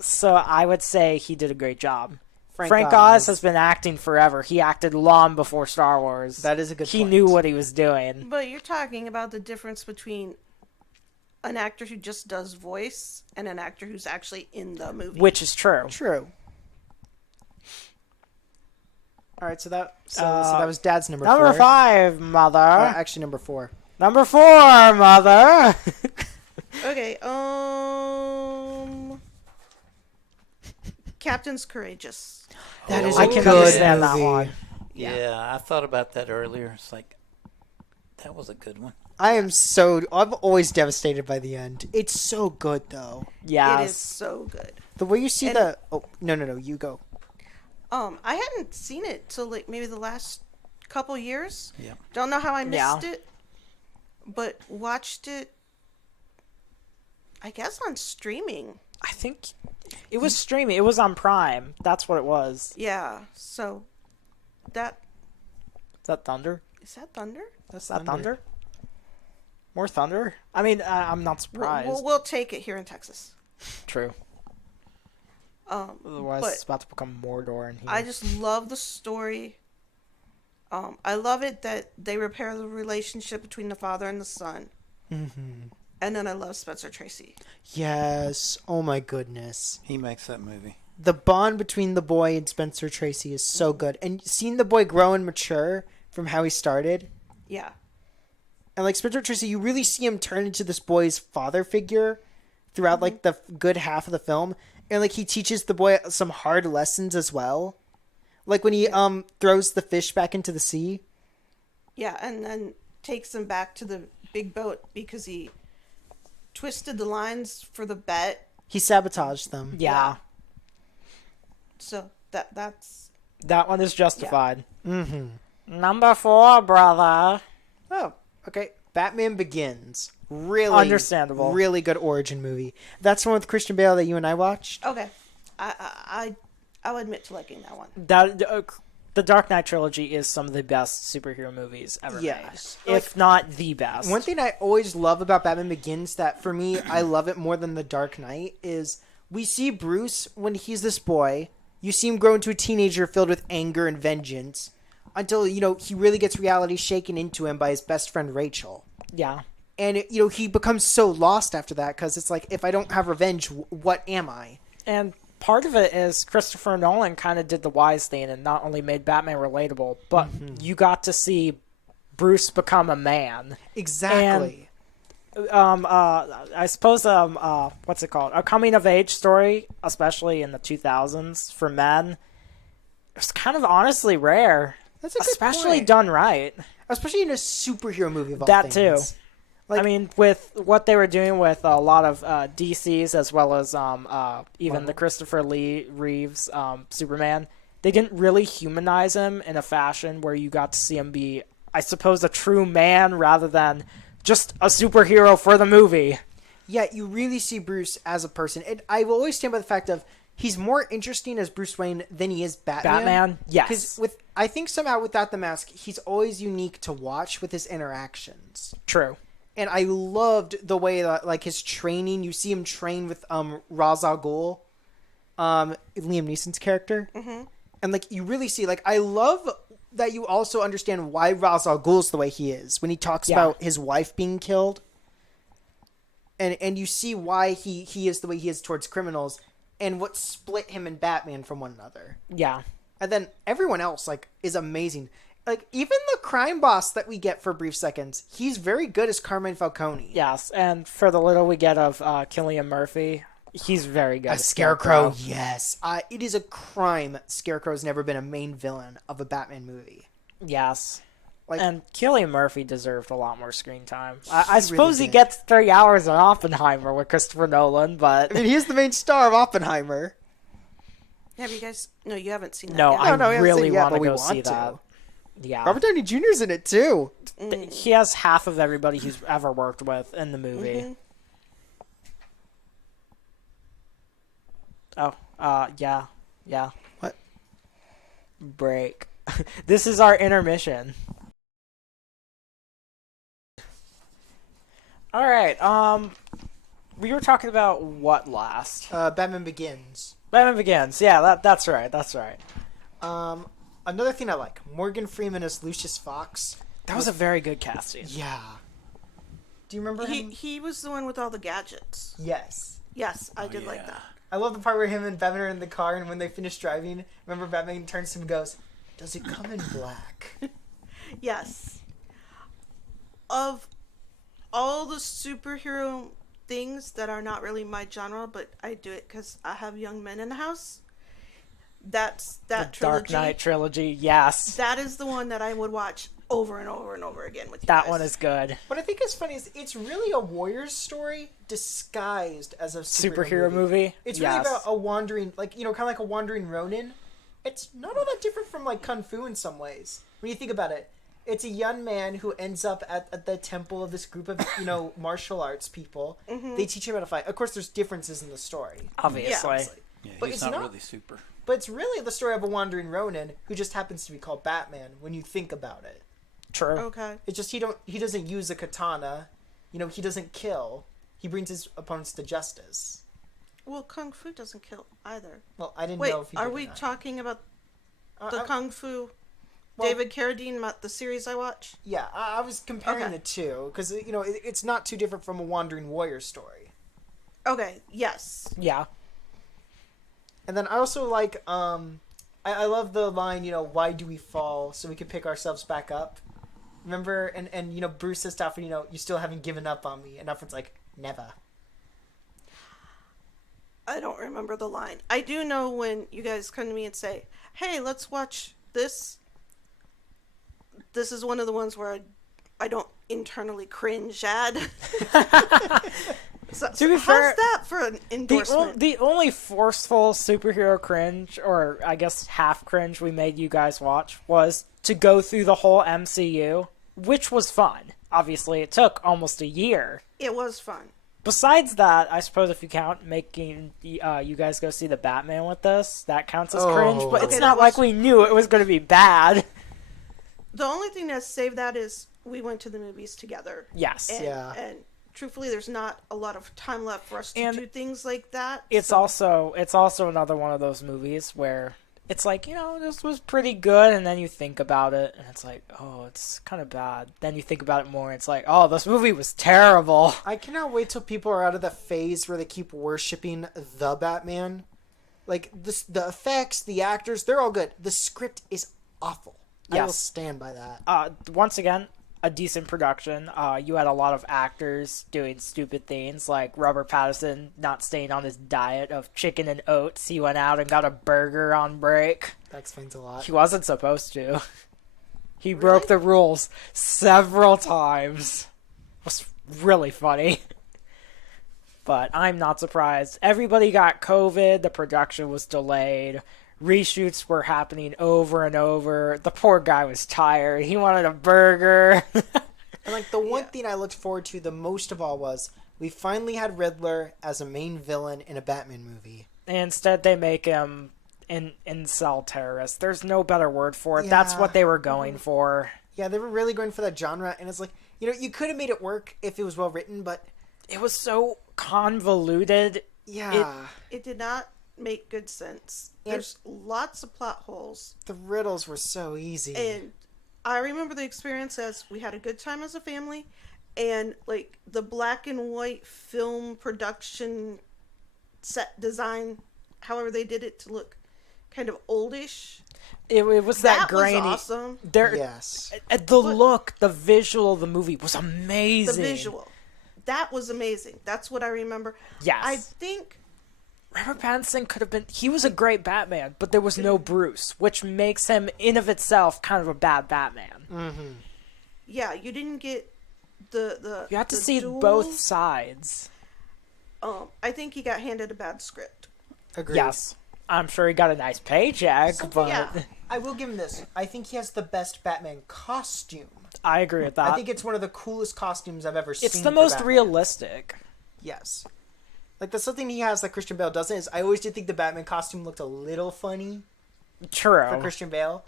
so I would say he did a great job. Frank Oz Oz has been acting forever. He acted long before Star Wars. That is a good point. He knew what he was doing. But you're talking about the difference between an actor who just does voice and an actor who's actually in the movie. Which is true. True. All right, so that was Dad's number 4. Number 5, Mother. Actually, number 4. Number 4, Mother. Okay, Captain's Courageous. That is I a can good understand that movie. one. Yeah, I thought about that earlier. It's like, that was a good one. I'm always devastated by the end. It's so good, though. Yes. It is so good. The way you see no, you go. I hadn't seen it till like maybe the last couple years. Yeah. Don't know how I missed it, but watched it, I guess, on streaming. I think it was streaming. It was on Prime. That's what it was. Yeah, so that... Is that Thunder? Is that Thunder? That's that Thunder? More Thunder? I mean, I'm not surprised. We'll take it here in Texas. True. Otherwise, but it's about to become Mordor in here. I just love the story. I love it that they repair the relationship between the father and the son. Mm-hmm. And then I love Spencer Tracy. Yes. Oh my goodness. He makes that movie. The bond between the boy and Spencer Tracy is so good. And seeing the boy grow and mature from how he started. Yeah. And like Spencer Tracy, you really see him turn into this boy's father figure throughout like the good half of the film. And like he teaches the boy some hard lessons as well. Like when he throws the fish back into the sea. Yeah, and then takes him back to the big boat because he twisted the lines for the bet. He sabotaged them. Yeah. So that's... That one is justified. Yeah. Mm-hmm. Number 4, brother. Oh, okay. Batman Begins. Really Understandable. Really good origin movie. That's the one with Christian Bale that you and I watched. Okay. I'll admit to liking that one. That the Dark Knight trilogy is some of the best superhero movies ever Yes. made, if not the best. One thing I always love about Batman Begins that for me I love it more than The Dark Knight is we see Bruce when he's this boy. You see him grow into a teenager filled with anger and vengeance until, he really gets reality shaken into him by his best friend Rachel. Yeah. And, he becomes so lost after that because it's like, if I don't have revenge, what am I? And part of it is Christopher Nolan kind of did the wise thing and not only made Batman relatable, but you got to see Bruce become a man. Exactly. I suppose what's it called? A coming of age story, especially in the 2000s for men, it's kind of honestly rare. That's a good especially point. done right. Especially in a superhero movie of all That things. too. Like- I mean, with what they were doing with a lot of DCs as well as even the Christopher Lee Reeves Superman, they didn't really humanize him in a fashion where you got to see him be, I suppose, a true man rather than just a superhero for the movie. Yeah, you really see Bruce as a person. And I will always stand by the fact of he's more interesting as Bruce Wayne than he is Batman. Batman, yes. Because I think somehow without the mask, he's always unique to watch with his interactions. True. And I loved the way that, like, his training. You see him train with Ra's al Ghul, Liam Neeson's character, and like you really see. Like, I love that you also understand why Ra's al Ghul's the way he is when he talks about his wife being killed, and you see why he is the way he is towards criminals, and what split him and Batman from one another. Yeah. And then everyone else, like, is amazing. Like, even the crime boss that we get for brief seconds, he's very good as Carmine Falcone. Yes, and for the little we get of Cillian Murphy, he's very good. A as Scarecrow, yes. It is a crime Scarecrow's never been a main villain of a Batman movie. Yes. Like, And Cillian Murphy deserved a lot more screen time. I suppose really he did. gets 3 hours on Oppenheimer with Christopher Nolan, but I mean, he's the main star of Oppenheimer. Have you guys? No, you haven't seen that. no, yet. I we haven't really seen it yet, want but to we go want see to. that. Yeah. Robert Downey Jr.'s in it, too. He has half of everybody he's ever worked with in the movie. Oh, yeah. What? Break. This is our intermission. All right. We were talking about what last? Batman Begins. Batman Begins. Yeah, that's right. That's right. Another thing I like, Morgan Freeman as Lucius Fox. That was a very good casting. Yeah. Do you remember him? He was the one with all the gadgets. Yes. Yes, I did like that. I love the part where him and Batman are in the car, and when they finish driving, remember Batman turns to him and goes, "Does it come in black?" Yes. Of all the superhero things that are not really my genre, but I do it because I have young men in the house. That's that The trilogy. Dark Knight trilogy. Yes. That is the one that I would watch over and over and over again with you That guys. one is good. What I think is funny is it's really a warrior's story disguised as a Superhero movie. It's Yes. really about a wandering, like, kind of like a wandering Ronin. It's not all that different from, like, Kung Fu in some ways. When you think about it, it's a young man who ends up at the temple of this group of, martial arts people. They teach him how to fight. Of course, there's differences in the story. Obviously. Yeah, But he's it's not, not- really super. But it's really the story of a wandering Ronin who just happens to be called Batman when you think about it. True. Okay. It's just he doesn't use a katana. He doesn't kill. He brings his opponents to justice. Well, Kung Fu doesn't kill either. Well, I didn't Wait, know if he are did or we not. talking about the I- Kung Fu well, David Carradine, the series I watch? Yeah, I was comparing Okay. the two because it's not too different from a wandering warrior story. Okay, yes. Yeah. And then I also like I love the line, why do we fall so we can pick ourselves back up. Remember, and Bruce says to Alfred, you still haven't given up on me, and Alfred's like, never. I don't remember the line. I do know when you guys come to me and say, hey, let's watch this. This is one of the ones where I don't internally cringe at. So, To be how's fair, that for an endorsement? The only forceful superhero cringe, or I guess half cringe, we made you guys watch was to go through the whole MCU, which was fun. Obviously, it took almost a year. It was fun. Besides that, I suppose if you count making you guys go see the Batman with us, that counts as cringe. But it's Okay, not that like was- we knew it was going to be bad. The only thing that saved that is we went to the movies together. Yes. And truthfully, there's not a lot of time left for us to And do things like that. It's so- also another one of those movies where it's like, this was pretty good, and then you think about it, and it's like, oh, it's kind of bad. Then you think about it more, and it's like, oh, this movie was terrible. I cannot wait till people are out of the phase where they keep worshiping the Batman. Like, the effects, the actors, they're all good. The script is awful. I will Yes. stand by that. Once again, a decent production. You had a lot of actors doing stupid things, like Robert Pattinson not staying on his diet of chicken and oats. He went out and got a burger on break. That explains a lot. He wasn't supposed to. He broke the rules several times. It was really funny. But I'm not surprised. Everybody got COVID. The production was delayed. Reshoots were happening over and over. The poor guy was tired. He wanted a burger. And, like, the one thing I looked forward to the most of all was we finally had Riddler as a main villain in a Batman movie. Instead, they make him an incel terrorist. There's no better word for it. That's Yeah. what they were going for. Yeah, they were really going for that genre, and it's like, you could have made it work if it was well written, but It was so convoluted. yeah, It did not make good sense. And- There's lots of plot holes. the riddles were so easy. And I remember the experience as we had a good time as a family, and like the black and white film production set design, however they did it to look kind of oldish. It was that That was grainy. awesome. There, Yes. the look, the visual of the movie was amazing. The visual. That was amazing. That's what I remember. Yes. I think Robert Pattinson could have been. He was a great Batman, but there was no Bruce, which makes him, in of itself, kind of a bad Batman. yeah, you didn't get the You have to the see duels. both sides. I think he got handed a bad script. Agreed. Yes, I'm sure he got a nice paycheck, but yeah. I will give him this. I think he has the best Batman costume. I agree with that. I think it's one of the coolest costumes I've ever seen. it's the for most Batman. realistic. Yes. Like, that's something he has that Christian Bale doesn't, is I always did think the Batman costume looked a little funny True. for Christian Bale.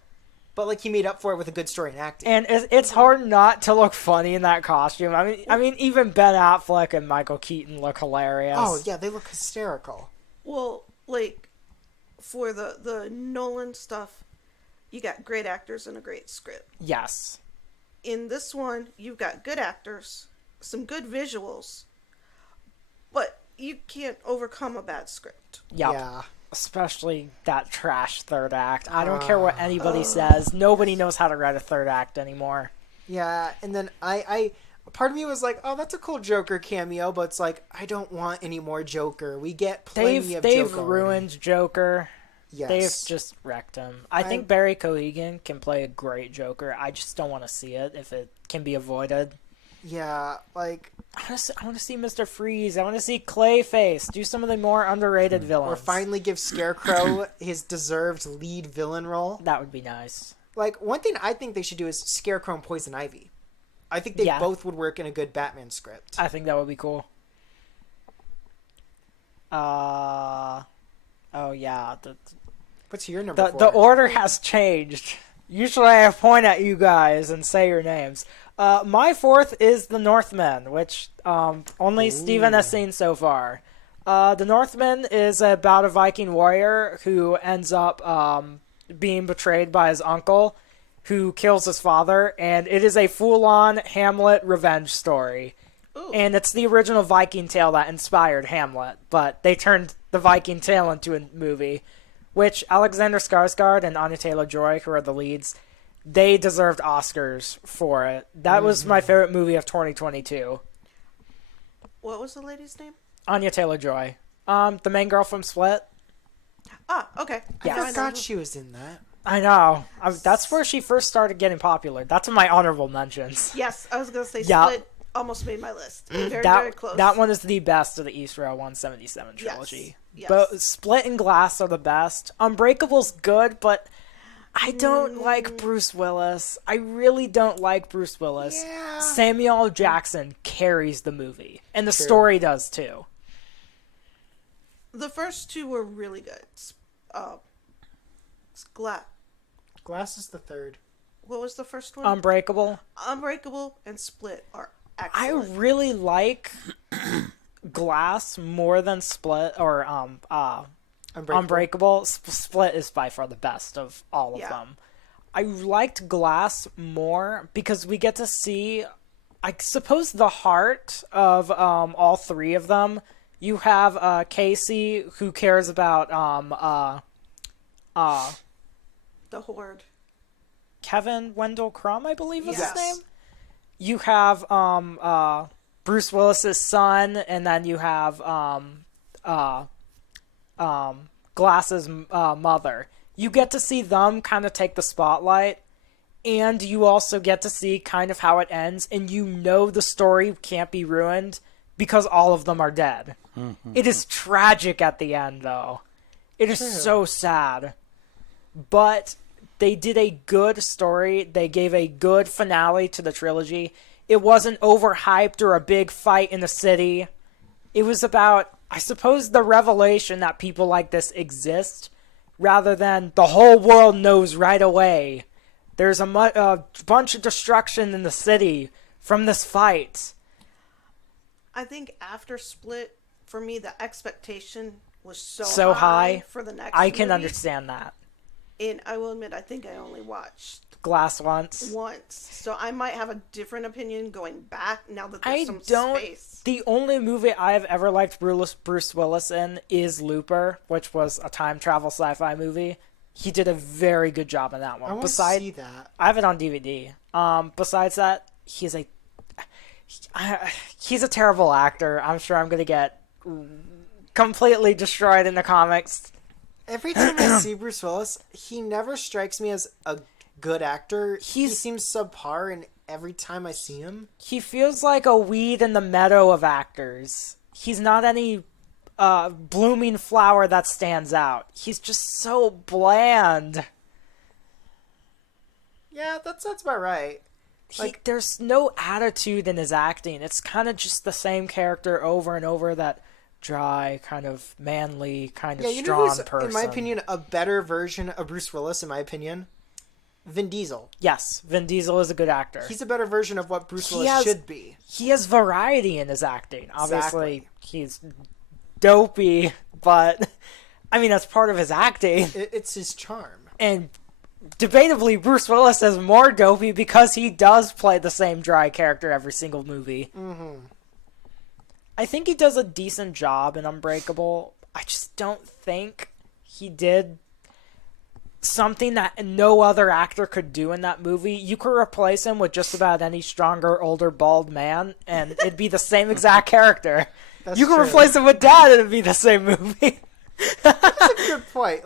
But, like, he made up for it with a good story and acting. And it's hard not to look funny in that costume. I mean, even Ben Affleck and Michael Keaton look hilarious. Oh, yeah, they look hysterical. Well, like for the Nolan stuff, you got great actors and a great script. Yes. In this one, you've got good actors, some good visuals, but you can't overcome a bad script. Yep. Yeah. Especially that trash third act. I don't care what anybody says. Nobody knows how to write a third act anymore. Yeah, and then I part of me was like, oh, that's a cool Joker cameo, but it's like, I don't want any more Joker. We get plenty of They've Joker already. ruined Joker. Yes. They've just wrecked him. I think Barry Cogan can play a great Joker. I just don't want to see it if it can be avoided. Yeah, like, I want to see Mr. Freeze. I want to see Clayface. Do some of the more underrated villains. or finally give Scarecrow his deserved lead villain role. That would be nice. Like, one thing I think they should do is Scarecrow and Poison Ivy. I think they Yeah. both would work in a good Batman script. I think that would be cool. Oh yeah. What's your number The 4? order has changed. Usually I point at you guys and say your names. My fourth is The Northman, which only Steven has seen so far. The Northman is about a Viking warrior who ends up being betrayed by his uncle, who kills his father, and it is a full-on Hamlet revenge story. Ooh. And it's the original Viking tale that inspired Hamlet, but they turned the Viking tale into a movie, which Alexander Skarsgård and Anya Taylor-Joy, who are the leads, they deserved Oscars for it. That was my favorite movie of 2022. What was the lady's name? Anya Taylor-Joy. The main girl from Split. Ah, okay. Yes. Now I know forgot who- she was in that. I know. That's where she first started getting popular. That's in my honorable mentions. Yes, I was gonna say Yeah. Split almost made my list. Very, very That, close. that one is the best of the East Rail 177 trilogy. Yes. But Split and Glass are the best. Unbreakable's good, but I don't like Bruce Willis. I really don't like Bruce Willis. Yeah. Samuel L. Jackson carries the movie, and the True. story does too. The first two were really good. Glass is the third. What was the first one? Unbreakable. Unbreakable and Split are I excellent. really like Glass more than Split or Unbreakable. Split is by far the best of all of Yeah. them. I liked Glass more because we get to see, I suppose, the heart of all three of them. You have Casey, who cares about The Horde. Kevin Wendell Crumb, I believe was his Yes. name. You have Bruce Willis's son, and then you have Glass's mother. You get to see them kind of take the spotlight, and you also get to see kind of how it ends, and you know the story can't be ruined because all of them are dead. It is tragic at the end, though. It is so sad. But they did a good story. They gave a good finale to the trilogy. It wasn't overhyped or a big fight in the city. It was about, I suppose, the revelation that people like this exist, rather than the whole world knows right away. There's a bunch of destruction in the city from this fight. I think after Split, for me, the expectation was so, So high. for the next I can movie. understand that. And I will admit, I think I only watched Glass once. once. So I might have a different opinion going back now that there's I some don't. space. The only movie I've ever liked Bruce Willis in is Looper, which was a time travel sci-fi movie. He did a very good job in that one. I want to see that. I have it on DVD. Besides that, he's a terrible actor. I'm sure I'm gonna get completely destroyed in the comics. Every time I see Bruce Willis, he never strikes me as a good actor. He seems subpar, and every time I see him, He feels like a weed in the meadow of actors. He's not any blooming flower that stands out. He's just so bland. yeah, that's about right. There's no attitude in his acting. It's kind of just the same character over and over, that dry, kind of manly, kind of Yeah, you know strong who's, person. in my opinion, a better version of Bruce Willis, in my opinion? Vin Diesel. Yes, Vin Diesel is a good actor. He's a better version of what Bruce Willis should be. He has variety in his acting. Obviously, Exactly. he's dopey, but I mean, that's part of his acting. It's his charm. And debatably, Bruce Willis is more dopey because he does play the same dry character every single movie. Mm-hmm. I think he does a decent job in Unbreakable. I just don't think he did something that no other actor could do in that movie. You could replace him with just about any stronger, older, bald man, and it'd be the same exact character. That's You could true. replace him with Dad, and it'd be the same movie. That's a good point.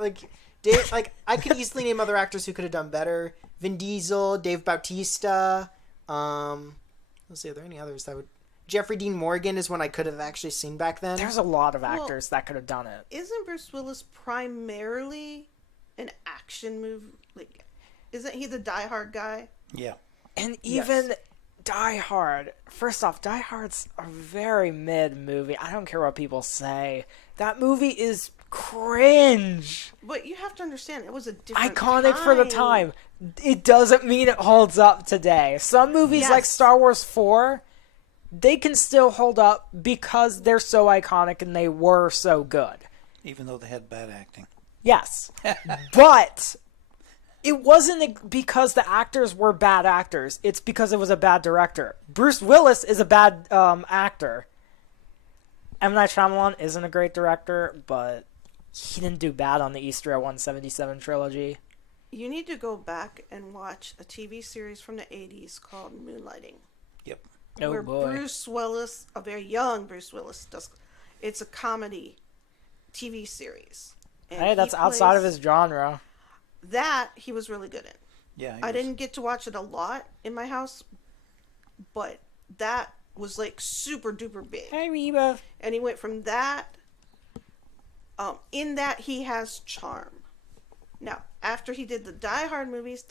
I could easily name other actors who could have done better. Vin Diesel, Dave Bautista. Let's see, are there any others that would... Jeffrey Dean Morgan is one I could have actually seen back then. There's a lot of actors that could have done it. Isn't Bruce Willis primarily an action movie? Like, isn't he the Die Hard guy? Yeah. And even Die Hard. First off, Die Hard's a very mid movie. I don't care what people say. That movie is cringe. But you have to understand, it was a different Iconic for the time. It doesn't mean it holds up today. Some movies like Yes. Star Wars 4, they can still hold up because they're so iconic and they were so good. Even though they had bad acting. Yes. But it wasn't because the actors were bad actors. It's because it was a bad director. Bruce Willis is a bad actor. M. Night Shyamalan isn't a great director, but he didn't do bad on the Easter at 177 trilogy. You need to go back and watch a TV series from the 80s called Moonlighting. Yep. Oh, where boy. Bruce Willis, a very young Bruce Willis, does. It's a comedy TV series. And Hey, that's he outside of plays- his genre. That he was really good in. Yeah. I didn't get to watch it a lot in my house, but that was like super duper big. Hey, Reba. And he went from that. In that he has charm. Now, after he did the Die Hard movies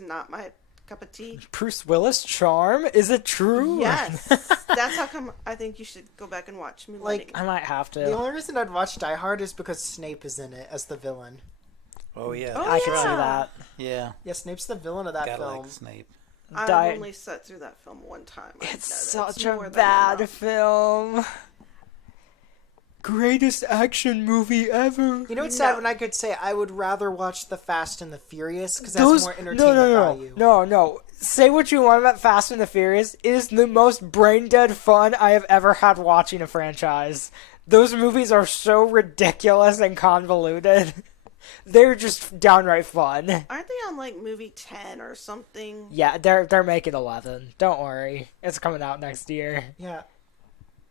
not my cup of tea. Bruce Willis charm? Is it true? Yes, that's how come I think you should go back and watch Millennium. I might have The to. only reason I'd watch Die Hard is because Snape is in it as the villain. Oh yeah. Oh, I can see yeah. that. Yeah. Yeah, Snape's the villain of that Gotta film. like Snape. I've Die- only sat through that film one time. I It's know that's such more a than bad enough. film. Greatest action movie ever. You know what's No. sad when I could say I would rather watch The Fast and the Furious because that's more entertainment value. No. Say what you want about Fast and the Furious. It is the most brain dead fun I have ever had watching a franchise. Those movies are so ridiculous and convoluted. They're just downright fun. Aren't they on like movie 10 or something? Yeah, they're making 11. Don't worry, it's coming out next year. Yeah.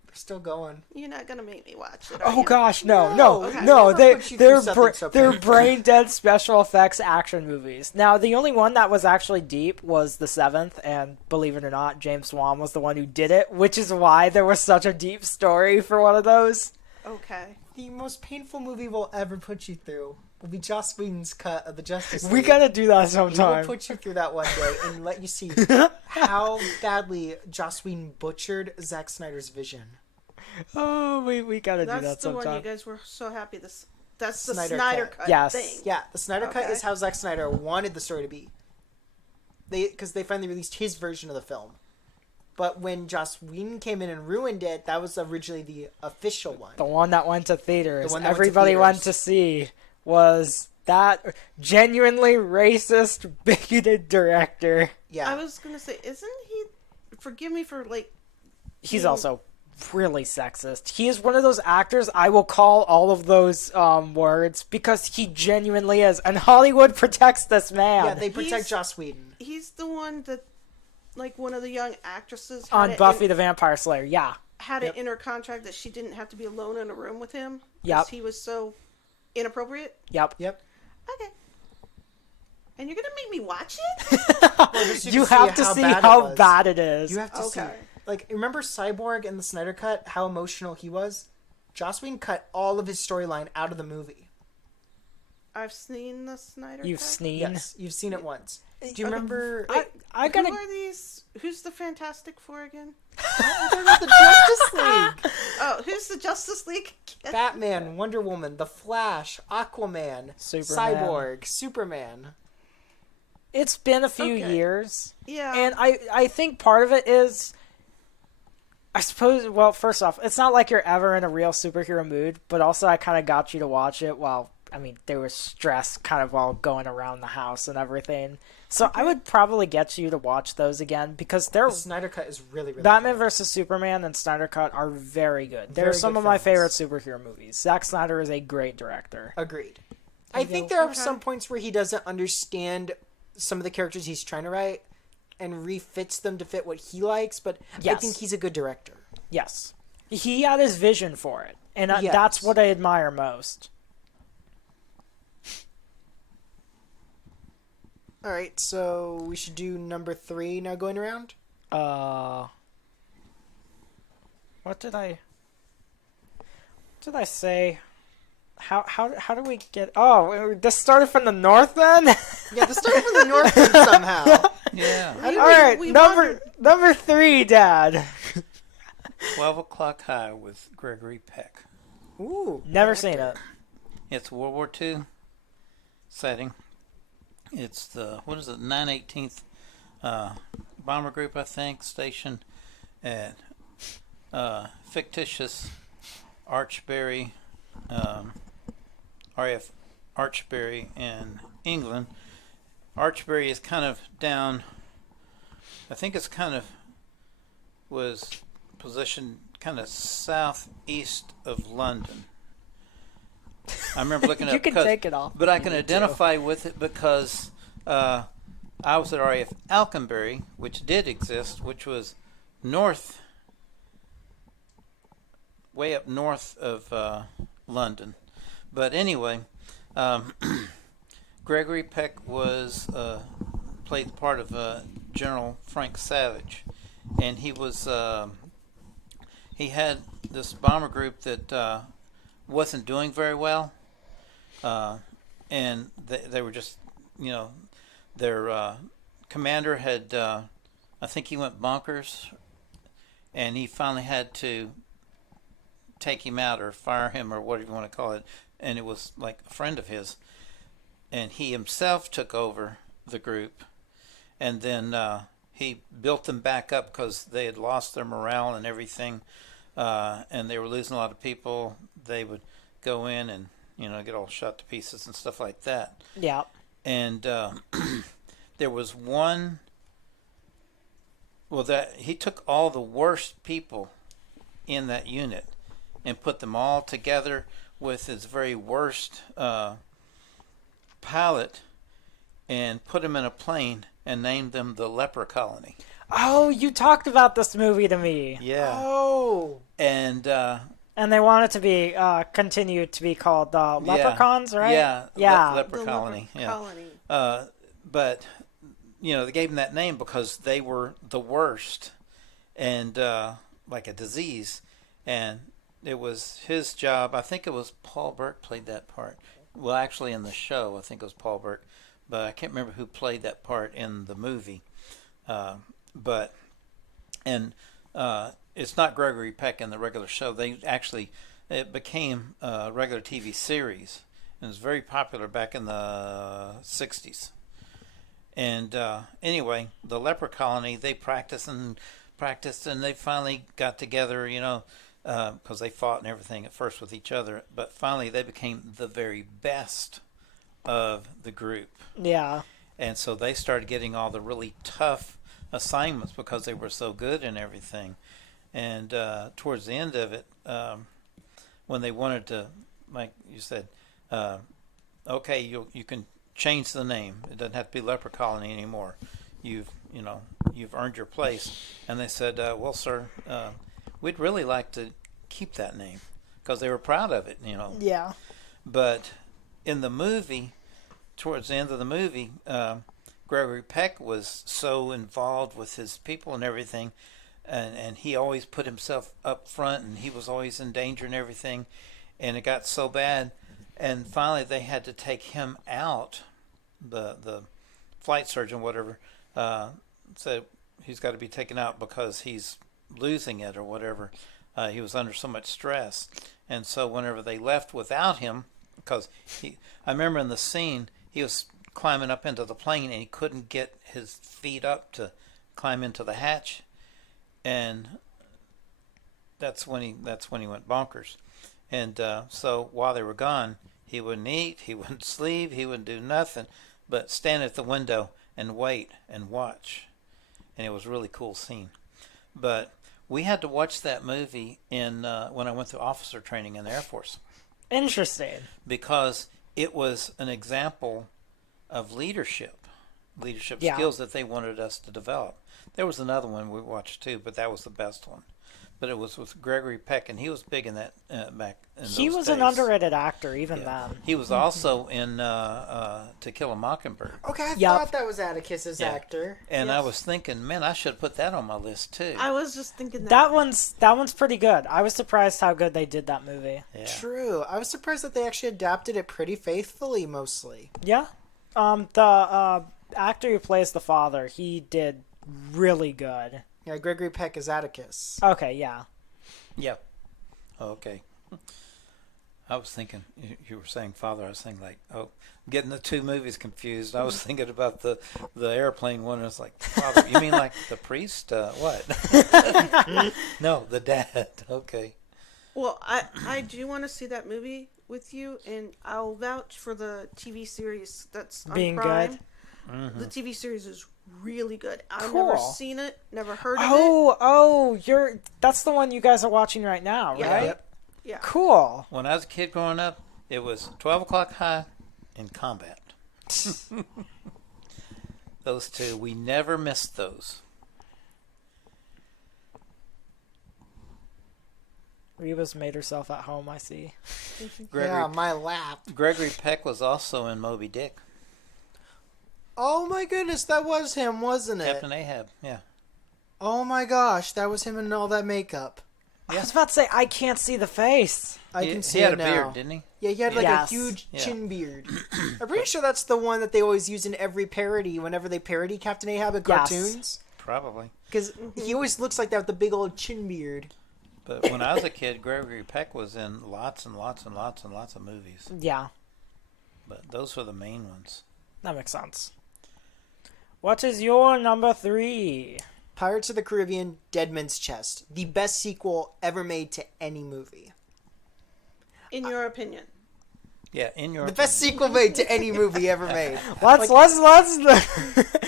They're still going. You're not gonna make me watch it. Are Oh you? gosh, no. Okay. They're Never put you through something so they're painful. brain dead special effects action movies. Now the only one that was actually deep was the 7th, and believe it or not, James Wan was the one who did it, which is why there was such a deep story for one of those. Okay. The most painful movie we'll ever put you through will be Joss Whedon's cut of the Justice League. We gotta do that We will sometime. put you through that one day and let you see how badly Joss Whedon butchered Zack Snyder's vision. Oh, we gotta do that That's the one you sometime. guys were so happy. That's the Snyder Snyder cut. cut Yes. thing. Yeah, the Snyder cut Okay. is how Zack Snyder wanted the story to be. Because they finally released his version of the film. But when Joss Whedon came in and ruined it, that was originally the official one. The one that went to theaters, The one that went to everybody went theaters. to see, was that genuinely racist, bigoted director. Yeah. I was gonna say, isn't he? Forgive me for like. He's being- also really sexist. He is one of those actors I will call all of those words because he genuinely is, and Hollywood protects this man. Yeah, they protect He's- Joss Whedon. He's the one that, like, one of the young actresses had on it Buffy in, the Vampire Slayer. Yeah, had Yep. it in her contract that she didn't have to be alone in a room with him. 'Cause Yep. He was so inappropriate. yep. Yep. Okay. And you're gonna make me watch it? Well, just so You can have to see bad it how was. bad it is. You have to see. Okay. Like, remember Cyborg in the Snyder Cut? How emotional he was? Joss Whedon cut all of his storyline out of the movie. I've seen the Snyder You've cut. seen. Yes, you've seen it once. Do you Okay. remember? I Who gotta. are these? Who's the Fantastic Four again? the Justice League. Oh, who's the Justice League? Batman, Wonder Woman, The Flash, Aquaman, Superman. Cyborg, Superman. It's been a few Okay. years. Yeah. And I think part of it is, I suppose, well, first off, it's not like you're ever in a real superhero mood, but also I kind of got you to watch it while, I mean, there was stress kind of while going around the house and everything. So I would probably get you to watch those again because they're The Snyder Cut is really, really Batman good. vs. Superman and Snyder Cut are very good. They're Very some good of my films. favorite superhero movies. Zack Snyder is a great director. Agreed. I think there are Okay. some points where he doesn't understand some of the characters he's trying to write and refits them to fit what he likes, but I Yes. think he's a good director. Yes. He had his vision for it, and Yes. that's what I admire most. All right, so we should do number 3 now going around. What did I say? How do we get? Oh, this started from the north then. Yeah, this started from the north end somehow. Yeah. All right, we number 3, Dad. 12 O'Clock High with Gregory Peck. Ooh, Never seen it. It's World War II setting. It's the, 918th Bomber Group, I think, stationed at fictitious Archbury, RAF Archbury in England. Archbury is kind of down, I think it's kind of, was positioned kind of southeast of London. I remember looking You up can take it off. but I if can you need to. identify with it because I was at RAF Alconbury, which did exist, which was north, way up north of London. But anyway, Gregory Peck was played the part of General Frank Savage, and he was he had this bomber group that wasn't doing very well. and they were just, you know, their commander had, I think he went bonkers, and he finally had to take him out or fire him or whatever you want to call it. And it was like a friend of his, and he himself took over the group, and then he built them back up because they had lost their morale and everything, and they were losing a lot of people. They would go in and get all shot to pieces and stuff like that. Yeah. And there was one. Well, that he took all the worst people in that unit and put them all together with his very worst pilot, and put them in a plane and named them the Leper Colony. Oh, you talked about this movie to me. Yeah. Oh. And they want it to be continue to be called Leprechauns, right? Yeah. Yeah. Leper The Colony. Leper Colony. But they gave them that name because they were the worst, and like a disease, and it was his job. I think it was Paul Burke played that part. Well, actually, in the show, I think it was Paul Burke, but I can't remember who played that part in the movie. It's not Gregory Peck in the regular show. It became a regular TV series, and it was very popular back in the 60s. And anyway, the Leper Colony, they practiced, and they finally got together, because they fought and everything at first with each other, but finally they became the very best of the group. Yeah. And so they started getting all the really tough assignments because they were so good and everything. And towards the end of it, when they wanted to, like you said, okay, you can change the name. It doesn't have to be Leper Colony anymore. You've earned your place. And they said, well, sir, we'd really like to keep that name, because they were proud of it, Yeah. But in the movie, towards the end of the movie, Gregory Peck was so involved with his people and everything, and he always put himself up front, and he was always in danger and everything, and it got so bad, and finally they had to take him out. The flight surgeon, whatever, said he's got to be taken out because he's losing it or whatever. He was under so much stress, and so whenever they left without him, because I remember in the scene he was climbing up into the plane and he couldn't get his feet up to climb into the hatch, and that's when he went bonkers. And so while they were gone, he wouldn't eat, he wouldn't sleep, he wouldn't do nothing but stand at the window and wait and watch. And it was a really cool scene. But we had to watch that movie when I went through officer training in the Air Force, Interesting. because it was an example of leadership Yeah. skills that they wanted us to develop. There was another one we watched too, but that was the best one. But it was with Gregory Peck, and he was big in that back in those He was days. an underrated actor even Yeah. then. He was also in To Kill a Mockingbird. Okay, I Yup. thought that was Atticus's Yeah. actor. And I Yes. was thinking, man, I should put that on my list too. I was just thinking That one's pretty good. I was surprised how good they did that movie. Yeah. True. I was surprised that they actually adapted it pretty faithfully, mostly. Yeah. The actor who plays the father, he did really good. Yeah, Gregory Peck is Atticus. Okay, yeah. Yeah. Okay. I was thinking, you were saying father, I was thinking getting the two movies confused. I was thinking about the airplane one, and it's like, father, you mean like the priest? What? No, the dad. Okay. Well, I do want to see that movie with you, and I'll vouch for the TV series that's on Being Prime. good. Mm-hmm. The TV series is really good. I've Cool. never seen it, never heard of That's the one you guys are watching right now, Yeah. right? Yep. it. Yeah. Cool. When I was a kid growing up, it was 12 o'clock high in combat. Those two, we never missed those. Reba's made herself at home, I see. Yeah, my lap. Gregory Peck was also in Moby Dick. Oh my goodness, that was him, wasn't it? Captain Ahab, yeah. Oh my gosh, that was him in all that makeup. I was about to say, I can't see the face. I can see he had it a now. beard, didn't he? Yeah, he had like Yes. a huge Yeah. chin beard. I'm pretty sure that's the one that they always use in every parody whenever they parody Captain Ahab in Yes. cartoons. Probably. Because he always looks like that with the big old chin beard. But when I was a kid, Gregory Peck was in lots and lots and lots and lots of movies. Yeah, But those were the main ones. that makes sense. What is your number 3? Pirates of the Caribbean, Dead Man's Chest. The best sequel ever made to any movie. In your opinion. Yeah, in your The best sequel made to any movie ever made. Let's.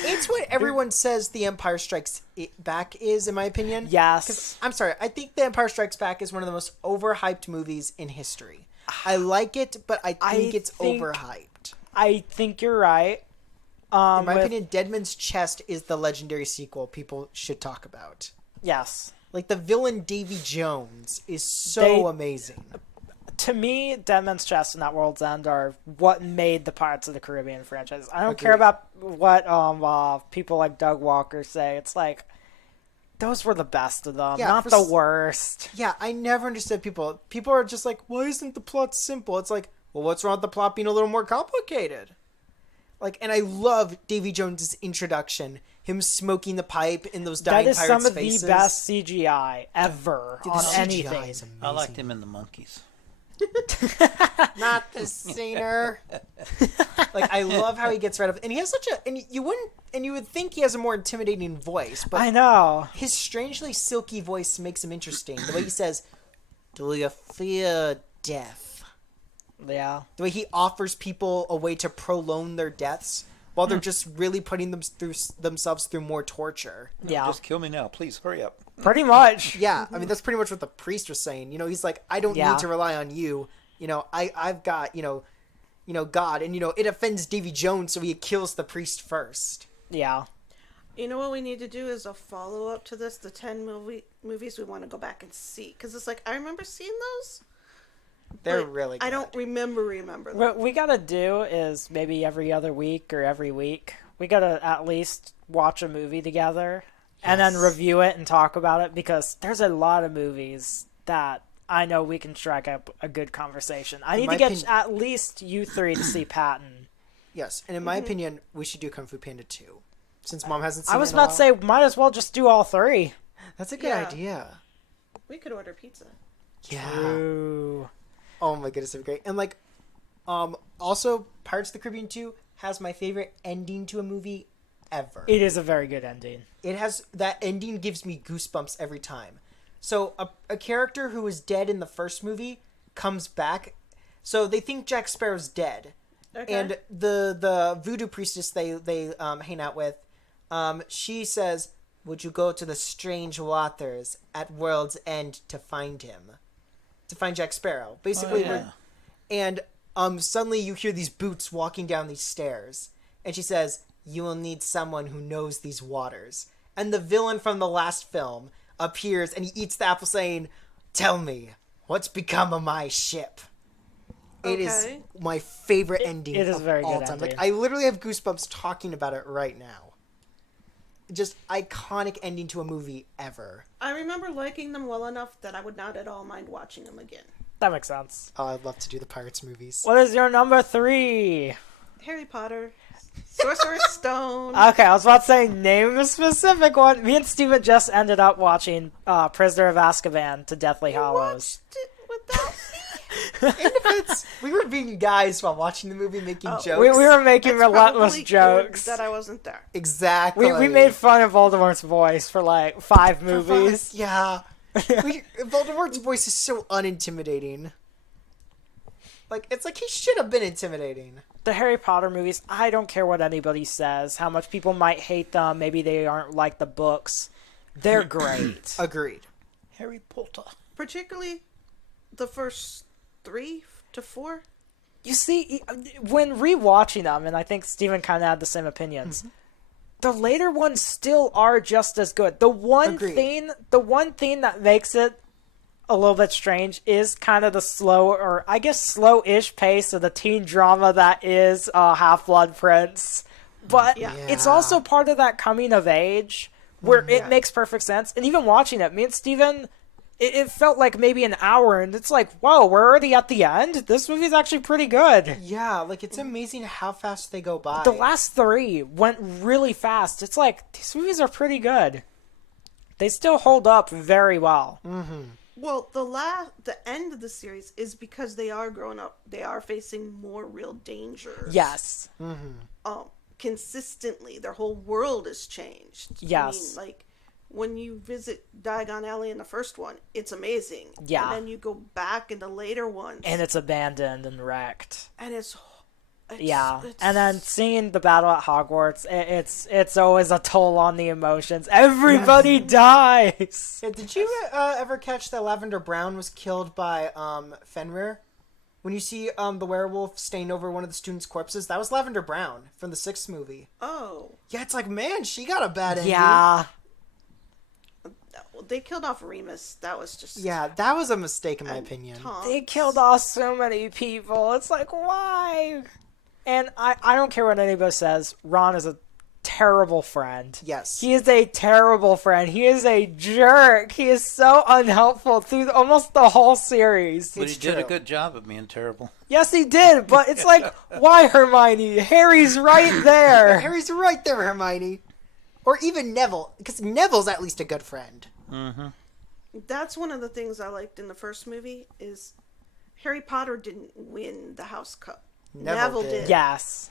It's what everyone says The Empire Strikes Back is, in my opinion. Yes. I'm sorry, I think The Empire Strikes Back is one of the most overhyped movies in history. I like it, but I think it's overhyped. I think you're right. In my with- opinion, Dead Man's Chest is the legendary sequel people should talk about. Yes. Like, the villain Davy Jones is so They- amazing. To me, Dead Man's Chest and That World's End are what made the Pirates of the Caribbean franchise. I don't care Agreed. about what people like Doug Walker say. It's like, those were the best of them, Yeah, not for the s- worst. Yeah, I never understood people. People are just like, why isn't the plot simple? It's like, well, what's wrong with the plot being a little more complicated? Like, and I love Davy Jones' introduction. Him smoking the pipe in those dying That is pirates' some of faces. the best CGI ever Dude, the on CGI anything. is amazing. I liked him in The Monkeys. Not the singer. Like, I love how he gets rid of, and he has such a, and you would think he has a more intimidating voice, but I know. his strangely silky voice makes him interesting. The way he says, "Do you fear death?" Yeah. The way he offers people a way to prolong their deaths while they're just really putting themselves through more torture. Yeah. Just kill me now, please. Hurry up. Pretty much. Yeah, I mean that's pretty much what the priest was saying. You know, he's like, I don't Yeah. need to rely on you. You know, I've got God, and it offends Davy Jones, so he kills the priest first. Yeah. You know what we need to do is a follow up to this, the 10 movies we want to go back and see. Because it's like, I remember seeing those. They're but really good. I don't remember them. What we gotta do is maybe every other week or every week, we gotta at least watch a movie together and then Yes. review it and talk about it because there's a lot of movies that I know we can strike up a good conversation. I need my to get opinion- at least you three to see Patton. Yes, and in my opinion, we should do Kung Fu Panda 2. Since Mom hasn't seen I was it in a about to while. say, might as well just do all three. That's a good Yeah. idea. We could order pizza. Yeah. Ooh. Oh my goodness, that'd be great. And like, also Pirates of the Caribbean 2 has my favorite ending to a movie ever. It is a very good ending. It has that ending gives me goosebumps every time. So a character who was dead in the first movie comes back. So they think Jack Sparrow's dead, Okay. and the voodoo priestess they hang out with, she says, "Would you go to the strange waters at World's End to find him?" To find Jack Sparrow, basically. yeah. And suddenly you hear these boots walking down these stairs, and she says, "You will need someone who knows these waters." And the villain from the last film appears, and he eats the apple, saying, "Tell me, what's become of my ship?" It is Okay. my favorite ending it is of a very all good time. ending. Like, I literally have goosebumps talking about it right now. Just iconic ending to a movie ever. I remember liking them well enough that I would not at all mind watching them again. That makes sense. Oh, I'd love to do the Pirates movies. What is your number 3? Harry Potter, Sorcerer's Stone. Okay, I was about to say name a specific one. Me and Steven just ended up watching Prisoner of Azkaban to Deathly Hallows. Watched it without me. We were being guys while watching the movie, making jokes. We were making It's probably relentless good jokes. that I wasn't there. Exactly. We made fun of Voldemort's voice for like 5 movies. Yeah. Voldemort's voice is so unintimidating. Like, it's like he should have been intimidating. The Harry Potter movies, I don't care what anybody says, how much people might hate them, maybe they aren't like the books. They're great. Agreed. Harry Potter. Particularly the first 3 to 4. You see, when rewatching them, and I think Steven kind of had the same opinions, the later ones still are just as good. The one Agreed. thing that makes it a little bit strange is kind of the slow, or I guess slow-ish pace of the teen drama that is Half-Blood Prince. But Yeah. it's also part of that coming of age where it makes perfect sense. And even watching it, me and Steven, it felt like maybe an hour, and it's like, whoa, we're already at the end? This movie's actually pretty good. Yeah, like it's amazing how fast they go by. The last three went really fast. It's like, these movies are pretty good. They still hold up very well. Well, the end of the series is because they are growing up. They are facing more real dangers. Yes. Consistently, their whole world has changed. Yes. I mean, like when you visit Diagon Alley in the first one, it's amazing. Yeah. And then you go back in the later ones, And it's abandoned and wrecked. and it's And then seeing the battle at Hogwarts, it's always a toll on the emotions. Everybody dies. Yeah, did you ever catch that Lavender Brown was killed by Fenrir? When you see the werewolf stain over one of the students' corpses, that was Lavender Brown from the 6th movie. Oh, Yeah, it's like, man, she got a bad ending. Yeah. they killed off Remus. That was just Yeah, that was a mistake in my and opinion. Tonks. They killed off so many people. It's like, why? And I don't care what anybody says. Ron is a terrible friend. Yes. He is a terrible friend. He is a jerk. He is so unhelpful through almost the whole series. But It's he did a true. good job of being terrible. Yes, he did, but it's like, why, Hermione? Harry's right there. Harry's right there, Hermione. Or even Neville, because Neville's at least a good friend. That's one of the things I liked in the first movie is Harry Potter didn't win the House Cup. Neville Neville did. Yes.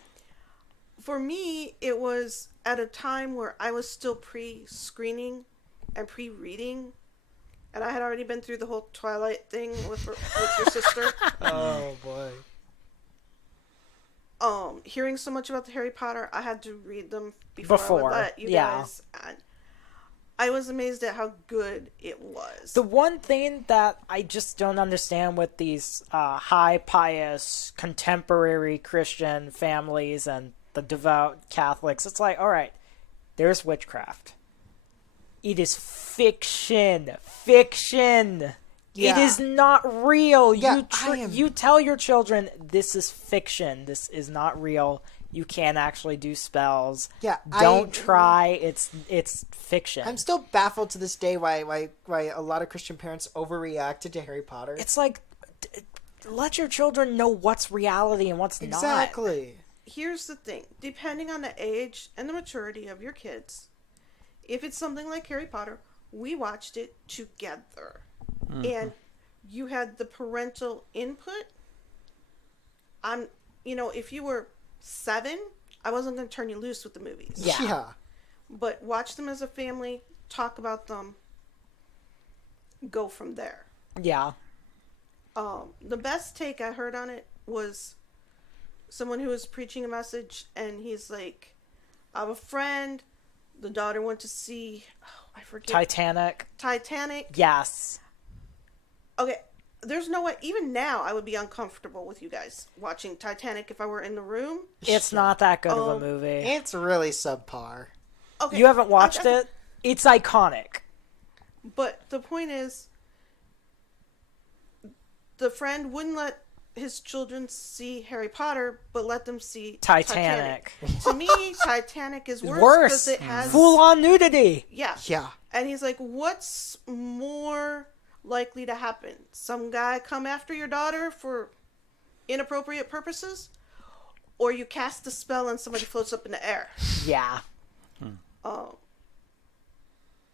For me, it was at a time where I was still pre-screening and pre-reading, and I had already been through the whole Twilight thing with your sister. Oh, boy. Hearing so much about the Harry Potter, I had to read them before I Before, would let you yeah. guys. And I was amazed at how good it was. The one thing that I just don't understand with these high pious contemporary Christian families and the devout Catholics, it's like, all right, there's witchcraft. It is fiction. Fiction. It Yeah. is not real. Yeah, I am- You tell your children this is fiction. This is not real. You can't actually do spells. Yeah, Don't try. It's fiction. I'm still baffled to this day why a lot of Christian parents overreacted to Harry Potter. It's like, let your children know what's reality and what's not. Exactly. Here's the thing. Depending on the age and the maturity of your kids, if it's something like Harry Potter, we watched it together. And you had the parental input. If you were 7, I wasn't going to turn you loose with the movies. Yeah. But watch them as a family, talk about them, go from there. Yeah. The best take I heard on it was someone who was preaching a message, and he's like, I have a friend, the daughter went to see, I forget. Titanic. Yes. Okay, there's no way, even now, I would be uncomfortable with you guys watching Titanic if I were in the room. It's not that good of a movie. It's really subpar. Okay, You haven't watched it? It's iconic. But the point is, the friend wouldn't let his children see Harry Potter, but let them see Titanic. To me, Titanic is worse Worse. because it has Full-on nudity. yeah. Yeah. And he's like, what's more likely to happen? Some guy come after your daughter for inappropriate purposes? Or you cast a spell and somebody floats up in the air? Yeah.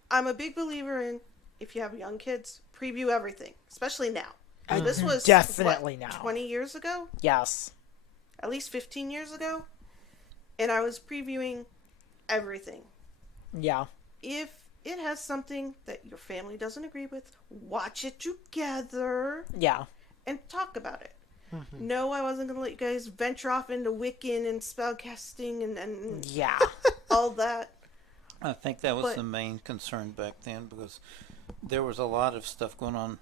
I'm a big believer in, if you have young kids, preview everything, especially now. This was Definitely now. 20 years ago? Yes. At least 15 years ago? And I was previewing everything. Yeah. If it has something that your family doesn't agree with, watch it together Yeah. and talk about it. No, I wasn't going to let you guys venture off into Wiccan and spellcasting and Yeah. all that. I think that was But- the main concern back then because there was a lot of stuff going on,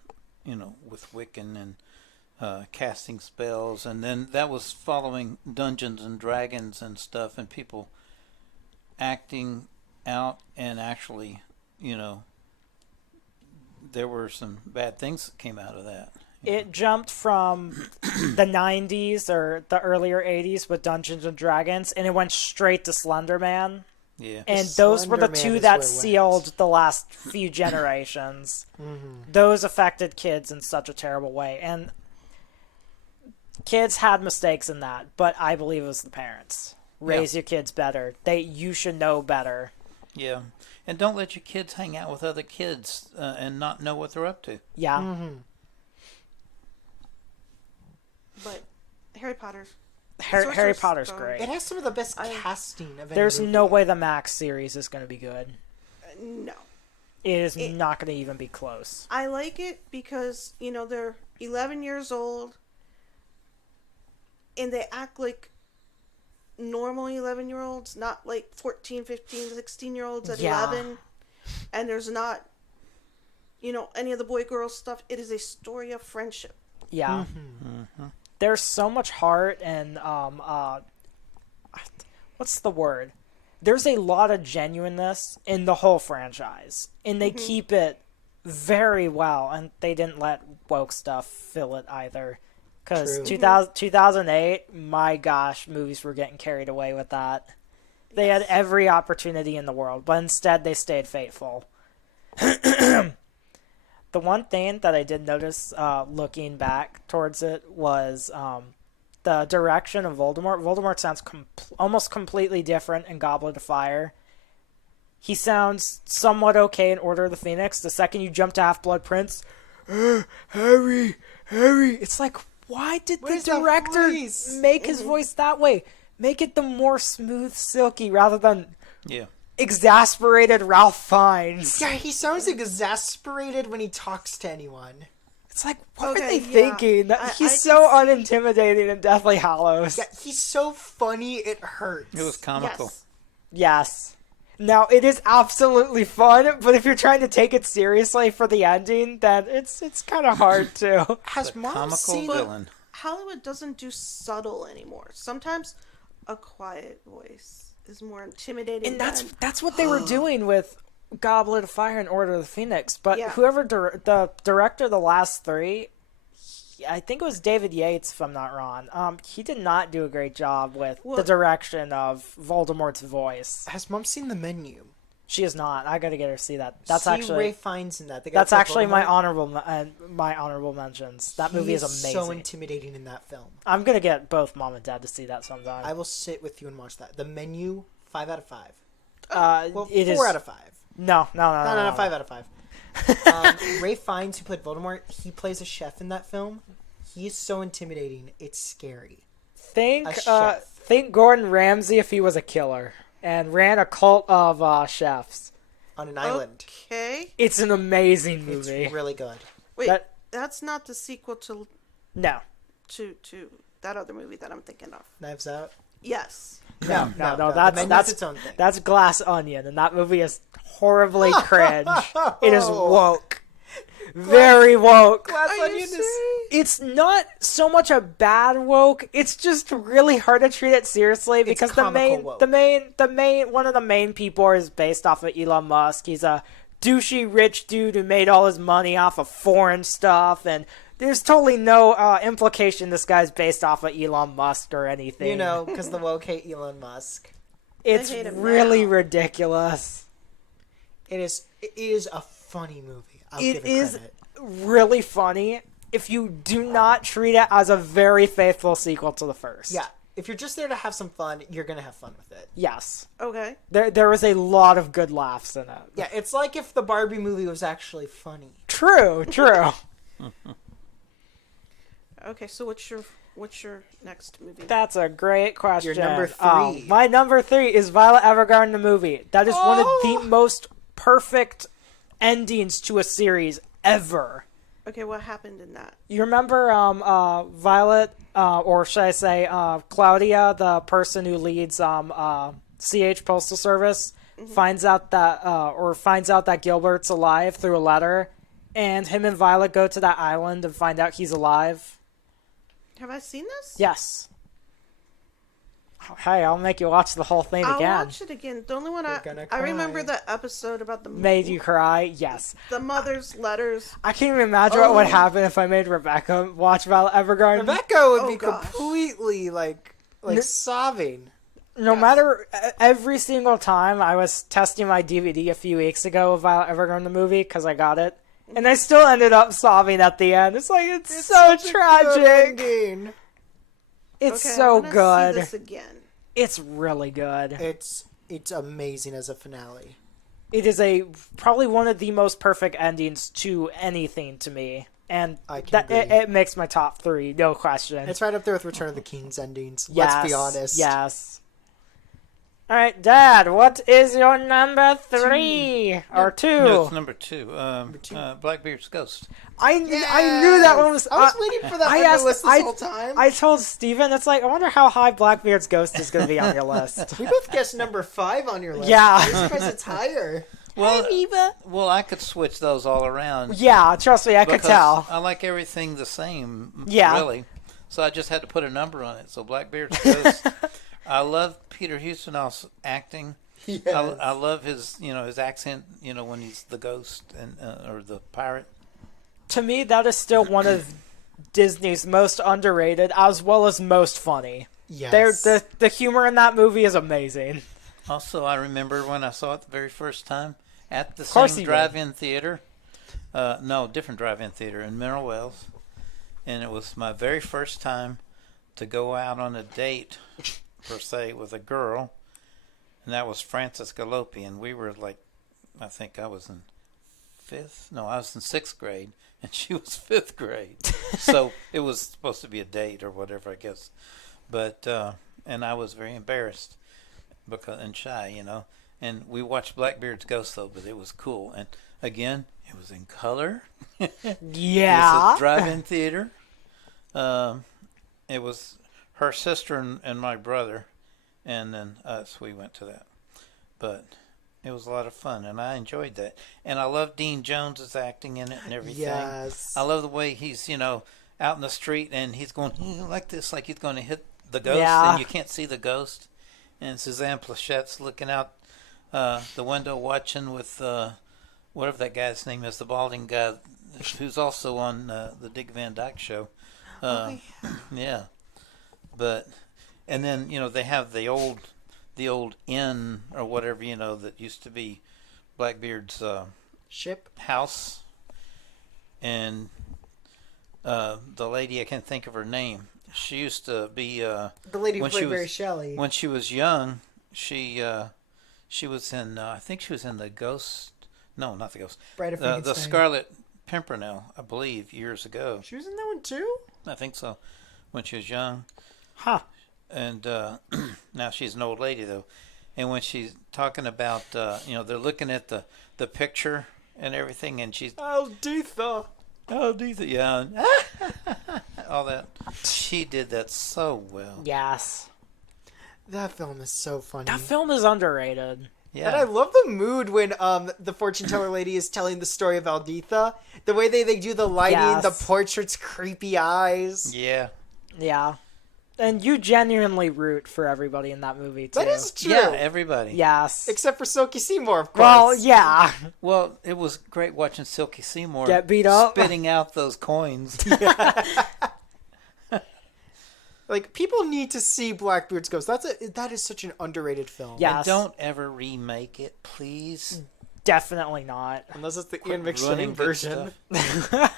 with Wiccan and casting spells, and then that was following Dungeons and Dragons and stuff, and people acting out and actually, there were some bad things that came out of that. It jumped from the 90s or the earlier 80s with Dungeons and Dragons, and it went straight to Slender Man. Yeah. And The those were the Slender two Man is that where it sealed the last few generations. Those affected kids in such a terrible way. And kids had mistakes in that, but I believe it was the parents. Raise your kids better. You should know better. Yeah. And don't let your kids hang out with other kids and not know what they're up to. Yeah. But Harry Potter. Harry Sorcerer's Potter's Stone. great. It has some of the best casting of any There's movie. no way the Max series is going to be good. No. It is not going to even be close. I like it because, they're 11 years old and they act like normal 11-year-olds, not like 14, 15, 16-year-olds at Yeah. 11. And there's not, any of the boy-girl stuff. It is a story of friendship. Yeah. There's so much heart and what's the word? There's a lot of genuineness in the whole franchise, and they keep it very well, and they didn't let woke stuff fill it either. Because 2008, my gosh, movies were getting carried away with that. They had every opportunity in the world, but instead they stayed faithful. The one thing that I did notice looking back towards it was the direction of Voldemort. Voldemort sounds almost completely different in Goblet of Fire. He sounds somewhat okay in Order of the Phoenix. The second you jump to Half-Blood Prince, Harry, it's like, why did the director make his voice that way? Make it the more smooth, silky, rather than exasperated Ralph Fiennes. Yeah, he sounds exasperated when he talks to anyone. It's like, what Okay, are they yeah. thinking? I He's so unintimidating in Deathly Hallows. Yeah, he's so funny it hurts. It was comical. Yes. Now, it is absolutely fun, but if you're trying to take it seriously for the ending, then it's kind of hard to. Has The Mom comical seen villain. Hollywood doesn't do subtle anymore. Sometimes a quiet voice is more intimidating. And that's what they were doing with Goblet of Fire and Order of the Phoenix. But Yeah. whoever the director of the last three, I think it was David Yates, if I'm not wrong. He did not do a great job with the direction of Voldemort's voice. Has Mom seen The Menu? She is not. I got to get her to see that. That's See actually Ray Fiennes in that. The guy that's who played actually my Voldemort. honorable mentions. That He movie is amazing. so intimidating in that film. I'm gonna get both mom and dad to see that sometime. I will sit with you and watch that. The Menu, 5 out of 5. Well, it 4 is out of 5. no, 5 out of 5. Ray Fiennes, who played Voldemort, he plays a chef in that film. He is so intimidating. It's scary. Think A chef. think Gordon Ramsay if he was a killer and ran a cult of chefs. On an island. Okay. It's an amazing It's movie. really good. Wait, That- that's not the sequel to No, that other movie that I'm thinking of. Knives Out. Yes. no, The that's Menu's its own thing. that's Glass Onion, and that movie is horribly cringe. It is woke, very woke. Glass Are you Onion is... serious? It's not so much a bad woke. It's just really hard to treat it seriously because the comical woke. main one of the main people is based off of Elon Musk. He's a douchey rich dude who made all his money off of foreign stuff, and there's totally no implication this guy's based off of Elon Musk or anything. You know, because the woke hate Elon Musk. it's hate him really now. ridiculous. It is a funny movie. I'll It give it is credit. really funny if you do not treat it as a very faithful sequel to the first. Yeah. If you're just there to have some fun, you're going to have fun with it. Yes. Okay. There was a lot of good laughs in it. Yeah, it's like if the Barbie movie was actually funny. True. Okay. So what's your next movie? That's a great question. Your number 3. My number 3 is Violet Evergarden the movie. That is one of Oh! the most perfect endings to a series ever. Okay. What happened in that? You remember Violet, or should I say Claudia, the person who leads CH Postal Service, finds out that Gilbert's alive through a letter, and him and Violet go to that island and find out he's alive. Have I seen this? Yes. Hey, I'll make you watch the whole thing I'll again. watch it again. The only one gonna I remember cry. the episode about the Made you cry? Yes. the mother's letters. I can't even imagine what would Oh. happen if I made Rebecca watch Violet Evergarden. Rebecca would Oh, be gosh. completely like sobbing. no Yes. matter every single time I was testing my DVD a few weeks ago about ever going to the movie because I got it, and I still ended up sobbing at the end. It's like it's so such a good tragic. ending. It's Okay, so I'm gonna good. See this again. It's really good. It's amazing as a finale. It is probably one of the most perfect endings to anything to me, and I can agree. it makes my top 3, no question. It's right up there with Return of the King's endings. Yes, Let's be honest. Yes. All right, Dad. What is your number 3 or 2? No, it's number 2. two. Blackbeard's Ghost. I knew that one was. I was waiting for that I on asked- your list this whole time. I told Steven, it's like, I wonder how high Blackbeard's Ghost is going to be on your list. We both guessed number 5 on your list. Yeah. I'm surprised it's higher. Well, I could switch those all around. Yeah, trust me, I could because tell. I like everything the same. Yeah. Really. So I just had to put a number on it. So Blackbeard's Ghost. I love Peter Ustinov's acting. Yes. I love his his accent. When he's the ghost and or the pirate. To me, that is still one of Disney's most underrated, as well as most funny. Yes. The humor in that movie is amazing. Also, I remember when I saw it the very first time at the course same you drive-in theater. No, different drive-in theater in Mineral Wells, and it was my very first time to go out on a date, per se, with a girl, and that was Frances Galopi, and we were like, I think I was in I was in 6th grade, and she was 5th grade, so it was supposed to be a date or whatever, I guess, but and I was very embarrassed. And shy, and we watched Blackbeard's Ghost though, but it was cool. And again, it was in color. It Yeah. was a drive-in theater. It was her sister and my brother, and then us. We went to that, but it was a lot of fun, and I enjoyed that. And I love Dean Jones's acting in it and everything. Yes. I love the way he's out in the street and he's going like this, like he's going to hit the ghost, Yeah. and you can't see the ghost. And Suzanne Plachette's looking out the window watching with whatever that guy's name is, the balding guy who's also on the Dick Van Dyke Show. Yeah. But and then they have the old inn or whatever that used to be Blackbeard's Ship. house, and the lady, I can't think of her name. She used to be The lady who when played she was- Mary Shelley. when she was young. She was in I think she was in the Ghost. No, not the Ghost. Bride of The Frankenstein. Scarlet Pimpernel, I believe, years ago. She was in that one too? I think so. When she was young, Huh. and now she's an old lady though. And when she's talking about, they're looking at the picture and everything, and she's Alditha. yeah, all that. She did that so well. Yes. That film is so funny. That film is underrated. Yeah, And I love the mood when the fortune teller lady is telling the story of Alditha. The way they do the lighting, Yes. the portrait's creepy eyes. yeah, Yeah. And you genuinely root for everybody in that movie, too. That is true. yeah. Everybody. Yes. Except for Silky Seymour, of course. Well, yeah. Well, it was great watching Silky Seymour Get beat up. spitting out those coins. Like, people need to see Blackbeard's Ghost. That is such an underrated film. Yeah. And Yes. don't ever remake it, please. Definitely not. Unless it's the Ian Ruining McShane good version. stuff.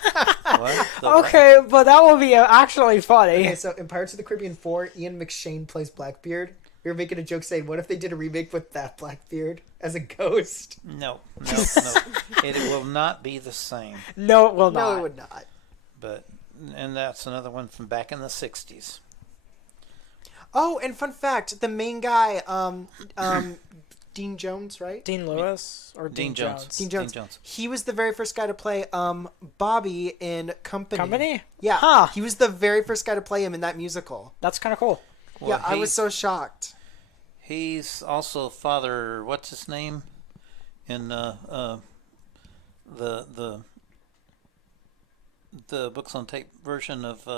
What? The what? Okay, but that will be actually funny. Okay, so in Pirates of the Caribbean 4, Ian McShane plays Blackbeard. We were making a joke saying, what if they did a remake with that Blackbeard as a ghost? No. It will not be the same. No, it will not. No, it would not. And that's another one from back in the 60s. Oh, and fun fact, the main guy, Dean Jones, right? Dean Lewis or Dean Dean Jones. Jones? Dean Jones. Dean Jones. He was the very first guy to play Bobby in Company. Company? Yeah. Huh. He was the very first guy to play him in that musical. That's kind of cool. Well, yeah, I was so shocked. He's also Father. What's his name? In the books on tape version of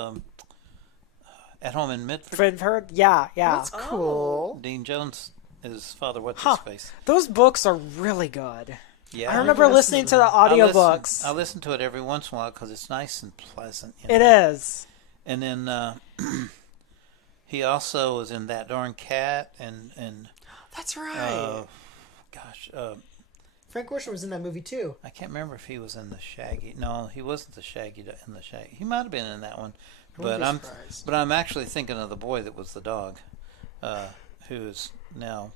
At Home in Midford. Fredford? Yeah, yeah. That's cool. Dean Jones is Father. What's Huh. his face? Those books are really good. Yeah, I remember listen listening to to the them. audiobooks. I listen to it every once in a while because it's nice and pleasant. It is. And then He also was in That Darn Cat and That's right. gosh, Frank Ocean was in that movie too. I can't remember if he was in the Shaggy. No, he wasn't the Shaggy in the Shaggy. He might have been in that one, Wouldn't be surprised. but I'm actually thinking of the boy that was the dog, who is now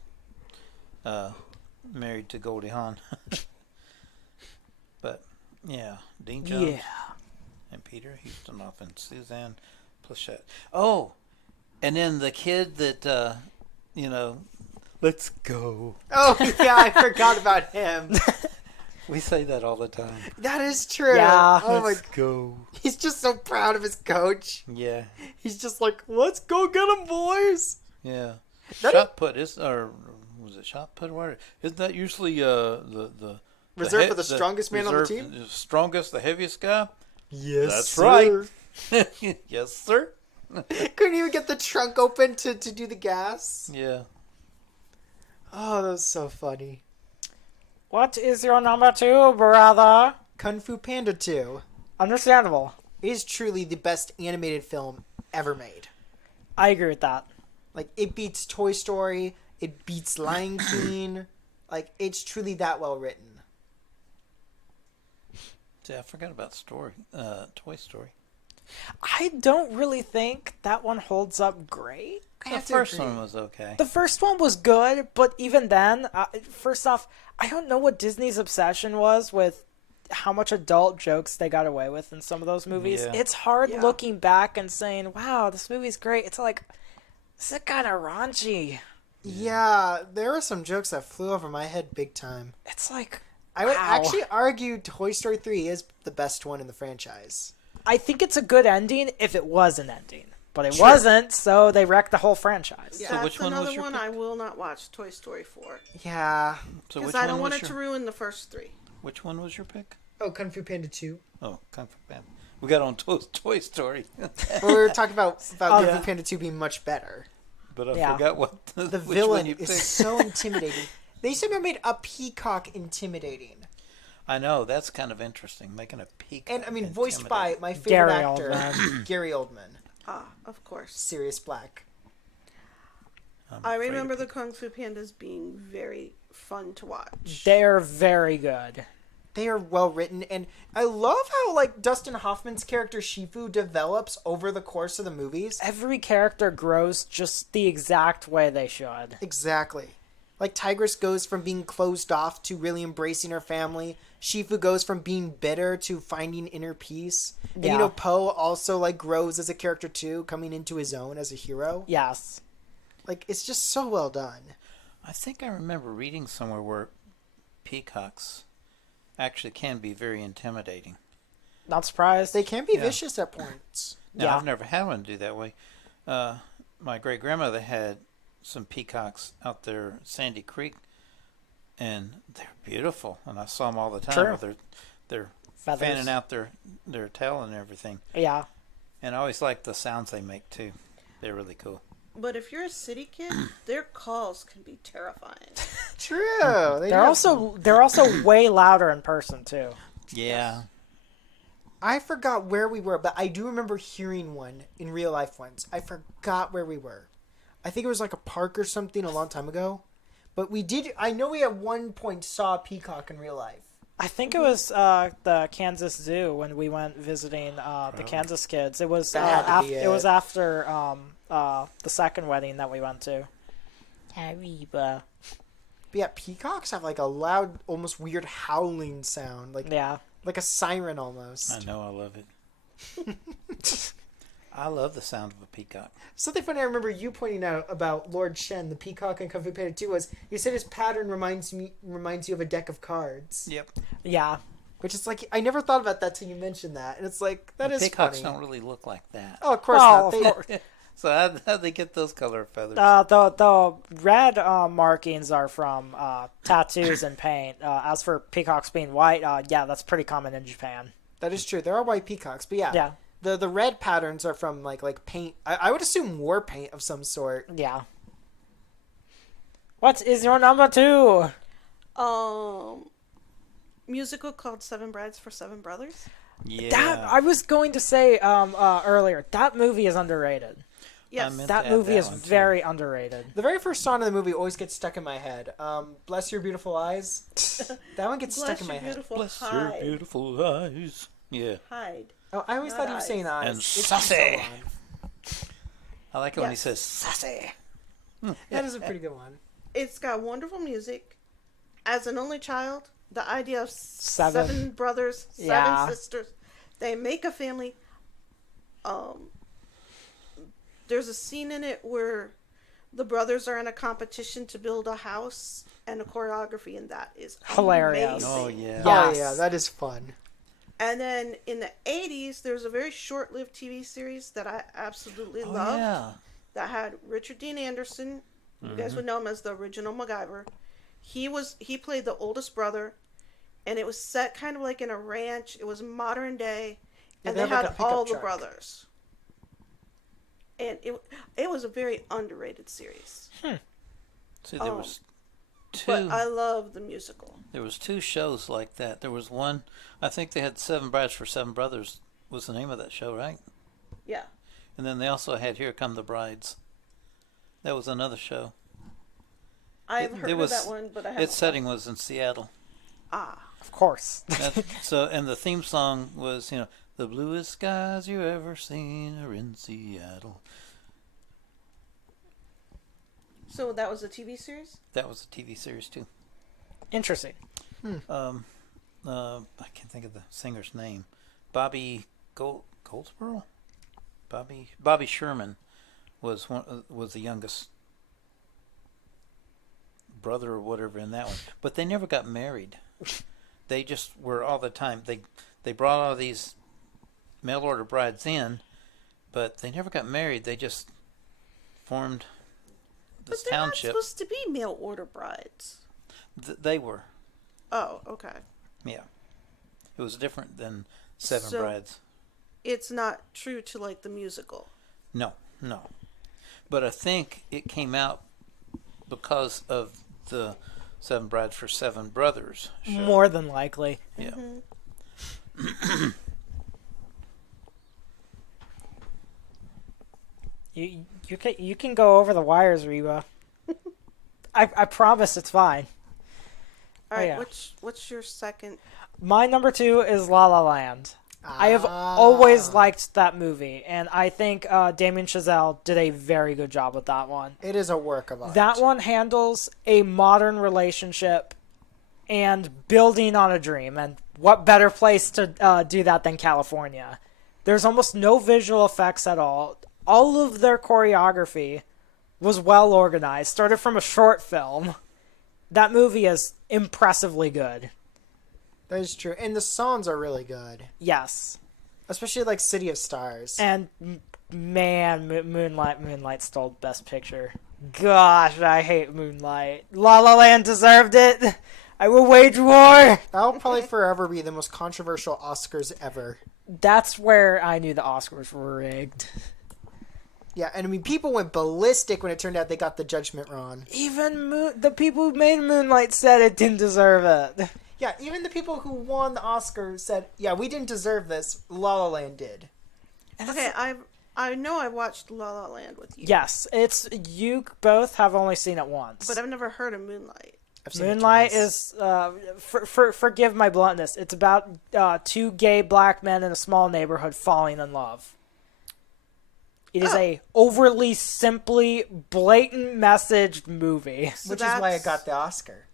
married to Goldie Hawn. But yeah, Dean Jones. Yeah. And Peter Ustinov and Suzanne Plachette. Oh, and then the kid that let's go. Oh yeah, I forgot about him. We say that all the time. That is true. Yeah. Oh my, Let's go. he's just so proud of his coach. Yeah. He's just like, let's go get him, boys. Yeah. That Shot put is or was it shot put? Where isn't that usually the Reserved for the strongest man on the team? The strongest, the heaviest guy. Yes, That's sir. right. Yes, sir. Couldn't even get the trunk open to do the gas. Yeah. Oh, that was so funny. What is your number 2, brother? Kung Fu Panda 2 Understandable. is truly the best animated film ever made. I agree with that. Like, it beats Toy Story, it beats Lion King. Like, it's truly that well written. See, I forgot about Toy Story. I don't really think that one holds up great. The first one was okay. The first one was good, but even then, first off, I don't know what Disney's obsession was with how much adult jokes they got away with in some of those movies. Yeah. It's hard Yeah. looking back and saying, wow, this movie's great. It's like, this is kind of raunchy. Yeah, there were some jokes that flew over my head big time. It's like, I would wow. actually argue Toy Story 3 is the best one in the franchise. I think it's a good ending if it was an ending. But it Sure. wasn't, so they wrecked the whole franchise. Yeah, So that's which one was another your one pick? I will not watch. Toy Story 4. Yeah. So Because which I don't one want was it to your ruin the first 3. which one was your pick? Oh, Kung Fu Panda 2. Oh, Kung Fu Panda. We got on Toy Story, Well, we were talking about Kung yeah. Fu Panda 2 being much better. but I Yeah. forgot what The which villain one you is picked. so intimidating. They somehow made a peacock intimidating. I know that's kind of interesting, making a peak. And I mean, voiced by my favorite Gary actor, Oldman. Gary Oldman. Ah, of course. Sirius Black. I remember the Kung Fu Pandas being very fun to watch. They're very good. They are well written, and I love how like Dustin Hoffman's character Shifu develops over the course of the movies. Every character grows just the exact way they should. Exactly. Like Tigress goes from being closed off to really embracing her family. Shifu goes from being bitter to finding inner peace. And Yeah. Poe also like grows as a character too, coming into his own as a hero. Yes. Like it's just so well done. I think I remember reading somewhere where peacocks actually can be very intimidating. Not surprised. They can be Yeah. vicious at points. Now, Yeah. I've never had one do that way. My great grandmother had some peacocks out there at Sandy Creek, and they're beautiful. And I saw them all the time Sure. with their Feathers. fanning out their tail and everything. Yeah. And I always like the sounds they make too. They're really cool. But if you're a city kid, their calls can be terrifying. True. They do They're have some- they're also way louder in person too. Yeah. I forgot where we were, but I do remember hearing one in real life once. I forgot where we were. I think it was like a park or something a long time ago. But we did. I know we at one point saw a peacock in real life. I think it was the Kansas Zoo when we went visiting the Kansas kids. It was That had to be it was it. after the second wedding that we went to. Hariba. But yeah, peacocks have like a loud, almost weird howling sound, like Yeah. like a siren almost. I know. I love it. I love the sound of a peacock. Something funny I remember you pointing out about Lord Shen, the peacock in Kung Fu Panda 2 was you said his pattern reminds you of a deck of cards. Yep. Yeah. Which is like I never thought about that till you mentioned that, and it's like that is Peacocks funny. don't really look like that. Oh, of course Well, not. of They, course. So how'd they get those color feathers? The red markings are from tattoos and paint. As for peacocks being white, yeah, that's pretty common in Japan. That is true. There are white peacocks, but yeah, Yeah. the red patterns are from like paint. I would assume war paint of some sort. Yeah. What is your number 2? Musical called Seven Brides for Seven Brothers. Yeah. That I was going to say earlier. That movie is underrated. Yes. meant That to add movie is one, too. very underrated. The very first song of the movie always gets stuck in my head. Bless Your Beautiful Eyes. That one gets Bless stuck in my your head. beautiful Bless hide. your beautiful eyes. Yeah. Hide. Oh, I always Not thought he was eyes. saying eyes. And It's saucy. so long. I like it when he Yes. says sassy. That is a pretty good one. It's got wonderful music. As an only child, the idea of Seven. seven brothers, seven Yeah. sisters, they make a family. There's a scene in it where the brothers are in a competition to build a house, and the choreography in that is Hilarious. amazing. Oh, yeah. Oh Yes. yeah, that is fun. And then in the 80s, there's a very short-lived TV series that I absolutely Oh, loved yeah. that had Richard Dean Anderson. You guys would know him as the original MacGyver. He played the oldest brother, and it was set kind of like in a ranch. It was modern day, Yeah, and they they have, like, had a pickup all the truck. brothers. And it was a very underrated series. See, there was But two. I love the musical. There was two shows like that. There was one. I think they had Seven Brides for Seven Brothers. Was the name of that show, right? Yeah. And then they also had Here Come the Brides. That was another show. I've It- heard it of was- that one, but I haven't. Its setting was in Seattle. Ah. Of course. So, and the theme song was, the bluest skies you ever seen are in Seattle. So that was a TV series? That was a TV series too. Interesting. I can't think of the singer's name. Bobby Goldsboro. Bobby Sherman was was the youngest brother or whatever in that one. But they never got married. They just were all the time. They brought all these mail order brides in, but they never got married. They just formed this But they're township. not supposed to be mail order brides. They were. Oh, okay. Yeah. It was different than Seven So- Brides. It's not true to like the musical. No. But I think it came out because of the Seven Brides for Seven Brothers show. More than likely. Yeah. You can go over the wires, Reba. I promise it's fine. All right, yeah. what's your second? My number 2 is La La Land. I have always liked that movie, and I think Damien Chazelle did a very good job with that one. It is a work of art. That one handles a modern relationship and building on a dream, and what better place to do that than California? There's almost no visual effects at all. All of their choreography was well organized. Started from a short film. That movie is impressively good. That is true, and the songs are really good, Yes. especially like City of Stars. And man, Moonlight stole Best Picture. Gosh, I hate Moonlight. La La Land deserved it. I will wage war. That'll probably forever be the most controversial Oscars ever. That's where I knew the Oscars were rigged. Yeah, and I mean, people went ballistic when it turned out they got the judgment wrong. Even the people who made Moonlight said it didn't deserve it. Yeah, even the people who won the Oscar said, "Yeah, we didn't deserve this. La La Land did." Okay, I know I watched La La Land with you. Yes, it's you both have only seen it once. But I've never heard of Moonlight. I've seen it Moonlight twice. is forgive my bluntness. It's about two gay black men in a small neighborhood falling in love. It is a overly simply blatant messaged movie. So which is why it that's- got the Oscar.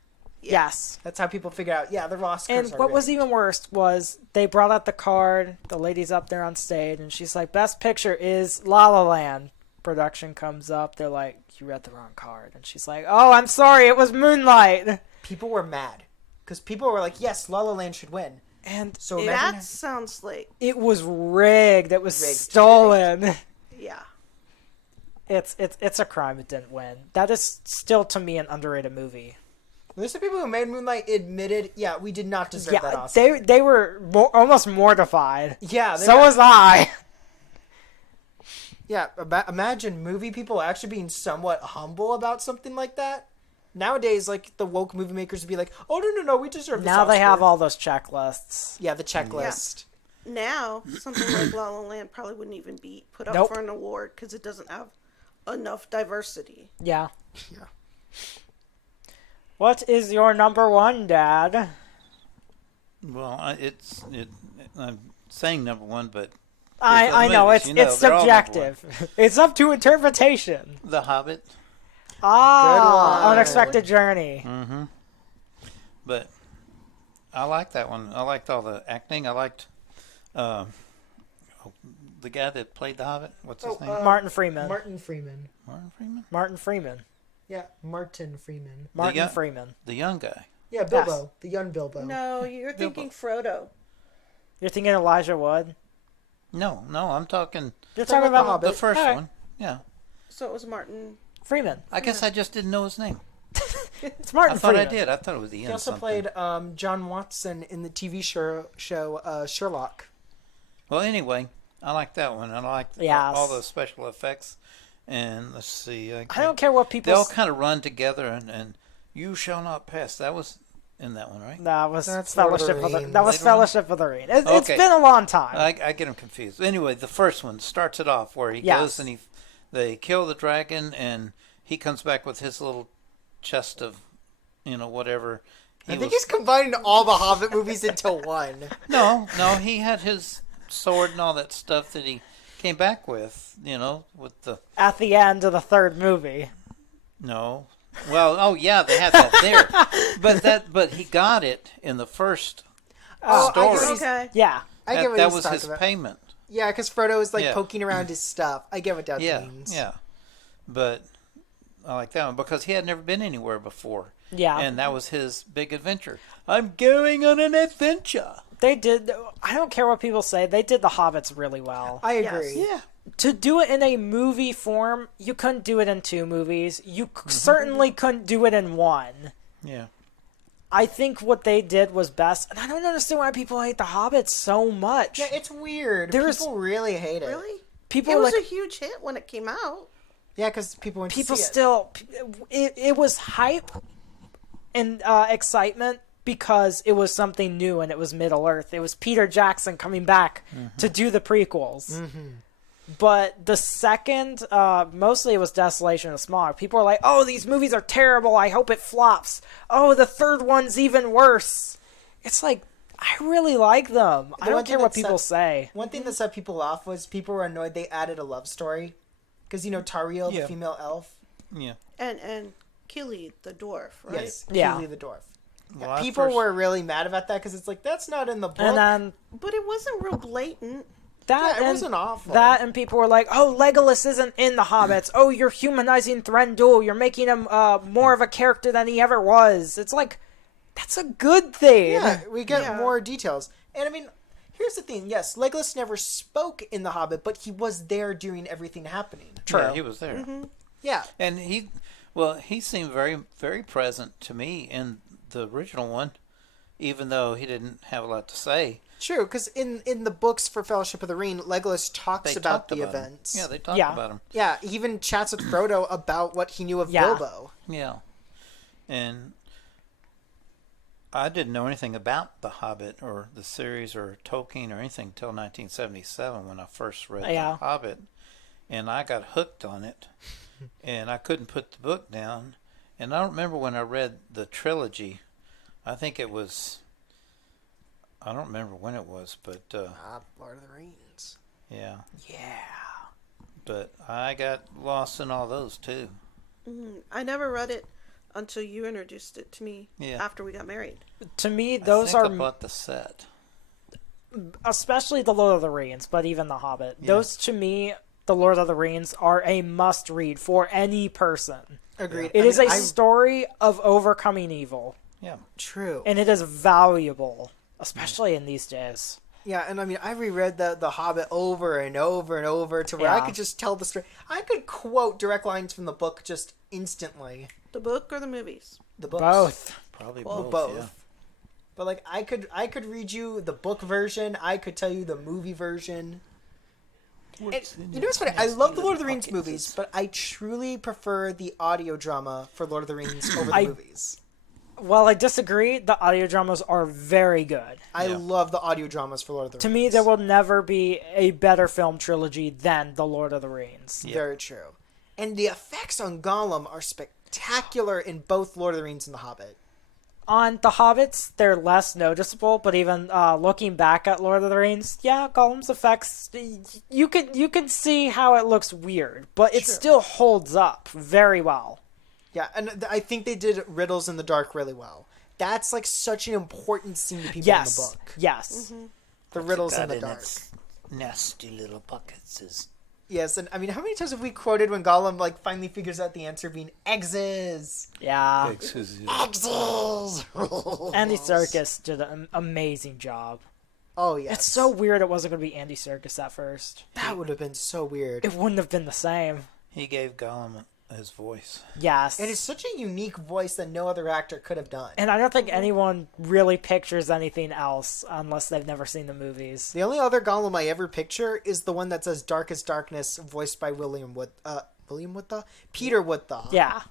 Yes. That's how people figure out. Yeah, the Oscars. And are what was rigged. even worse was they brought out the card. The lady's up there on stage, and she's like, "Best Picture is La La Land." Production comes up. They're like, "You read the wrong card," and she's like, "Oh, I'm sorry. It was Moonlight." people were mad because people were like, "Yes, La La Land should win." And So it, imagine That sounds like it was rigged. It was Rigged. stolen. yeah. It's a crime it didn't win. That is still to me an underrated movie. There's some people who made Moonlight admitted, "Yeah, we did not deserve that Yeah, Oscar." they were almost mortified. Yeah, So was I. Yeah, imagine movie people actually being somewhat humble about something like that. Nowadays, like, the woke movie makers would be like, "Oh, no, we deserve this Now they Oscar." have all those checklists. Yeah, the checklist. Now something like La La Land probably wouldn't even be put up Nope. for an award because it doesn't have enough diversity. Yeah. Yeah. What is your number one, Dad? Well, I'm saying number one, but I know movies, it's they're all number subjective. It's up to interpretation. The Hobbit. Ah, one. Unexpected Journey. Mm-hmm. But I liked that one. I liked all the acting. I liked the guy that played the Hobbit. What's his name? Martin Freeman. Martin Freeman. Martin Freeman. Martin Freeman. Yeah, Martin Freeman. Martin young- Freeman. The young guy. Yeah, Bilbo. The young Bilbo. No, you're thinking Frodo. You're thinking Elijah Wood. No, I'm talking You're Talking talking about about the the first Alright. one. Yeah. So it was Martin. Freeman. I guess I just didn't know his name. It's Martin I thought Freeman. I did. I thought it was Ian He also something. played John Watson in the TV show Sherlock. Well, anyway, I like that one. I like Yes. all the special effects. And let's see. I don't care what people. They all kind of run together, and you shall not pass. That was in that one, right? That was That's Lord of the Fellowship of the Rings. That was Later on? Fellowship of the Ring. It's Okay. been a long time. I get them confused. Anyway, the first one starts it off where he Yes. goes and they kill the dragon, and he comes back with his little chest of, whatever. I think he's combining all the Hobbit movies into one. No, he had his sword and all that stuff that he came back with, with the At the end of the third movie. no. Well, oh yeah, they had that there, but he got it in the first Oh, I story. get what he's- Okay. Yeah. I get what that he's was talking his about. payment. Yeah, because Frodo is like Yeah. poking around his stuff. I get what that Yeah, means. yeah. But I like that one because he had never been anywhere before. Yeah. And that was his big adventure. I'm going on an adventure. They did. I don't care what people say. They did the Hobbits really well. I Yes. agree. Yeah. To do it in a movie form, you couldn't do it in two movies. You certainly couldn't do it in one. Yeah. I think what they did was best, and I don't understand why people hate the Hobbit so much. Yeah, it's weird. There's- People really hate it. Really? People It are was like a huge hit when it came out. Yeah, because people went people to see it. still. It was hype and excitement because it was something new and it was Middle Earth. It was Peter Jackson coming back to do the prequels. But the second, mostly it was Desolation and Smog. People are like, "Oh, these movies are terrible. I hope it flops." Oh, the third one's even worse. It's like I really like them. I one don't thing care what that people set- say. One thing that set people off was people were annoyed they added a love story. Because, Tariel, Yeah. the female elf. Yeah. And Killy, the dwarf, right? Yes. Yeah. Keely the dwarf. Well, I People first- were really mad about that because it's like, that's not in the book. And then But it wasn't real blatant. that Yeah, it and wasn't awful. that and people were like, "Oh, Legolas isn't in the Hobbits. Oh, you're humanizing Thranduil. You're making him more of a character than he ever was." It's like that's a good thing. Yeah, we get Yeah. more details. And I mean, here's the thing. Yes, Legolas never spoke in The Hobbit, but he was there during everything happening. True. Yeah, he was there. Yeah. And he seemed very, very present to me in the original one, even though he didn't have a lot to say. True, because in the books for Fellowship of the Ring, Legolas talks They about talked the about him. events. Yeah, they talked Yeah. about him. Yeah, he even chats with Frodo about what he knew of Yeah. Bilbo. Yeah. And I didn't know anything about The Hobbit or the series or Tolkien or anything until 1977 when I first read Yeah. The Hobbit. And I got hooked on it. And I couldn't put the book down. And I don't remember when I read the trilogy. I think it was... I don't remember when it was, but Lord of the Rings. yeah. Yeah. But I got lost in all those too. I never read it until you introduced it to me Yeah. after we got married. To me, I those think are I bought the set. especially the Lord of the Rings, but even the Hobbit. Yeah. Those to me, the Lord of the Rings are a must-read for any person. Agreed. It I is mean, a story of overcoming evil, Yeah. True. and it is valuable, especially in these days. Yeah, and I mean, I reread the Hobbit over and over and over to where I Yeah. could just tell the story. I could quote direct lines from the book just instantly. The book or the movies? The books. Both. Probably Well, both. both. Yeah. But like, I could read you the book version. I could tell you the movie version. And, you know what's funny? I love the Lord of the Rings movies, but I truly prefer the audio drama for Lord of the Rings over the movies. While I disagree, the audio dramas are very good. I Yeah. love the audio dramas for Lord of the To Rings. me, there will never be a better film trilogy than The Lord of the Rings. Very true. And the effects on Gollum are spectacular in both Lord of the Rings and The Hobbit. On The Hobbits, they're less noticeable, but even looking back at Lord of the Rings, yeah, Gollum's effects, you can see how it looks weird, but it still holds up very well. Yeah, and I think they did Riddles in the Dark really well. That's like such an important scene to people Yes, in the book. yes. The Riddles in Got the in Dark. its nasty little pockets is Yes, and I mean, how many times have we quoted when Gollum like finally figures out the answer being X's? Yeah. X's. X's! Andy Serkis did an amazing job. Oh, yeah. It's so weird it wasn't going to be Andy Serkis at first. That would have been so weird. It wouldn't have been the same. He gave Gollum his voice. Yes. And it's such a unique voice that no other actor could have done. And I don't think anyone really pictures anything else unless they've never seen the movies. The only other Gollum I ever picture is the one that says "Darkest Darkness," voiced by Peter Woodthaw. Yeah,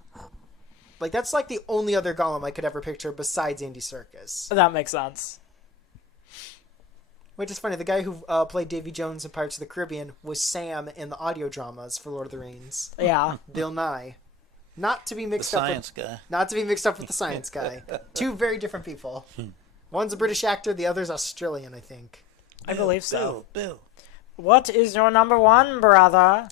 Like that's like the only other Gollum I could ever picture besides Andy Serkis. that makes sense. Which is funny. The guy who played Davy Jones in Pirates of the Caribbean was Sam in the audio dramas for Lord of the Rings. Yeah. Bill Nye, not to be mixed up with Guy. not to be mixed up with the science guy. Two very different people. One's a British actor, the other's Australian, I think. I believe so. Bill. What is your number one, brother?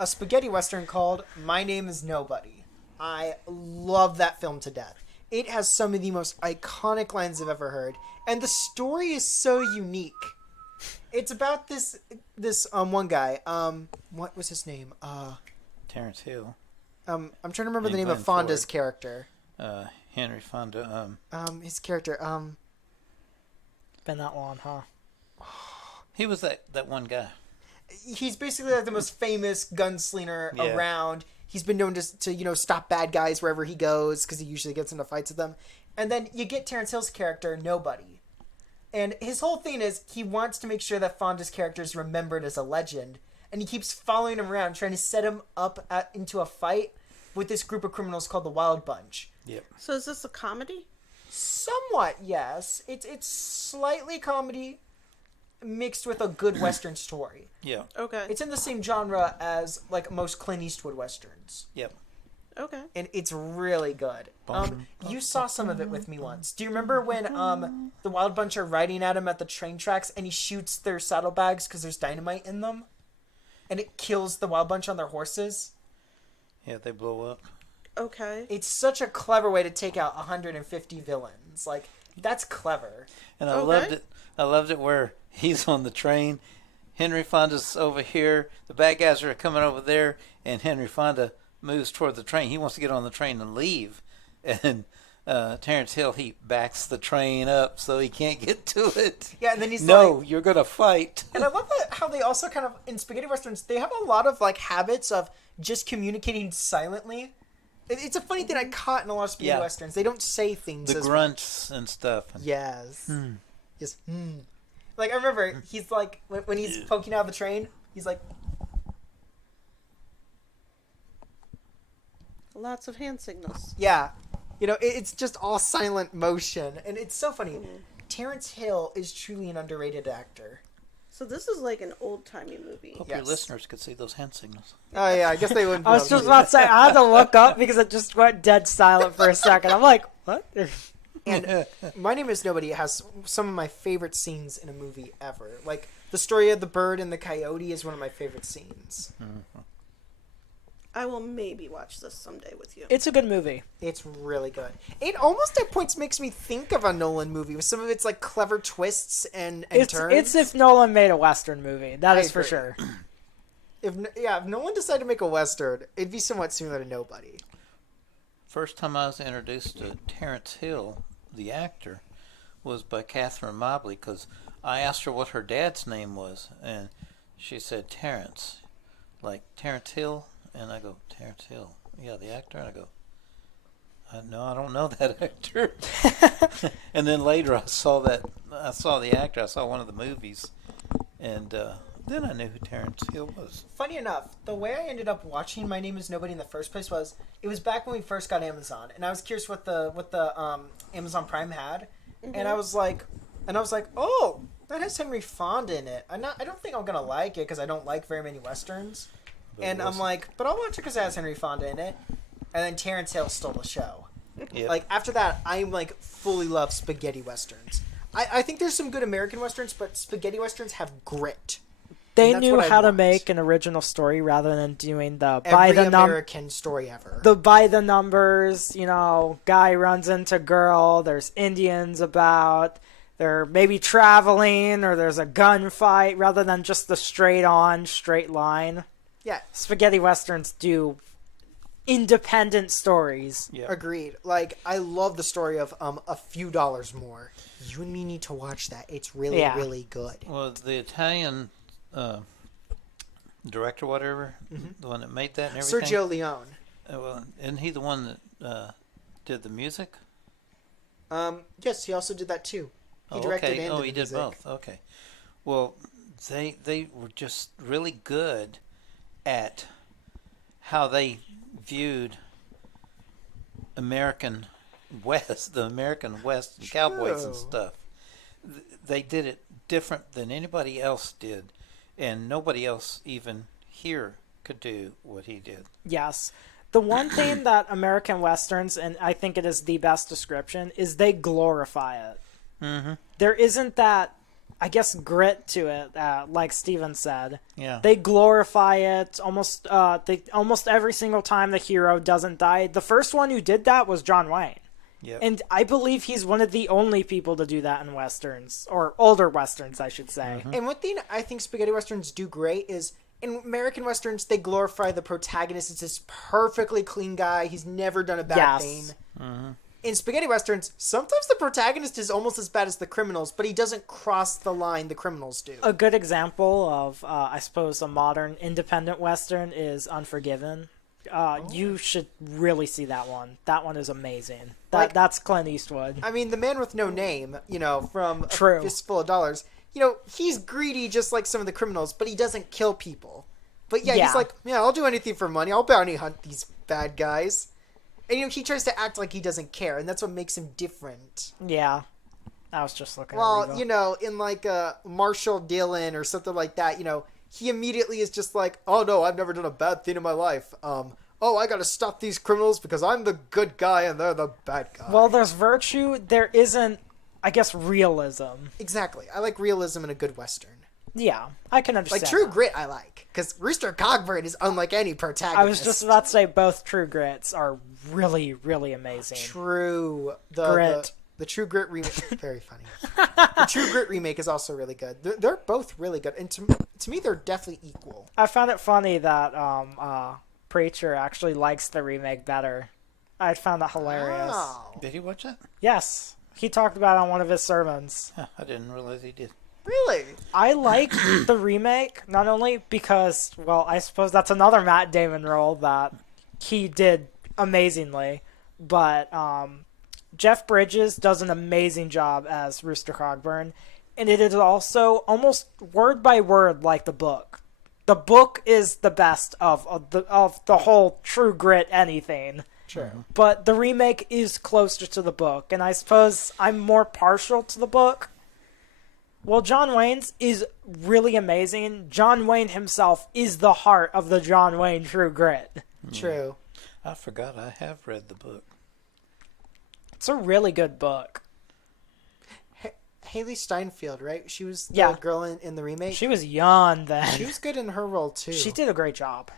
A spaghetti western called My Name is Nobody. I love that film to death. It has some of the most iconic lines I've ever heard, and the story is so unique. It's about this one guy. What was his name? Terrence Hill. I'm trying to remember the And name of Glenn Fonda's Ford. character. Henry Fonda. His character. Been that long, huh? He was that one guy. He's basically like the most famous gunslinger Yeah. around. He's been known to stop bad guys wherever he goes because he usually gets into fights with them. And then you get Terrence Hill's character, Nobody. And his whole thing is he wants to make sure that Fonda's character is remembered as a legend. And he keeps following him around, trying to set him up into a fight with this group of criminals called the Wild Bunch. Yep. So is this a comedy? Somewhat, yes. It's slightly comedy mixed with a good Western story. Yeah. Okay. It's in the same genre as like most Clint Eastwood Westerns. Yep. Okay. And it's really good. You saw some of it with me once. Do you remember when the Wild Bunch are riding at him at the train tracks and he shoots their saddlebags because there's dynamite in them? And it kills the Wild Bunch on their horses? Yeah, they blow up. Okay. It's such a clever way to take out 150 villains. Like, that's clever. And I Okay. loved it. I loved it where he's on the train. Henry Fonda's over here. The bad guys are coming over there, and Henry Fonda moves toward the train. He wants to get on the train and leave, and Terrence Hill, he backs the train up so he can't get to it. Yeah, and then he's No, like... you're gonna fight. And I love how they also kind of, in spaghetti westerns, they have a lot of, like, habits of just communicating silently. It's a funny thing I caught in a lot of spaghetti Yeah. westerns. They don't say things The as grunts and stuff. Yes. Yes. Like, I remember, he's like, when he's poking out of the train, he's like... Lots of hand signals. Yeah. You know, it's just all silent motion. And it's so funny. Terrence Hill is truly an underrated actor. So this is like an old-timey movie. Hope your Yes. listeners could see those hand signals. Oh, yeah, I guess they wouldn't be I was able to just do about to say, I had to look up because it just went dead silent for a second. I'm like, what? And My Name is Nobody has some of my favorite scenes in a movie ever. Like, the story of the bird and the coyote is one of my favorite scenes. I will maybe watch this someday with you. It's a good movie. It's really good. It almost at points makes me think of a Nolan movie with some of its, like, clever twists and turns. It's if Nolan made a Western movie. That I is for agree. sure. If Nolan decided to make a Western, it'd be somewhat similar to Nobody. First time I was introduced to Terrence Hill, the actor, was by Catherine Mobley, because I asked her what her dad's name was, and she said Terrence, like Terrence Hill, and I go, Terrence Hill, yeah, the actor, and I go, no, I don't know that actor. And then later I saw the actor, I saw one of the movies, and then I knew who Terrence Hill was. Funny enough, the way I ended up watching My Name is Nobody in the first place was it was back when we first got Amazon, and I was curious what the Amazon Prime had, and I was like, oh, that has Henry Fonda in it. I don't think I'm gonna like it because I don't like very many westerns, But And it I'm wasn't. like, but I'll watch it because it has Henry Fonda in it. And then Terrence Hill stole the show. Yep. Like, after that, I'm like, fully love spaghetti westerns. I think there's some good American westerns, but spaghetti westerns have grit. They And that's knew what I how to want. make an original story rather than doing the by Every the American story ever. the by the numbers, guy runs into girl, there's Indians about, they're maybe traveling, or there's a gunfight, rather than just the straight line. Yeah, Spaghetti westerns do independent stories. Yep. agreed. Like, I love the story of A Few Dollars More. You and me need to watch that. It's really, Yeah. really good. Well, the Italian director, whatever, the one that made that and everything. Sergio Leone. Well, isn't he the one that did the music? Yes, he also did that too. He directed okay. and Oh, did he the did music. both. Okay. Well, they were just really good at how they viewed American West, the American West and cowboys and True. stuff. They did it different than anybody else did, and nobody else even here could do what he did. Yes. The one thing that American westerns, and I think it is the best description, is they glorify it. Mm-hmm. There isn't that, I guess, grit to it, like Steven said. Yeah. They glorify it almost every single time the hero doesn't die. The first one who did that was John Wayne. Yep. And I believe he's one of the only people to do that in westerns, or older westerns, I should say. And one thing I think spaghetti westerns do great is in American westerns they glorify the protagonist as this perfectly clean guy. He's never done a bad Yes. thing. In spaghetti westerns, sometimes the protagonist is almost as bad as the criminals, but he doesn't cross the line the criminals do. A good example of, I suppose, a modern independent western is Unforgiven. You should really see that one. That one is amazing. That's Clint Eastwood. I mean, the man with no name, from True. A Fistful of Dollars, he's greedy just like some of the criminals, but he doesn't kill people. But yeah, Yeah. he's like, yeah, I'll do anything for money. I'll bounty hunt these bad guys. And he tries to act like he doesn't care, and that's what makes him different. Yeah. I was just looking at Well, Regal. in like Marshall Dillon or something like that, he immediately is just like, oh no, I've never done a bad thing in my life. Oh, I gotta stop these criminals because I'm the good guy and they're the bad guy. Well, there's virtue. There isn't, I guess, realism. Exactly. I like realism in a good Western. Yeah, I can understand. Like True that. Grit, I like because Rooster Cogburn is unlike any protagonist. I was just about to say both True Grits are really, really amazing. True. Grit. The True Grit remake, very funny. The True Grit remake is also really good. They're both really good, and to me, they're definitely equal. I found it funny that Preacher actually likes the remake better. I found that hilarious. Wow. Did you watch that? Yes, he talked about it on one of his sermons. Huh, I didn't realize he did. Really? I like the remake not only because, well, I suppose that's another Matt Damon role that he did amazingly, but Jeff Bridges does an amazing job as Rooster Cogburn, and it is also almost word by word like the book. The book is the best of the whole True Grit anything. True. But the remake is closer to the book, and I suppose I'm more partial to the book. Well, John Wayne's is really amazing. John Wayne himself is the heart of the John Wayne True Grit. True. I forgot I have read the book. It's a really good book. Haley Steinfeld, right? She was the Yeah. girl in the remake. She was young then. She was good in her role too. She did a great job.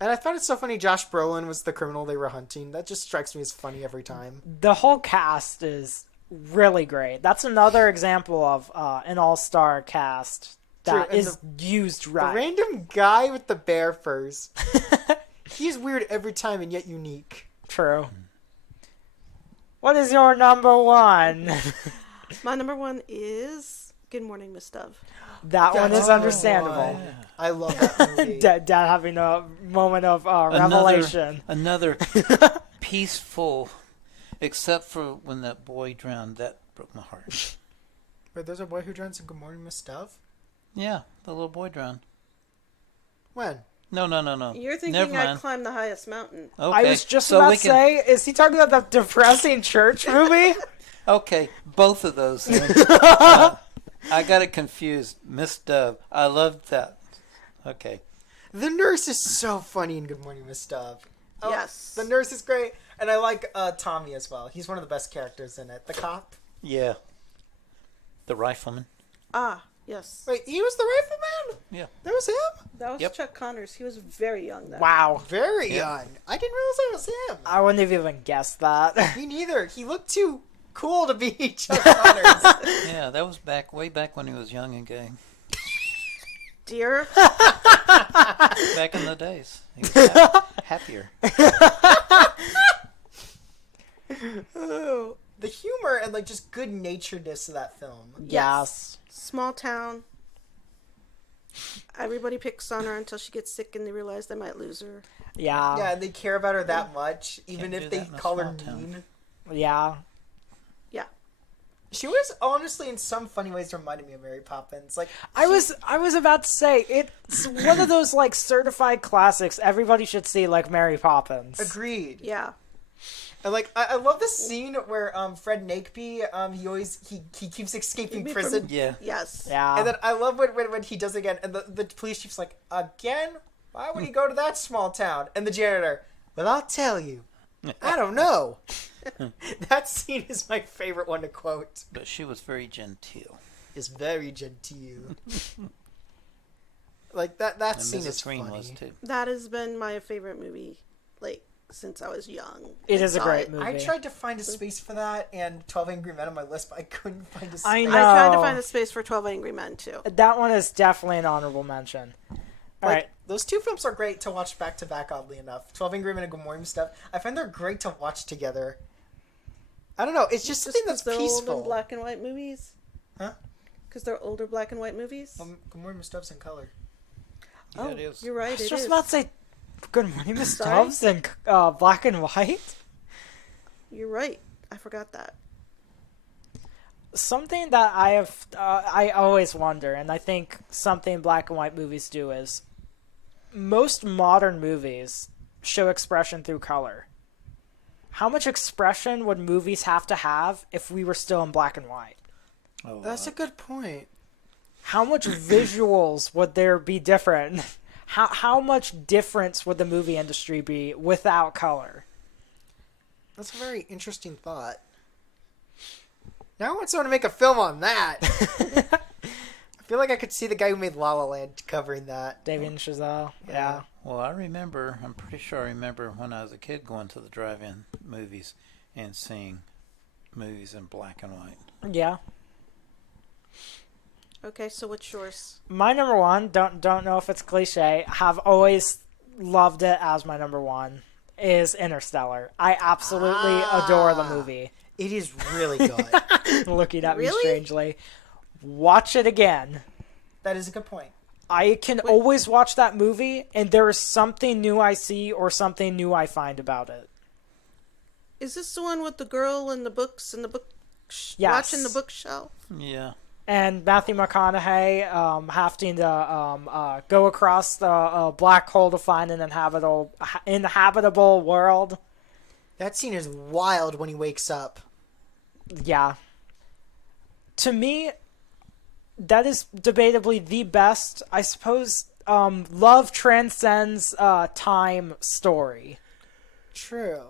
And I thought it's so funny. Josh Brolin was the criminal they were hunting. That just strikes me as funny every time. The whole cast is really great. That's another example of an all-star cast that True, and is used The right. random guy with the bear furs. He's weird every time and yet unique. True. What is your number one? My number one is Good Morning, Miss Dove. That one That's is a good understandable. one. I love that movie. Dad having a moment of revelation. Another peaceful, except for when that boy drowned. That broke my heart. Wait, there's a boy who drowns in Good Morning, Miss Dove? Yeah, the little boy drowned. When? No. You're Never thinking I mind. climbed the highest mountain. Okay. I was just so about we to can, say, is he talking about the depressing church movie? Okay, both of those. Then. I got it confused. Miss Dove. I loved that. Okay. The nurse is so funny in Good Morning, Miss Stubb. Oh, Yes. the nurse is great, and I like Tommy as well. He's one of the best characters in it. The cop. Yeah. The rifleman. Ah, yes. Wait, he was the rifleman? Yeah. That was him? That was Yep. Chuck Connors. He was very young then. Wow. Very Yeah. young. I didn't realize that was him. I wouldn't have even guessed that. Me neither. He looked too cool to be Chuck Connors. Yeah, that was way back when he was young and gay. Dear. Back in the days. He was happier. The humor and like just good naturedness of that film. Yes. Small town. Everybody picks on her until she gets sick and they realize they might lose her. Yeah. Yeah, and they care about her that much, even Can't if do they that in a call her small town. mean. Yeah. Yeah. She was honestly, in some funny ways, reminded me of Mary Poppins. Like I was about to say it's one of those like certified classics everybody should see, like Mary Poppins. agreed. Yeah. And like I love this scene where Fred Nakeby he keeps escaping Maybe prison. from- Yeah. Yes. Yeah. And then I love when he does it again, and the police chief's like, again? Why would he go to that small town? And the janitor, well, I'll tell you. I don't know. That scene is my favorite one to quote. But she was very genteel. Is very genteel. Like that And scene Mrs. is Green funny. was too. That has been my favorite movie, like, since I was young. It is a I saw great it. movie. I tried to find a space for that and 12 Angry Men on my list, but I couldn't find a space. I know. I tried to find a space for 12 Angry Men, too. That one is definitely an honorable mention. All Like, right. those two films are great to watch back to back, oddly enough. 12 Angry Men and Good Morning Stuff. I find they're great to watch together. I don't know. It's just something that's they're old peaceful. and black and white movies? Huh? Because they're older black and white movies? Good Morning Stuff's in color. Yeah, Oh, it is. you're right, I was it just is. about to say Good Morning, Miss Sorry? Stubbs and black and white. You're right. I forgot that. Something that I always wonder, and I think something black and white movies do is most modern movies show expression through color. How much expression would movies have to have if we were still in black and white? Oh, That's a good point. How much visuals would there be different? How much difference would the movie industry be without color? That's a very interesting thought. Now I want someone to make a film on that. I feel like I could see the guy who made La La Land covering that. Damien Chazelle. Yeah. Well, I'm pretty sure I remember when I was a kid going to the drive-in movies and seeing movies in black and white. Yeah. Okay, so what's yours? My number one, don't know if it's cliche, have always loved it as my number one, is Interstellar. I absolutely adore the movie. It is really good. Looking at me Really? strangely. Watch it again. That is a good point. I can always watch that movie, and there is something new I see or something new I find about it. Is this the one with the girl and the books and the book? Yes. Watching the bookshelf? Yeah. And Matthew McConaughey having to go across the black hole to find an inhabitable world. That scene is wild when he wakes up. Yeah. To me, that is debatably the best, I suppose, love transcends time story. True.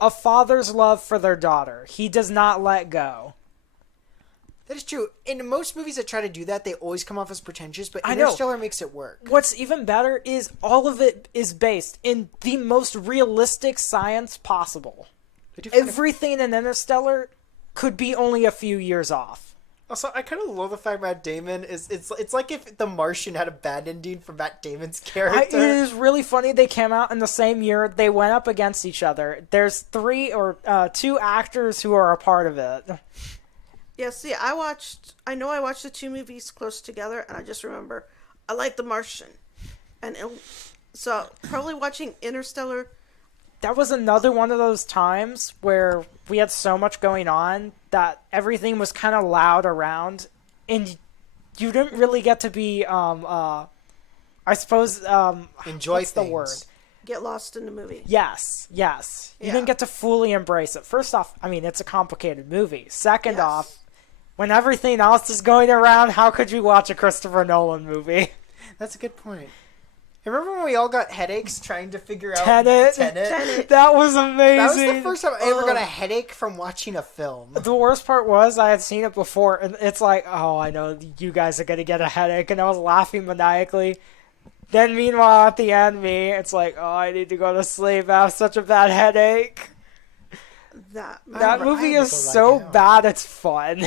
A father's love for their daughter. He does not let go. That is true. In most movies that try to do that, they always come off as pretentious, but I know. Interstellar makes it work. What's even better is all of it is based in the most realistic science possible. I do find it- Everything in Interstellar could be only a few years off. Also, I kind of love the fact Matt Damon is. It's like if The Martian had a bad ending for Matt Damon's It character. is really funny they came out in the same year. They went up against each other. There's two actors who are a part of it. Yeah, see, I know I watched the two movies close together, and I just remember I like The Martian. So, probably watching Interstellar. That was another one of those times where we had so much going on that everything was kind of loud around, and you didn't really get to be, I suppose, Enjoy what's the things. word? Get lost in the movie. Yes. You Yeah. didn't get to fully embrace it. First off, I mean, it's a complicated movie. Second Yes. off, when everything else is going around, how could you watch a Christopher Nolan movie? That's a good point. Remember when we all got headaches trying to figure out Tenet. Tenet? That was amazing. That was the first time I ever got a headache from watching a film. The worst part was I had seen it before, and it's like, oh, I know you guys are gonna get a headache, and I was laughing maniacally. Then, meanwhile, at the end, it's like, oh, I need to go to sleep. I have such a bad headache. That That movie I had is to go lie so down. bad, it's fun.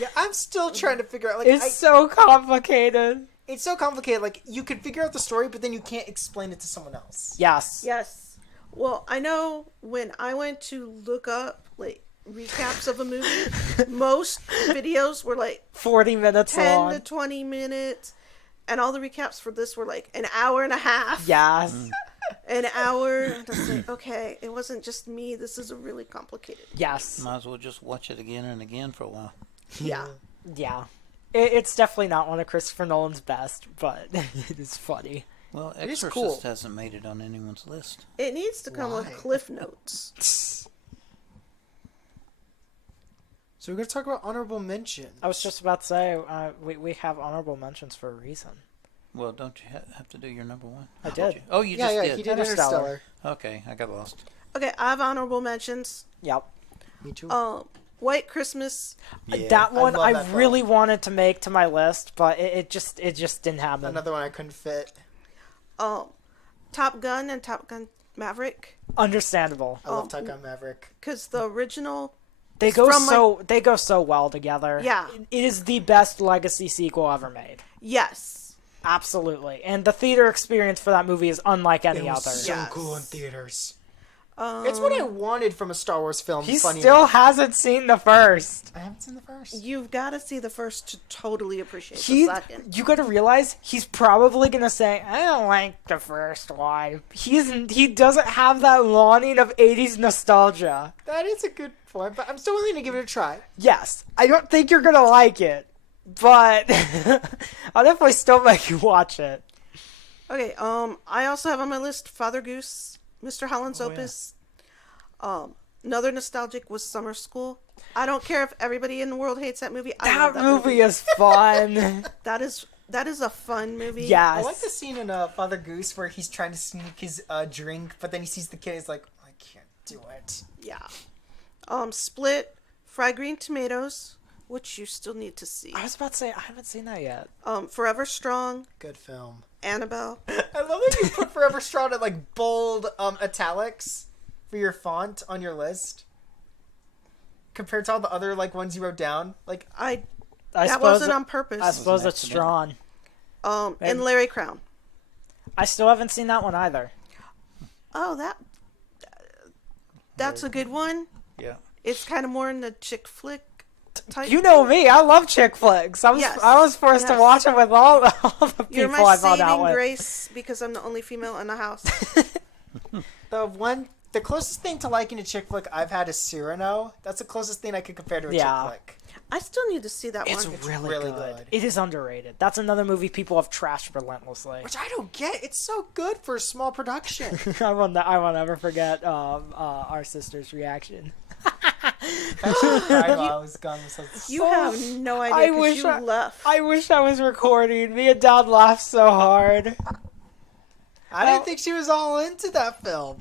Yeah, I'm still trying to figure out. Like, It's so complicated. it's so complicated. Like, you can figure out the story, but then you can't explain it to someone else. Yes. Yes. Well, I know when I went to look up like recaps of a movie, most videos were like 40 minutes 10 long. to 20 minutes, and all the recaps for this were like an hour and a half. Yes. An hour. And I was like, okay, it wasn't just me. This is a really complicated. Yes. Might as well just watch it again and again for a while. Yeah. Yeah. It's definitely not one of Christopher Nolan's best, but it is funny. Well, It is Exorcist cool. hasn't made it on anyone's list. It needs to come Why? with cliff notes. So we're gonna talk about honorable mentions. I was just about to say, we have honorable mentions for a reason. Well, don't you have to do your number one? I How did. about you? Oh, you yeah, just yeah, did. he did Interstellar. Interstellar. Okay, I got lost. Okay, I have honorable mentions. Yep. Me too. White Christmas. That one love I that really film. wanted to make to my list, but it just didn't happen. Another one I couldn't fit. Top Gun and Top Gun Maverick. Understandable. I love Top Gun Maverick. Because the original. They It's go from, they go so well together. Yeah. It is the best legacy sequel ever made. Yes. Absolutely. And the theater experience for that movie is unlike any It was other. so Yes. cool in theaters. It's what I wanted from a Star Wars film. He funny still enough. hasn't seen the first. I haven't seen the first. You've got to see the first to totally appreciate He, the second. you gotta realize he's probably gonna say, "I don't like the first one." He doesn't have that longing of '80s nostalgia. That is a good point, but I'm still willing to give it a try. Yes, I don't think you're gonna like it, but I'll definitely still make you watch it. Okay, I also have on my list Father Goose, Mr. Holland's Oh, yeah. Opus. Another nostalgic was Summer School. I don't care if everybody in the world hates that movie. I love That movie is fun. That is a fun movie. Yes. I like the scene in Father Goose where he's trying to sneak his drink, but then he sees the kid. He's like, I can't do it. Yeah. Split, Fried Green Tomatoes, which you still need to see. I was about to say I haven't seen that yet. Forever Strong, Good film. Annabelle. I love that you put Forever Strong in like bold italics for your font on your list, compared to all the other like ones you wrote down. Like, I That suppose wasn't on purpose. I suppose an it's accident. drawn. And Larry Crown. I still haven't seen that one either. Oh, that's a good one. Yeah. It's kind of more in the chick flick type. You know me, I love chick flicks. I was Yes. forced to Yes. watch it with all the You're people my I found out saving with. grace because I'm the only female in the house. the closest thing to liking a chick flick I've had is Cyrano. That's the closest thing I could compare to a Yeah. chick flick. I still need to see that It's one. really, really good. good. It is underrated. That's another movie people have trashed relentlessly. Which I don't get. It's so good for a small production. I will never forget our sister's reaction. I cried while I was gone. You have no I idea wish because you I- left. I wish I was recording. Me and Dad laughed so hard. I didn't think she was all into that film.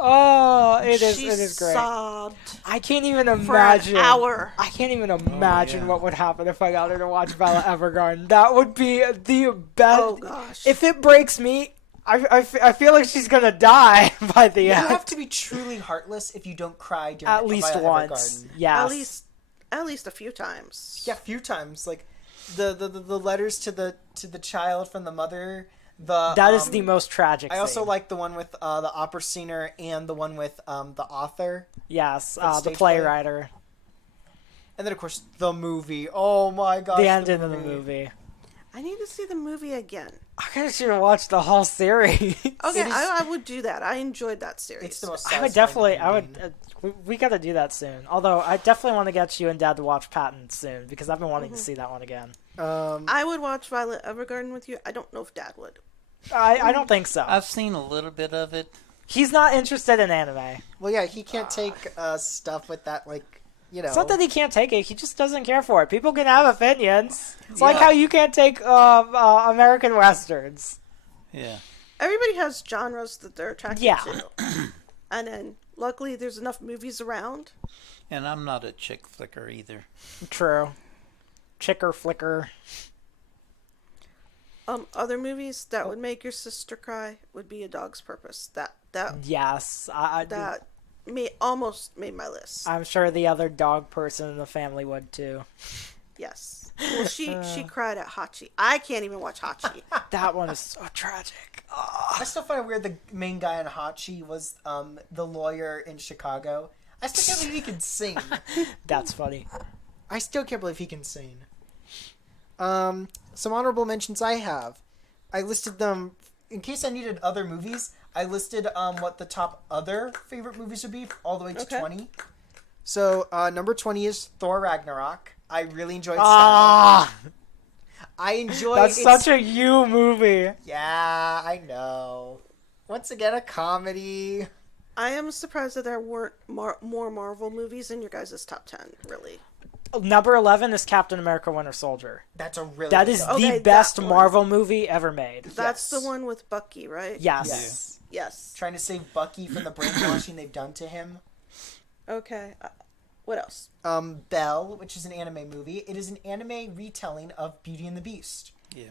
Oh, it She is great. sobbed I can't even for imagine. an hour. I can't even imagine yeah. what would happen if I got her to watch Violet Evergarden. That would be the best. Oh gosh. If it breaks me, I feel like she's gonna die by the You end. have to be truly heartless if you don't cry during At least Violet once. Evergarden. Yes. at least a few times. Yeah, a few times. Like the letters to the child from the mother. That is the most tragic. I also scene. like the one with the opera singer and the one with the author. Yes, the the stage play. playwriter. And then, of course, the movie. Oh, my gosh. The ending of the movie. I need to see the movie again. I guess should have watched the whole series. Okay, is- I would do that. I enjoyed that series. It's the most I would satisfying definitely. I would. ending. We got to do that soon. Although I definitely want to get you and Dad to watch Patton soon because I've been wanting to see that one again. I would watch Violet Evergarden with you. I don't know if Dad would. I don't think so. I've seen a little bit of it. He's not interested in anime. Well, yeah, he can't take stuff with that, like, you know. It's not that he can't take it. He just doesn't care for it. People can have opinions. It's like Yeah. how you can't take American westerns. Yeah. Everybody has genres that they're attracted Yeah. to. And then, luckily, there's enough movies around. And I'm not a chick flicker either. True. Chicker flicker. Other movies that would make your sister cry would be A Dog's Purpose. That Yes. almost made my list. I'm sure the other dog person in the family would too. Yes. Well, she cried at Hachi. I can't even watch Hachi. That one is so tragic. I still find it weird the main guy in Hachi was the lawyer in Chicago. I still can't believe he can sing. That's funny. I still can't believe he can sing. Some honorable mentions I have. I listed them in case I needed other movies. I listed what the top other favorite movies would be all the way to 20. So number 20 is Thor Ragnarok. I really enjoyed. Ah, I enjoy. that's such a you movie. Yeah, I know. Once again, a comedy. I am surprised that there weren't more Marvel movies in your guys' top 10, really. Number 11 is Captain America: Winter Soldier. That's a really. That good is one. Okay, the best that one. Marvel movie ever made. That's Yes. the one with Bucky, right? Yes. Yes. Trying to save Bucky from the brainwashing they've done to him. Okay. What else? Belle, which is an anime movie. It is an anime retelling of Beauty and the Beast. Yeah.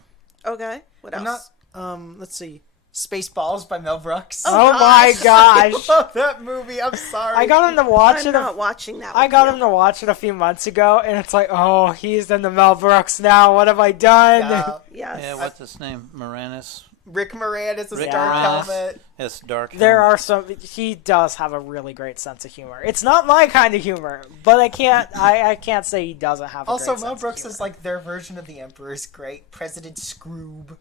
Okay. What else? I'm not. Let's see. Spaceballs by Mel Brooks. Oh my I gosh. love that movie. I'm sorry. I got him to watch I'm it. not watching that. I with got you. him to watch it a few months ago, and it's like, oh, he's in the Mel Brooks now. What have I done? Yeah. Yes. Yeah, what's his name? Moranis? Rick Moranis is a Rick dark Moranis. helmet. Yes, Dark. There Helmet. are some. He does have a really great sense of humor. It's not my kind of humor, but I can't say he doesn't have. A Also, great Mel sense Brooks of is humor. like their version of the Emperor is great. President Scroob.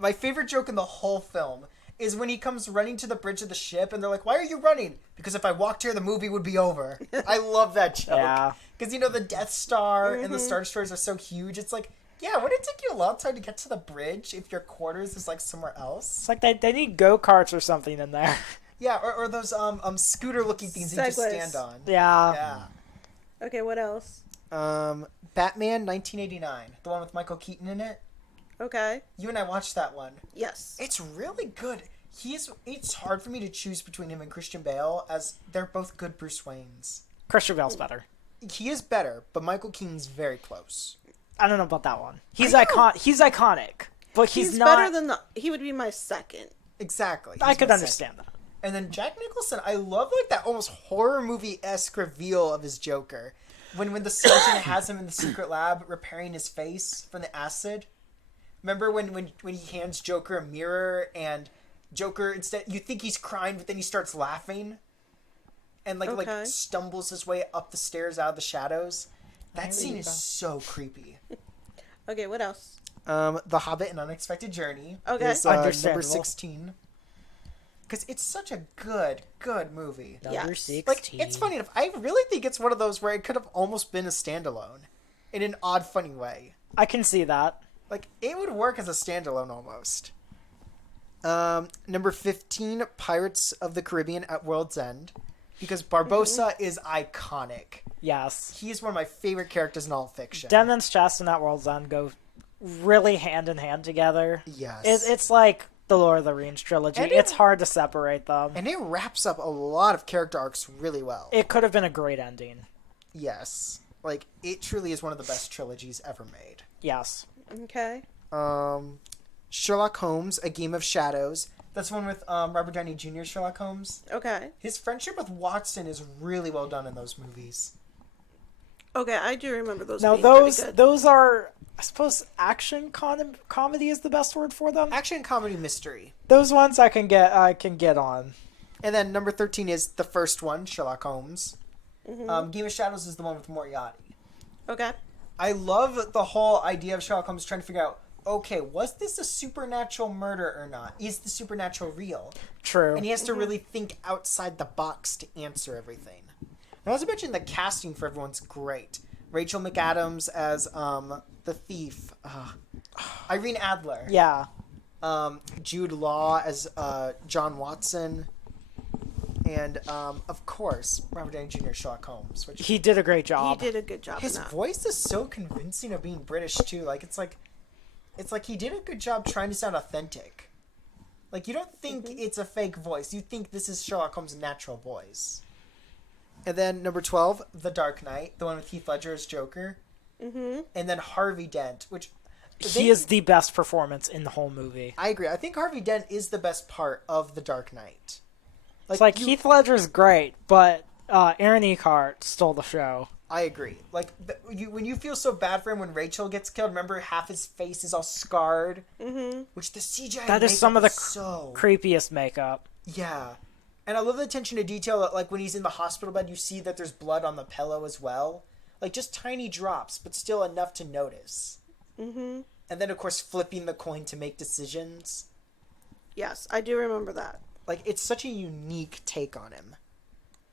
My favorite joke in the whole film is when he comes running to the bridge of the ship, and they're like, "Why are you running?" Because if I walked here, the movie would be over. I love that joke. Yeah. Because the Death Star and the Star Destroyers are so huge. It's like, yeah, would it take you a long time to get to the bridge if your quarters is like somewhere else? It's like they need go karts or something in there. Yeah, or those scooter looking things that you just Segways. stand on. Yeah. Yeah. Okay. What else? Batman 1989, the one with Michael Keaton in it. Okay. You and I watched that one. Yes. It's really good. It's hard for me to choose between him and Christian Bale, as they're both good Bruce Waynes. Christian Bale's better. He is better, but Michael Keaton's very close. I don't know about that one. He's I know. He's iconic, but he's not. better than he would be my second. Exactly. I He's could my understand that. second. And then Jack Nicholson, I love like that almost horror movie-esque reveal of his Joker. When the surgeon has him in the secret lab repairing his face from the acid. Remember when he hands Joker a mirror and Joker, instead, you think he's crying, but then he starts laughing and like Okay. stumbles his way up the stairs out of the shadows. That scene is so creepy. Okay. What else? The Hobbit: An Unexpected Journey Okay. is number Understandable. 16. Because it's such a good movie. Number Yes. 16. Like, it's funny enough. I really think it's one of those where it could have almost been a standalone in an odd, funny way. I can see that. Like, it would work as a standalone almost. Number 15, Pirates of the Caribbean at World's End. Because Barbossa is iconic. Yes. He is one of my favorite characters in all fiction. Denman's Chest and That World's End go really hand in hand together. Yes. It's like the Lord of the Rings trilogy. And It's hard to separate them. And it wraps up a lot of character arcs really well. It could have been a great ending. Yes. Like, it truly is one of the best trilogies ever made. Yes. Okay. Sherlock Holmes, A Game of Shadows. That's one with Robert Downey Jr. Sherlock Holmes. Okay. His friendship with Watson is really well done in those movies. Okay. I do remember those. Now being pretty good. those are, I suppose, action comedy is the best word for them. Action, comedy, mystery. Those ones I can get on. And then number 13 is the first one, Sherlock Holmes. Game of Shadows is the one with Moriarty. Okay. I love the whole idea of Sherlock Holmes trying to figure out, okay, was this a supernatural murder or not? Is the supernatural real? True. And he has to really think outside the box to answer everything. Now, as I mentioned, the casting for everyone's great. Rachel McAdams as the thief. Irene Adler. Yeah. Jude Law as John Watson. And, of course, Robert Downey Jr. Sherlock Holmes. Which He did a great He job. did a good job. his in that. voice is so convincing of being British, too. Like, it's like he did a good job trying to sound authentic. Like, you don't think it's a fake voice. You think this is Sherlock Holmes' natural voice. And then number 12, The Dark Knight, the one with Heath Ledger as Joker. Mm-hmm. And then Harvey Dent, which... He is the best performance in the whole movie. I agree. I think Harvey Dent is the best part of The Dark Knight. It's like Heath Ledger's great, but Aaron Eckhart stole the show. I agree. Like, when you feel so bad for him when Rachel gets killed, remember half his face is all scarred? Mm-hmm. Which the CGI That is some of the so... creepiest makeup. Yeah. And I love the attention to detail that, like, when he's in the hospital bed, you see that there's blood on the pillow as well. Like, just tiny drops, but still enough to notice. Mm-hmm. And then, of course, flipping the coin to make decisions. Yes, I do remember that. Like, it's such a unique take on him.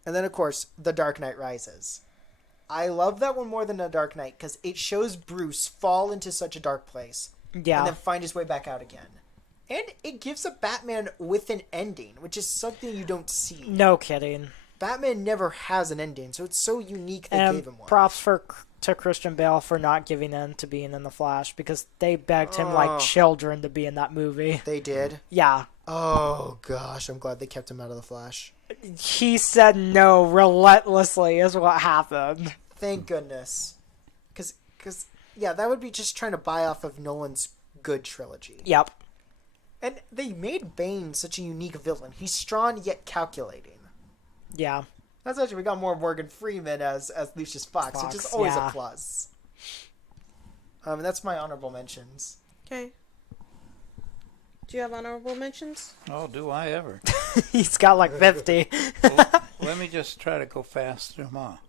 And then, of course, The Dark Knight Rises. I love that one more than The Dark Knight because it shows Bruce fall into such a dark place Yeah. and then find his way back out again. And it gives a Batman with an ending, which is something you don't see. No kidding. Batman never has an ending, so it's so unique they And gave him one. props to Christian Bale for not giving in to being in The Flash because they begged him like children to be in that movie. They did? Yeah. Oh, gosh, I'm glad they kept him out of The Flash. He said no relentlessly is what happened. Thank goodness. Because, yeah, that would be just trying to buy off of Nolan's good trilogy. Yep. And they made Bane such a unique villain. He's strong yet calculating. Yeah. That's actually, we got more Morgan Freeman as Lucius Fox, which is always a plus. And that's my honorable mentions. Okay. Do you have honorable mentions? Oh, do I ever? He's got like 50. Well, let me just try to go fast through them all.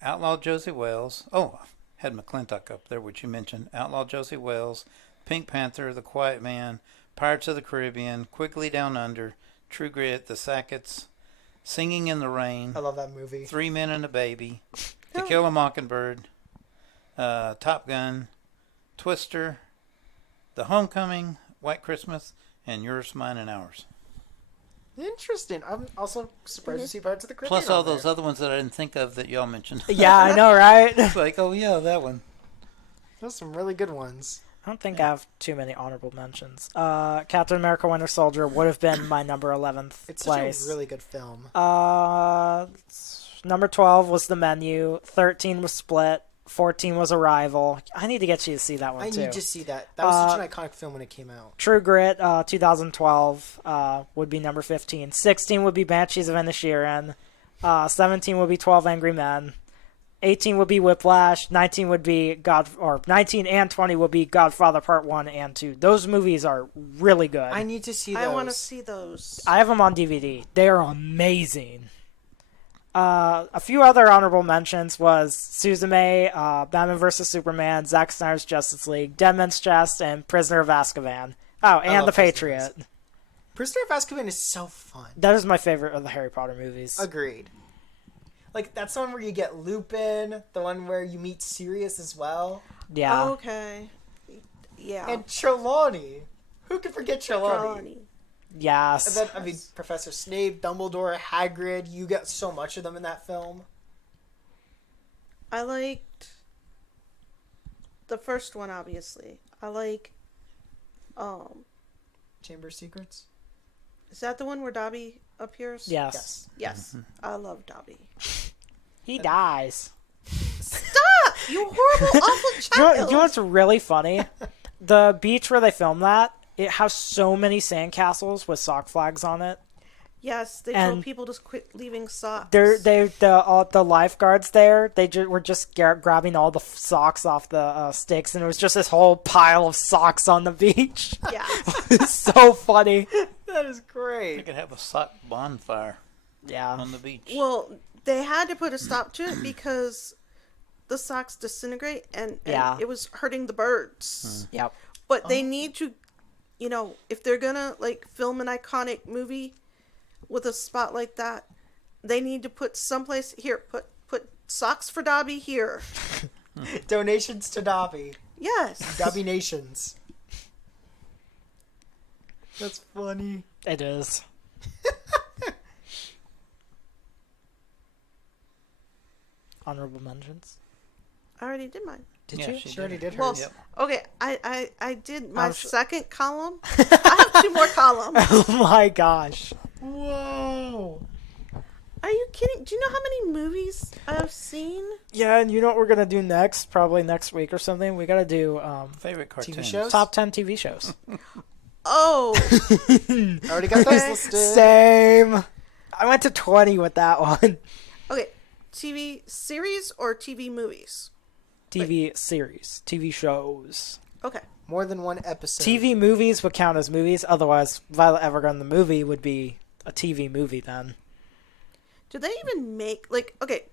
Outlaw Josie Wales. Oh, had McClintock up there, which you mentioned. Outlaw Josie Wales, Pink Panther, The Quiet Man, Pirates of the Caribbean, Quigley Down Under, True Grit, The Sackets, Singing in the Rain, I love that movie. 3 Men and a Baby, To Kill a Mockingbird, Top Gun, Twister, The Homecoming, White Christmas, and Yours, Mine, and Ours. Interesting. I'm also surprised to see Pirates of the Caribbean. Plus all on those there. other ones that I didn't think of that y'all mentioned. Yeah, I know, right? It's like, oh yeah, that one. Those are some really good ones. I don't think I have too many honorable mentions. Captain America Winter Soldier would have been my number 11th It's place. such a really good film. Number 12 was The Menu. 13 was Split. 14 was Arrival. I need to get you to see that one, I too. need to see that. That was such an iconic film when it came out. True Grit, 2012, would be number 15. 16 would be Banshees of Inisherin. 17 would be 12 Angry Men. 18 would be Whiplash. 19 would be 19 and 20 would be Godfather Part 1 and 2. Those movies are really good. I need to see those. I want to see those. I have them on DVD. They are amazing. A few other honorable mentions was Suzume, Batman vs. Superman, Zack Snyder's Justice League, Dead Man's Chest, and Prisoner of Azkaban. Oh, and The Patriot. Prisoner of Azkaban is so fun. That is my favorite of the Harry Potter movies. Agreed. Like, that's the one where you get Lupin, the one where you meet Sirius as well. Yeah. Okay. Yeah. And Trelawney. Who could forget Trelawney? Trelawney. Yes. And then, I mean, Professor Snape, Dumbledore, Hagrid, you get so much of them in that film. I liked the first one, obviously. I like, Chamber of Secrets? is that the one where Dobby appears? Yes. Yes. I love Dobby. He dies. Stop! You horrible, awful You child! know what's really funny? The beach where they filmed that, it has so many sandcastles with sock flags on it. Yes, they And told people to quit leaving socks. The lifeguards there, were just grabbing all the socks off the sticks, and it was just this whole pile of socks on the beach. Yeah. It's so funny. That is You great. could have a sock bonfire Yeah. on the beach. Well, they had to put a stop to it because the socks disintegrate and Yeah. it was hurting the birds. Yep. But they need to, if they're gonna like film an iconic movie with a spot like that, they need to put someplace here. Put socks for Dobby here. Donations to Dobby. Yes. Dobby Nations. That's funny. It is. Honorable mentions. I already did mine. Did Yeah, you? she She did already it. did Well, hers. Yep. okay, I did my I'm s- second column. I have two more columns. Oh my gosh. Whoa. Are you kidding? Do you know how many movies I've seen? Yeah, and you know what we're gonna do next? Probably next week or something. We gotta do Favorite cartoons. shows? top 10 TV shows. Oh, I already got those Okay. listed. Same. I went to 20 with that one. okay. TV series or TV movies? TV series, TV shows. Okay. More than one episode. TV movies would count as movies. Otherwise, Violet Evergarden the movie would be a TV movie then. Do they even make like okay?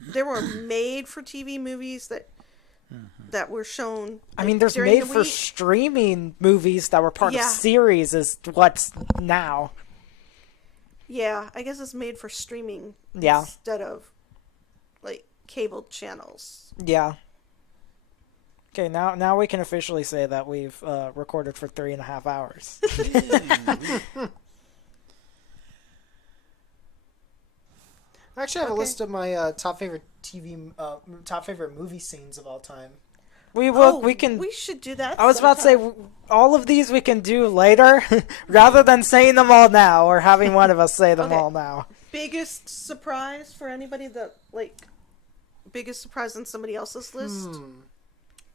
There were made for TV movies that were shown. I mean, there's during made the for week. streaming movies that were part Yeah. of series is what's now. Yeah, I guess it's made for streaming. Yeah. Instead of like cable channels. Yeah. Okay, now we can officially say that we've recorded for 3.5 hours. I actually have a Okay. list of my top favorite top favorite movie scenes of all time. We will. we can. We should do that. I was about to say sometime. all of these we can do later, rather than saying them all now or having one of us say them Okay. all now. Biggest surprise for anybody that like. Biggest surprise on somebody else's list.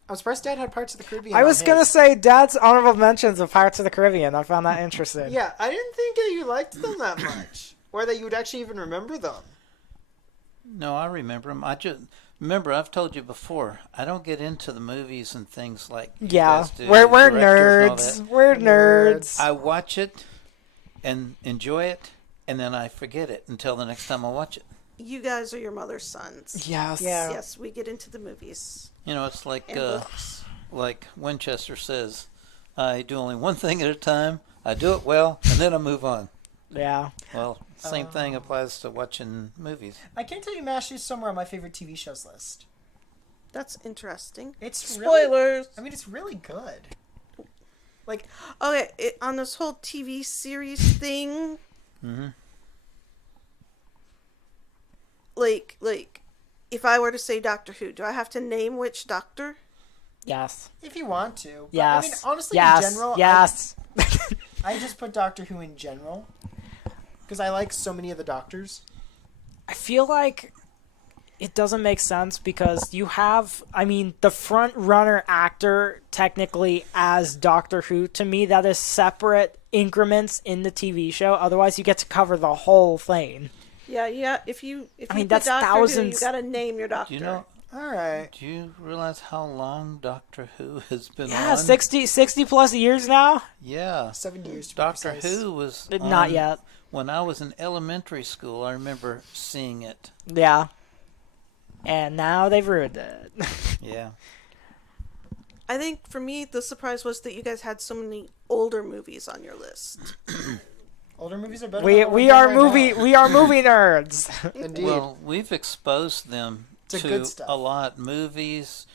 I'm surprised Dad had Parts of the Caribbean. I on was gonna his. say Dad's honorable mentions of Pirates of the Caribbean. I found that interesting. Yeah, I didn't think that you liked them that much, or that you would actually even remember them. No, I remember them. I just remember I've told you before. I don't get into the movies and things like you Yeah, guys do, we're directors and all nerds. We're Nerds. nerds. that. I watch it and enjoy it, and then I forget it until the next time I watch it. You guys are your mother's sons. Yes. Yeah. Yes, we get into the movies You know, it's like and books. Winchester says, I do only one thing at a time. I do it well, and then I move on. Yeah. Well, same thing applies to watching movies. I can't tell you MASH is somewhere on my favorite TV shows list. That's interesting. It's really, Spoilers. I mean, it's really good. Like, Okay, on this whole TV series thing, Mm-hmm. like, if I were to say Doctor Who, do I have to name which Doctor? Yes. if you want to. But, Yes. I mean, honestly, yes. in general, Yes. I just put Doctor Who in general because I like so many of the Doctors. I feel like it doesn't make sense because you have, I mean, the front runner actor technically as Doctor Who. To me, that is separate increments in the TV show. Otherwise, you get to cover the whole thing. Yeah. If you I mean, put that's Doctor thousands- Who, you gotta name your Doctor. Do you know? All right. Do you realize how long Doctor Who has been Yeah, on? 60 plus years now. Yeah. 70 years to be Doctor precise. Who was Not on yet. When I was in elementary school, I remember seeing it. Yeah. And now they've ruined it. Yeah. I think for me, the surprise was that you guys had so many older movies on your list. Older movies are better. we than what we we're are doing right movie now. we are movie nerds. Indeed. Well, we've exposed them To to good stuff. a lot. Movies,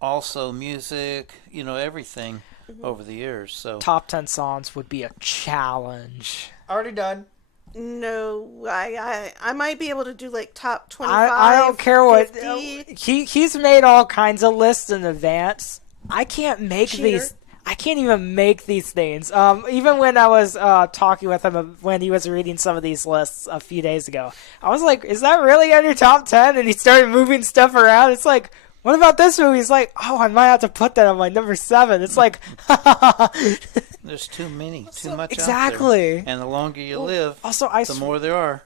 also music, everything over the years. So Top 10 songs would be a challenge. Already done. No, I might be able to do like top 25. I don't care what 50. he's made all kinds of lists in advance. I can't make Cheater. these. I can't even make these things. Even when I was talking with him when he was reading some of these lists a few days ago, I was like, "Is that really on your top 10?" And he started moving stuff around. It's like, what about this movie? He's like, "Oh, I might have to put that on my number 7." It's like, there's too many, too much exactly. out there. And the longer you live, Also, the more there are.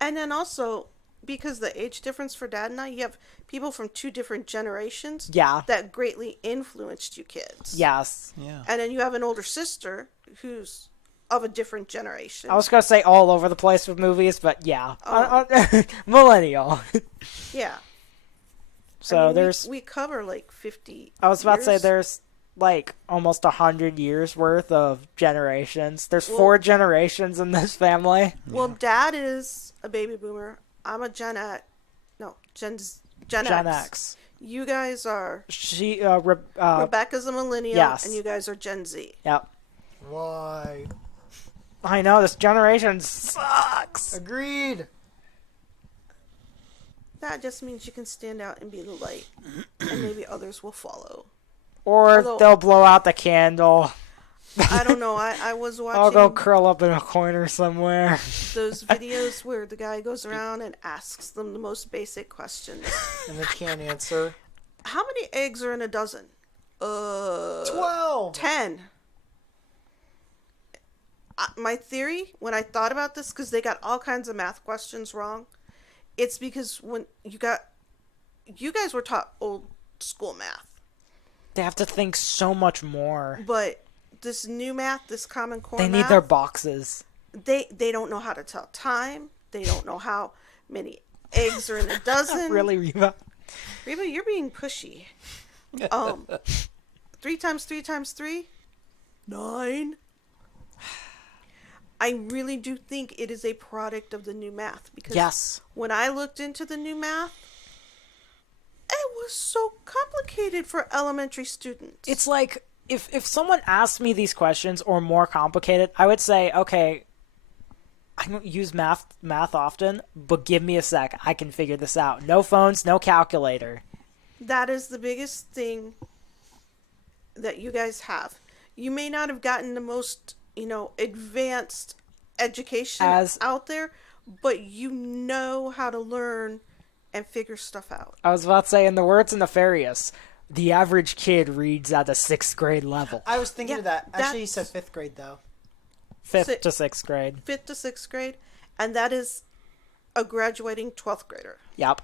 And then also, because the age difference for Dad and I, you have people from 2 different generations Yeah. that greatly influenced you kids. Yes. Yeah. And then you have an older sister who's of a different generation. I was gonna say all over the place with movies, but yeah, millennial. Yeah. So I mean, there's. we cover like 50. I was about to say years. there's like almost 100 years worth of generations. There's Well- 4 generations in this family. Well, Dad is a baby boomer. I'm a Gen X. No, Gen Gen X. X. You guys are. She Rebecca's a millennial, yes. and you guys are Gen Z. Yep. Why? I know this generation sucks. Agreed. That just means you can stand out and be the light, and maybe others will follow. Or Although- they'll blow out the candle. I don't know. I was watching I'll go curl up in a corner somewhere. those videos where the guy goes around and asks them the most basic questions. And they can't answer. How many eggs are in a dozen? 12. 10. My theory, when I thought about this, because they got all kinds of math questions wrong, it's because when you guys were taught old school math, They have to think so much more. but this new math, this Common Core They math, need their boxes. they don't know how to tell time. They don't know how many eggs are in a dozen. Really, Reba? Reba, you're being pushy. 3 times 3 times 3? 9. I really do think it is a product of the new math, because Yes. when I looked into the new math, it was so complicated for elementary students. It's like, if someone asked me these questions or more complicated, I would say, okay, I don't use math often, but give me a sec. I can figure this out. No phones, no calculator. That is the biggest thing that you guys have. You may not have gotten the most, advanced education out there, but you know how to learn and figure stuff out. I was about to say, in the words of Nefarious, the average kid reads at a 6th grade level. I was thinking Yeah, of that. Actually, he that's- said 5th grade, though. 5th to 6th grade. 5th to 6th grade, and that is a graduating 12th grader. Yep.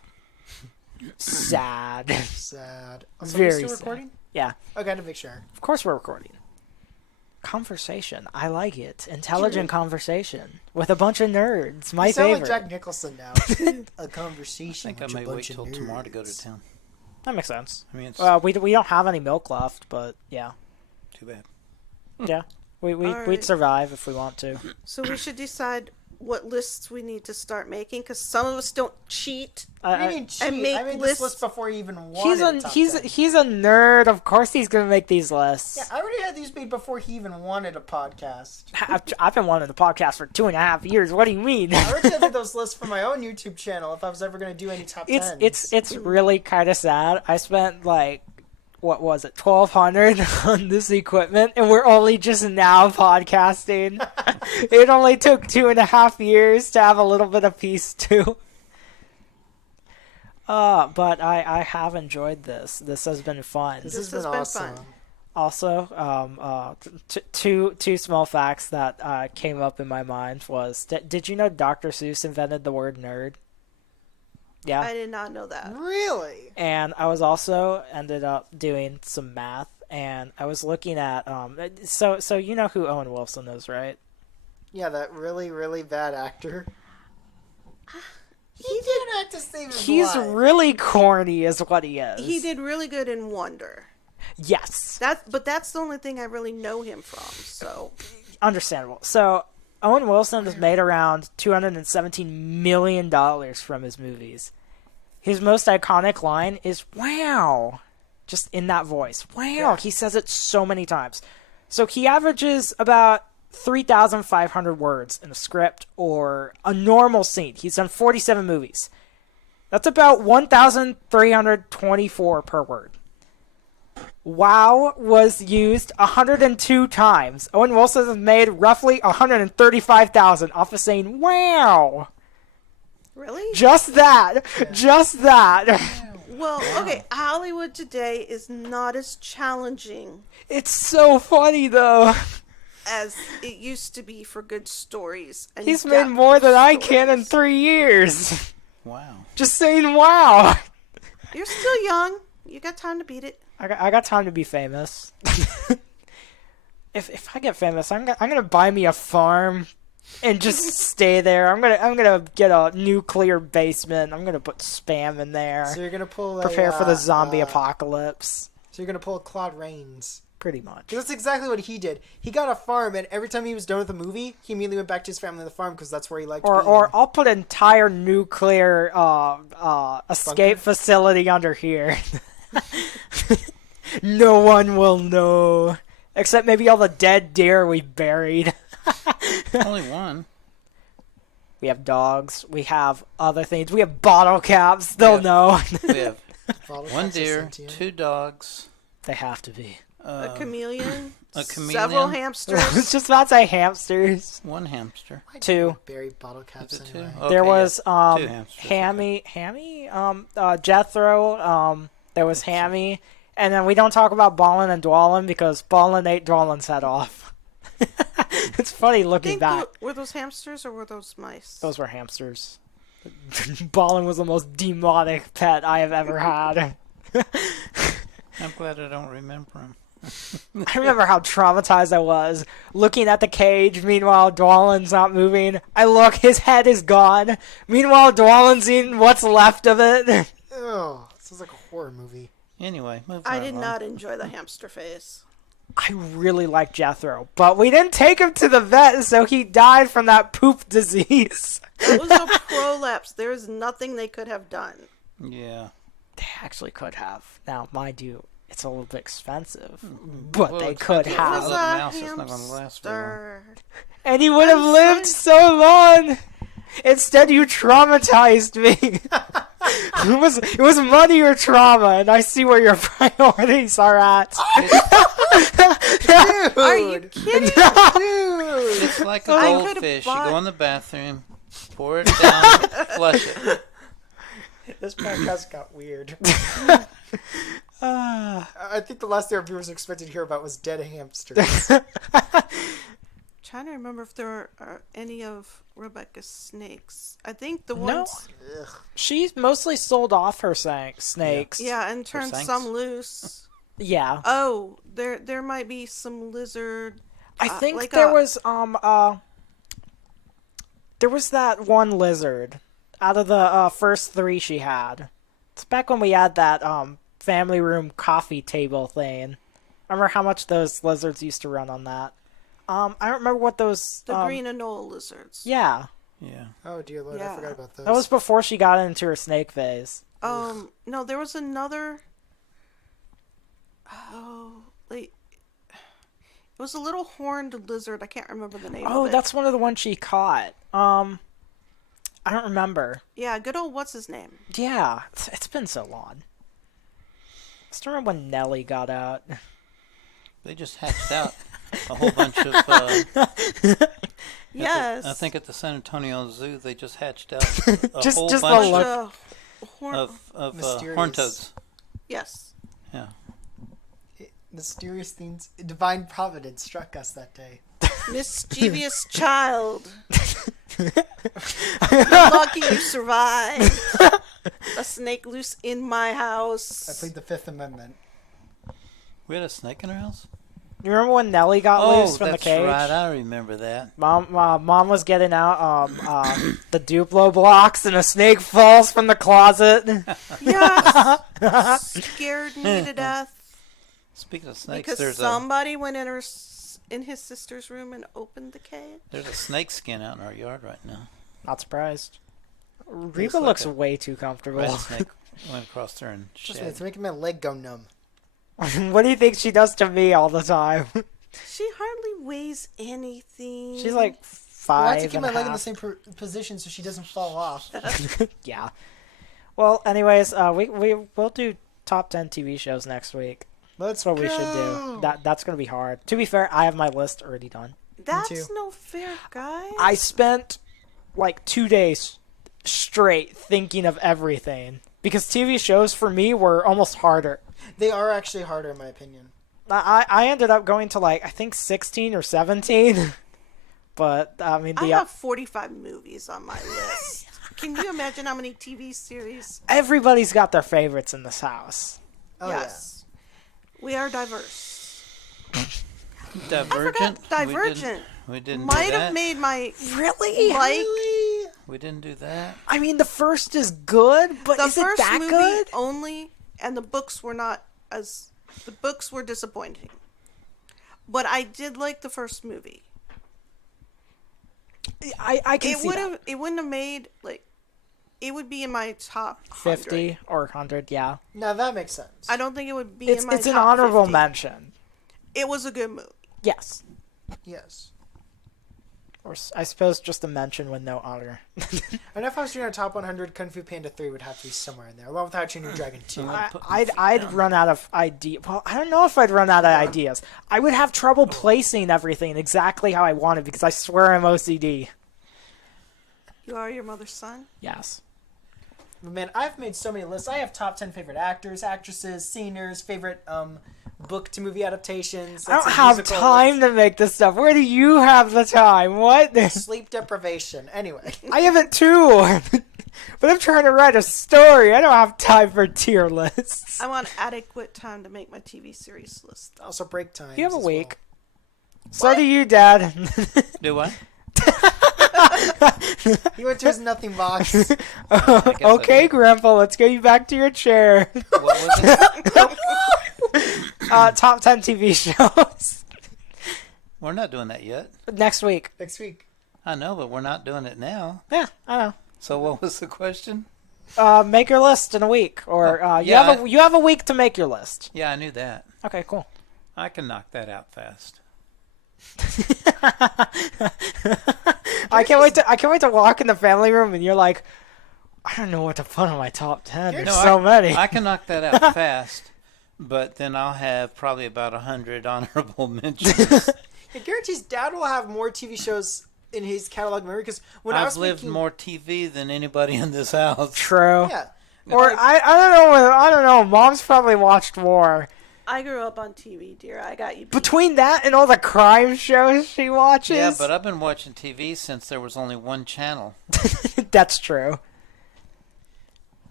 Sad. Sad. It's Also, are we very still sad. recording? Yeah. Okay, I had to make sure. Of course we're recording. Conversation. I like it. Intelligent conversation. With a bunch of nerds. My You sound favorite. like Jack Nicholson now. A conversation I think I with may a wait bunch of till tomorrow to go to nerds. town. That makes sense. I mean, it's We don't have any milk left, but yeah. too bad. Yeah. We'd Alright. survive if we want to. So we should decide what lists we need to start making, because some of us don't cheat. What do you mean cheat? make I made lists- this list before he even He's wanted a a top he's 10. he's a nerd. Of course he's gonna make these lists. Yeah, I already had these made before he even wanted a podcast. I've been wanting to podcast for 2.5 years. What do you mean? I already had those lists for my own YouTube channel if I was ever going to do any top 10s. It's really kind of sad. I spent like, what was it, 1,200 on this equipment, and we're only just now podcasting. It only took 2.5 years to have a little bit of peace too. But I have enjoyed this. This has been fun. This This has has been been awesome. fun. Also, two small facts that came up in my mind was, did you know Dr. Seuss invented the word nerd? Yeah. I did not know that. Really? And I was also ended up doing some math, and I was looking at so you know who Owen Wilson is, right? Yeah, that really, really bad actor. He didn't act to save his He's life. really corny, is what he is. He did really good in Wonder. Yes, But that's the only thing I really know him from. So understandable. So Owen Wilson has made around $217 million from his movies. His most iconic line is "Wow," just in that voice. Wow, Yeah. He says it so many times. So he averages about 3,500 words in a script or a normal scene. He's done 47 movies. That's about 1,324 per word. Wow was used 102 times. Owen Wilson has made roughly 135,000 off of saying "wow." really? Just that. Just that. Well, okay, Hollywood today is not as challenging It's so funny though. as it used to be for good stories. And He's made more than I can in 3 years. Wow. Just saying wow. You're still young. You got time to beat it. I got time to be famous. If I get famous, I'm gonna buy me a farm and just stay there. I'm gonna get a nuclear basement. I'm gonna put spam in there. So you're gonna pull Prepare for the zombie apocalypse. So you're gonna pull Claude Rains. Pretty much. 'Cause that's exactly what he did. He got a farm, and every time he was done with the movie, he immediately went back to his family on the farm because that's where he liked being. Or I'll put an entire nuclear escape Bunker? facility under here. No one will know. Except maybe all the dead deer we buried. Only one. We have dogs. We have other things. We have bottle caps. They'll Yeah. know. We have Bottle one caps are deer, sentient. 2 dogs, They have to be. A chameleon. a chameleon. Several I was hamsters. just about to say hamsters. 1 hamster. Why do Two. we bury bottle caps Is it 2? anyway? Okay, There was 2 hamsters. Hammy, Jethro. There was Hammy, and then we don't talk about Ballin and Dwalin because Ballin ate Dwalin's head off. It's funny looking back. Were those hamsters or were those mice? Those were hamsters. Ballin was the most demonic pet I have ever had. I'm glad I don't remember him. I remember how traumatized I was looking at the cage. Meanwhile, Dwalin's not moving. I look, his head is gone. Meanwhile, Dwalin's eating what's left of it. Oh, sounds like a horror movie. Anyway, move I right did along. not enjoy the hamster phase. I really like Jethro, but we didn't take him to the vet, so he died from that poop disease. It was a prolapse. There is nothing they could have done. Yeah. They actually could have. Now, mind you, it's a little bit expensive, but Well, they it's could got to It have. was have. Little a mouse is not gonna last very hamster. And he would have I'm lived so long. Instead, you traumatized me. It was money or trauma, and I see where your priorities are at. Are you kidding? It's like a I could've goldfish. bought- You go in the bathroom, pour it down, flush it. This podcast got weird. Ah. I think the last thing our viewers expected to hear about was dead hamsters. Trying to remember if there are any of Rebecca's snakes. I think the No. ones. She mostly sold off her snakes. Yeah, and turned Thanks. some loose. Yeah. Oh, there might be some lizard. I think like there a- was there was that one lizard out of the first 3 she had. It's back when we had that family room coffee table thing. I remember how much those lizards used to run on that. I don't remember what those The green anole lizards. Yeah. Yeah. Oh dear Lord, Yeah. I forgot about those. That was before she got into her snake phase. No, there was another. Oh, like it was a little horned lizard. I can't remember the name. Oh, of it. that's one of the ones she caught. I don't remember. Yeah, good old what's his name? Yeah, it's been so long. I still remember when Nellie got out. They just hatched out a whole bunch of. Yes. I think at the San Antonio Zoo they just hatched out a Just- whole just the bunch look. of Mysterious. horn toads. Yes. Yeah. Mysterious things. Divine providence struck us that day. Mischievous child. Lucky you survived. A snake loose in my house. I played the Fifth Amendment. We had a snake in our house. You remember when Nellie got loose from the that's cage? right. I remember that. Mom was getting out the Duplo blocks, and a snake falls from the closet. Yes. Scared me to death. Speaking of snakes, Because there's somebody went in his sister's room and opened the cage. a snake skin out in our yard right now. Not surprised. Reba like looks a way too comfortable. Red snake went across there and Just shed. it's making my leg go numb. What do you think she does to me all the time? She hardly weighs anything. She's like Well, I have 5 to keep and my a leg in the half. same position so she doesn't fall off. Yeah. Well, anyways, we'll do top 10 TV shows next week. Let's That's what we should do. That's gonna be hard. To be fair, I have my list already done. That's too. no fair, guys. I spent like 2 days straight thinking of everything because TV shows for me were almost harder. They are actually harder, in my opinion. I ended up going to like I think 16 or 17, but I mean I the have 45 movies on my list. Can you imagine how many TV series? everybody's got their favorites in this house. Oh, Yes. We are diverse. Divergent. Divergent. We didn't Might do that. have made my Really? like We didn't do that. I mean, the first is good, but the is it first that movie good? only, and the books were not as the books were disappointing. But I did like the first movie. I can It see would that. have it wouldn't have made like it would be in my top 50 or 100, yeah. Now that makes sense. I don't think it would be It's in my an top honorable 50. mention. It was a good movie. Yes. Yes. Or I suppose just a mention with no honor. And if I was doing a top 100, Kung Fu Panda 3 would have to be somewhere in there, along with How to Train Your Dragon 2. I'd run out of idea. Well, I don't know if I'd run out of ideas. I would have trouble placing everything exactly how I wanted because I swear I'm OCD. You are your mother's son? Yes. Man, I've made so many lists. I have top 10 favorite actors, actresses, singers, favorite book to movie adaptations. I don't have time to make this stuff. Where do you have the time? What? Sleep deprivation. Anyway. I have it too. But I'm trying to write a story. I don't have time for tier lists. I want adequate time to make my TV series list. Also break time. You have a week. So do you, Dad. Do what? He went to his nothing box. Okay, Grandpa, let's get you back to your chair. What was it? Top 10 TV shows. We're not doing that yet. Next week. Next week. I know, but we're not doing it now. Yeah, I know. So what was the question? Make your list in a week, or yeah, you have a week to make your list. Yeah, I knew that. Okay, cool. I can knock that out fast. I can't wait to walk in the family room and you're like, I don't know what to put on my top 10. There's so many. I can knock that out fast, but then I'll have probably about 100 honorable mentions. It guarantees Dad will have more TV shows in his catalog memory because when I was I've lived making... more TV than anybody in this house. True. Yeah. Or I don't know. Mom's probably watched more. I grew up on TV, dear. I got you. Between that and all the crime shows she watches. Yeah, but I've been watching TV since there was only one channel. That's true.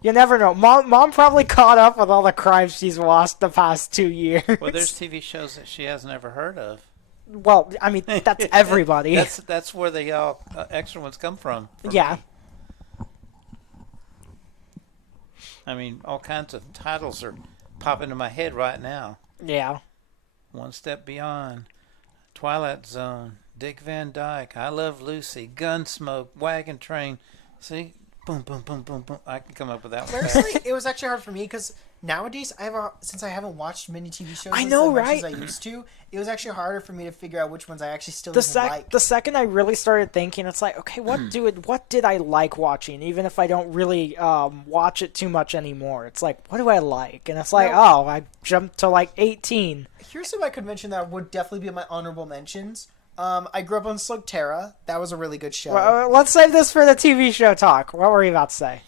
You never know. Mom probably caught up with all the crimes she's watched the past 2 years. Well, there's TV shows that she hasn't ever heard of. Well, I mean, that's everybody. That's where the extra ones come from. Yeah. Me. I mean, all kinds of titles are popping into my head right now. Yeah. One Step Beyond, Twilight Zone, Dick Van Dyke, I Love Lucy, Gunsmoke, Wagon Train. See? Boom, boom, boom, boom, boom. I can come up with that one. Personally, it was actually hard for me because nowadays since I haven't watched many TV shows I know, as much right? as I used to, it was actually harder for me to figure out which ones I actually still The like. the second I really started thinking, it's like, okay, what did I like watching? Even if I don't really watch it too much anymore, it's like, what do I like? And it's like, No. I jumped to like 18. Here's some I could mention that would definitely be my honorable mentions. I grew up on Slugterra. That was a really good show. Well, let's save this for the TV show talk. What were you about to say?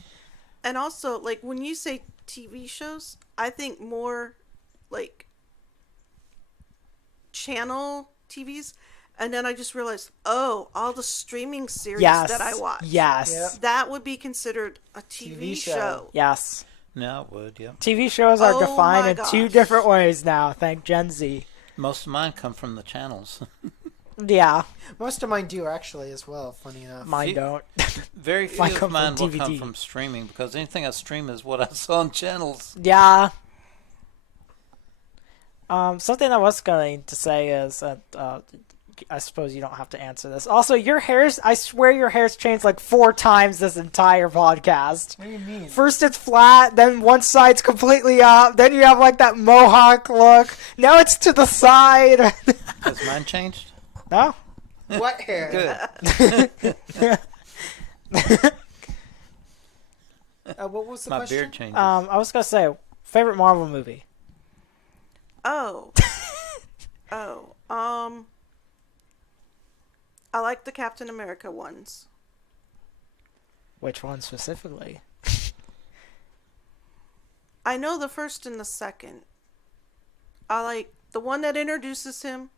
And also, like, when you say TV shows, I think more like channel TVs. And then I just realized, all the streaming series that I watch. Yes. Yep. That would be considered a TV show. Yes. No, it would, yeah. TV shows are Oh defined my in two gosh. different ways now. Thank Gen Z. Most of mine come from the channels. Yeah. Most of mine do actually as well, funny enough. Mine don't. Very few Mine of come mine from will come DVD. from streaming because anything I stream is what I saw on channels. Yeah. Something I was going to say is that I suppose you don't have to answer this. Also, I swear your hair's changed like 4 times this entire podcast. What do you mean? First it's flat, then one side's completely up, then you have like that mohawk look. Now it's to the side. Has mine changed? No? What hair? Good. What was the My question? beard changes. I was going to say, favorite Marvel movie? Oh. I like the Captain America ones. Which one specifically? I know the first and the second. I like the one that introduces him.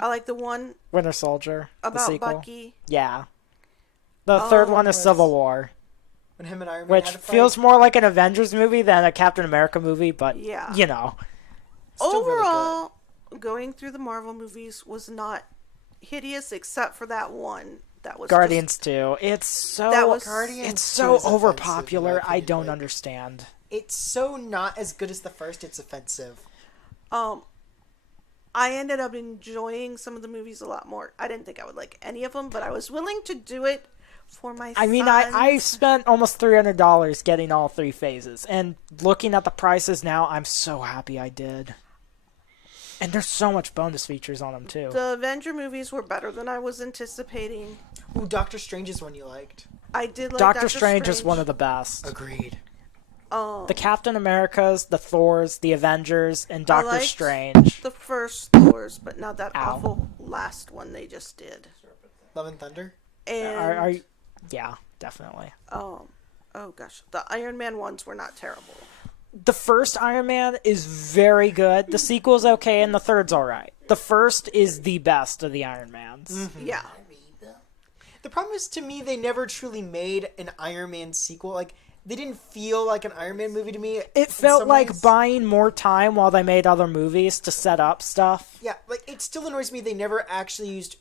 I like the one Winter Soldier, the about sequel. Bucky. Yeah. The third one is yes. Civil War, When him and Iron Man which had to fight. feels more like an Avengers movie than a Captain America movie, but, Yeah. you know. Still really Overall, going through the Marvel movies was not hideous except for that one that was Guardians 2. It's so That was- Guardians it's 2 so is offensive, in overpopular. my I opinion, don't like- understand. It's so not as good as the first. It's offensive. I ended up enjoying some of the movies a lot more. I didn't think I would like any of them, but I was willing to do it for my I mean, sons. I spent almost $300 getting all 3 phases, and looking at the prices now, I'm so happy I did. And there's so much bonus features on them too. The Avenger movies were better than I was anticipating. Ooh, Doctor Strange is one you liked. I did like Doctor Strange is one of the best. Agreed. The Captain Americas, the Thors, the Avengers, and Doctor liked Strange. the first Thors, but not that Ow. awful last one they just did. Love and Thunder. And Yeah, definitely. oh gosh, the Iron Man ones were not terrible. The first Iron Man is very good. The sequel's okay, and the third's alright. The first is the best of the Iron Mans. Mm-hmm. Yeah. The problem is, to me, they never truly made an Iron Man sequel. Like, they didn't feel like an Iron Man movie to me. It in felt some like ways. buying more time while they made other movies to set up stuff. Yeah, like, it still annoys me they never actually used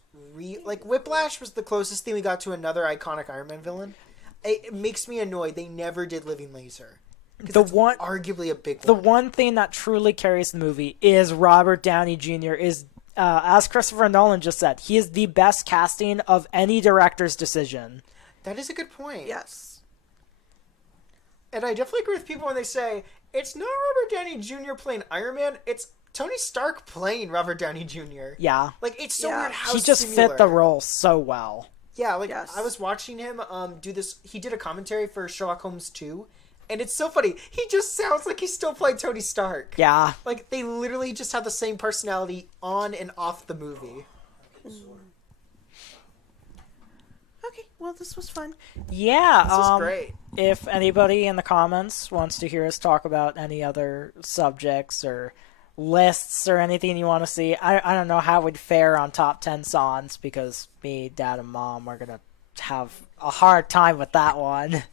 like, Whiplash was the closest thing we got to another iconic Iron Man villain. It makes me annoyed they never did Living Laser. The one, arguably a big the one. one thing that truly carries the movie is Robert Downey Jr. is, as Christopher Nolan just said, he is the best casting of any director's decision. That is a good point. Yes. And I definitely agree with people when they say, it's not Robert Downey Jr. playing Iron Man, it's Tony Stark playing Robert Downey Jr. Yeah. Like, it's so Yeah. weird how He just similar. fit the role so well. Yeah, like, Yes. I was watching him do this. He did a commentary for Sherlock Holmes 2, and it's so funny. He just sounds like he's still playing Tony Stark. Yeah. Like, they literally just have the same personality on and off the movie. Okay, well, this was fun. Yeah. This was great. If anybody in the comments wants to hear us talk about any other subjects or lists or anything you want to see, I don't know how we'd fare on top 10 songs because me, Dad, and Mom are going to have a hard time with that one.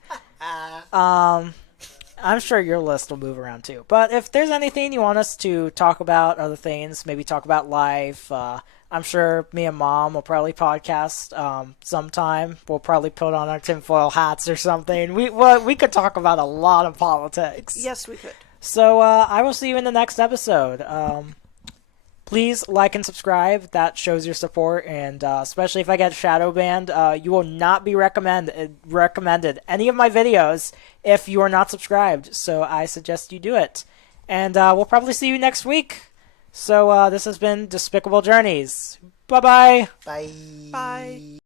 I'm sure your list will move around too. But if there's anything you want us to talk about, other things, maybe talk about life, I'm sure me and Mom will probably podcast sometime. We'll probably put on our tinfoil hats or something. We could talk about a lot of politics. Yes, we could. So I will see you in the next episode. Please like and subscribe. That shows your support, and especially if I get shadow banned, you will not be recommended any of my videos if you are not subscribed. So I suggest you do it. And we'll probably see you next week. So this has been Despicable Journeys. Bye-bye. Bye. Bye.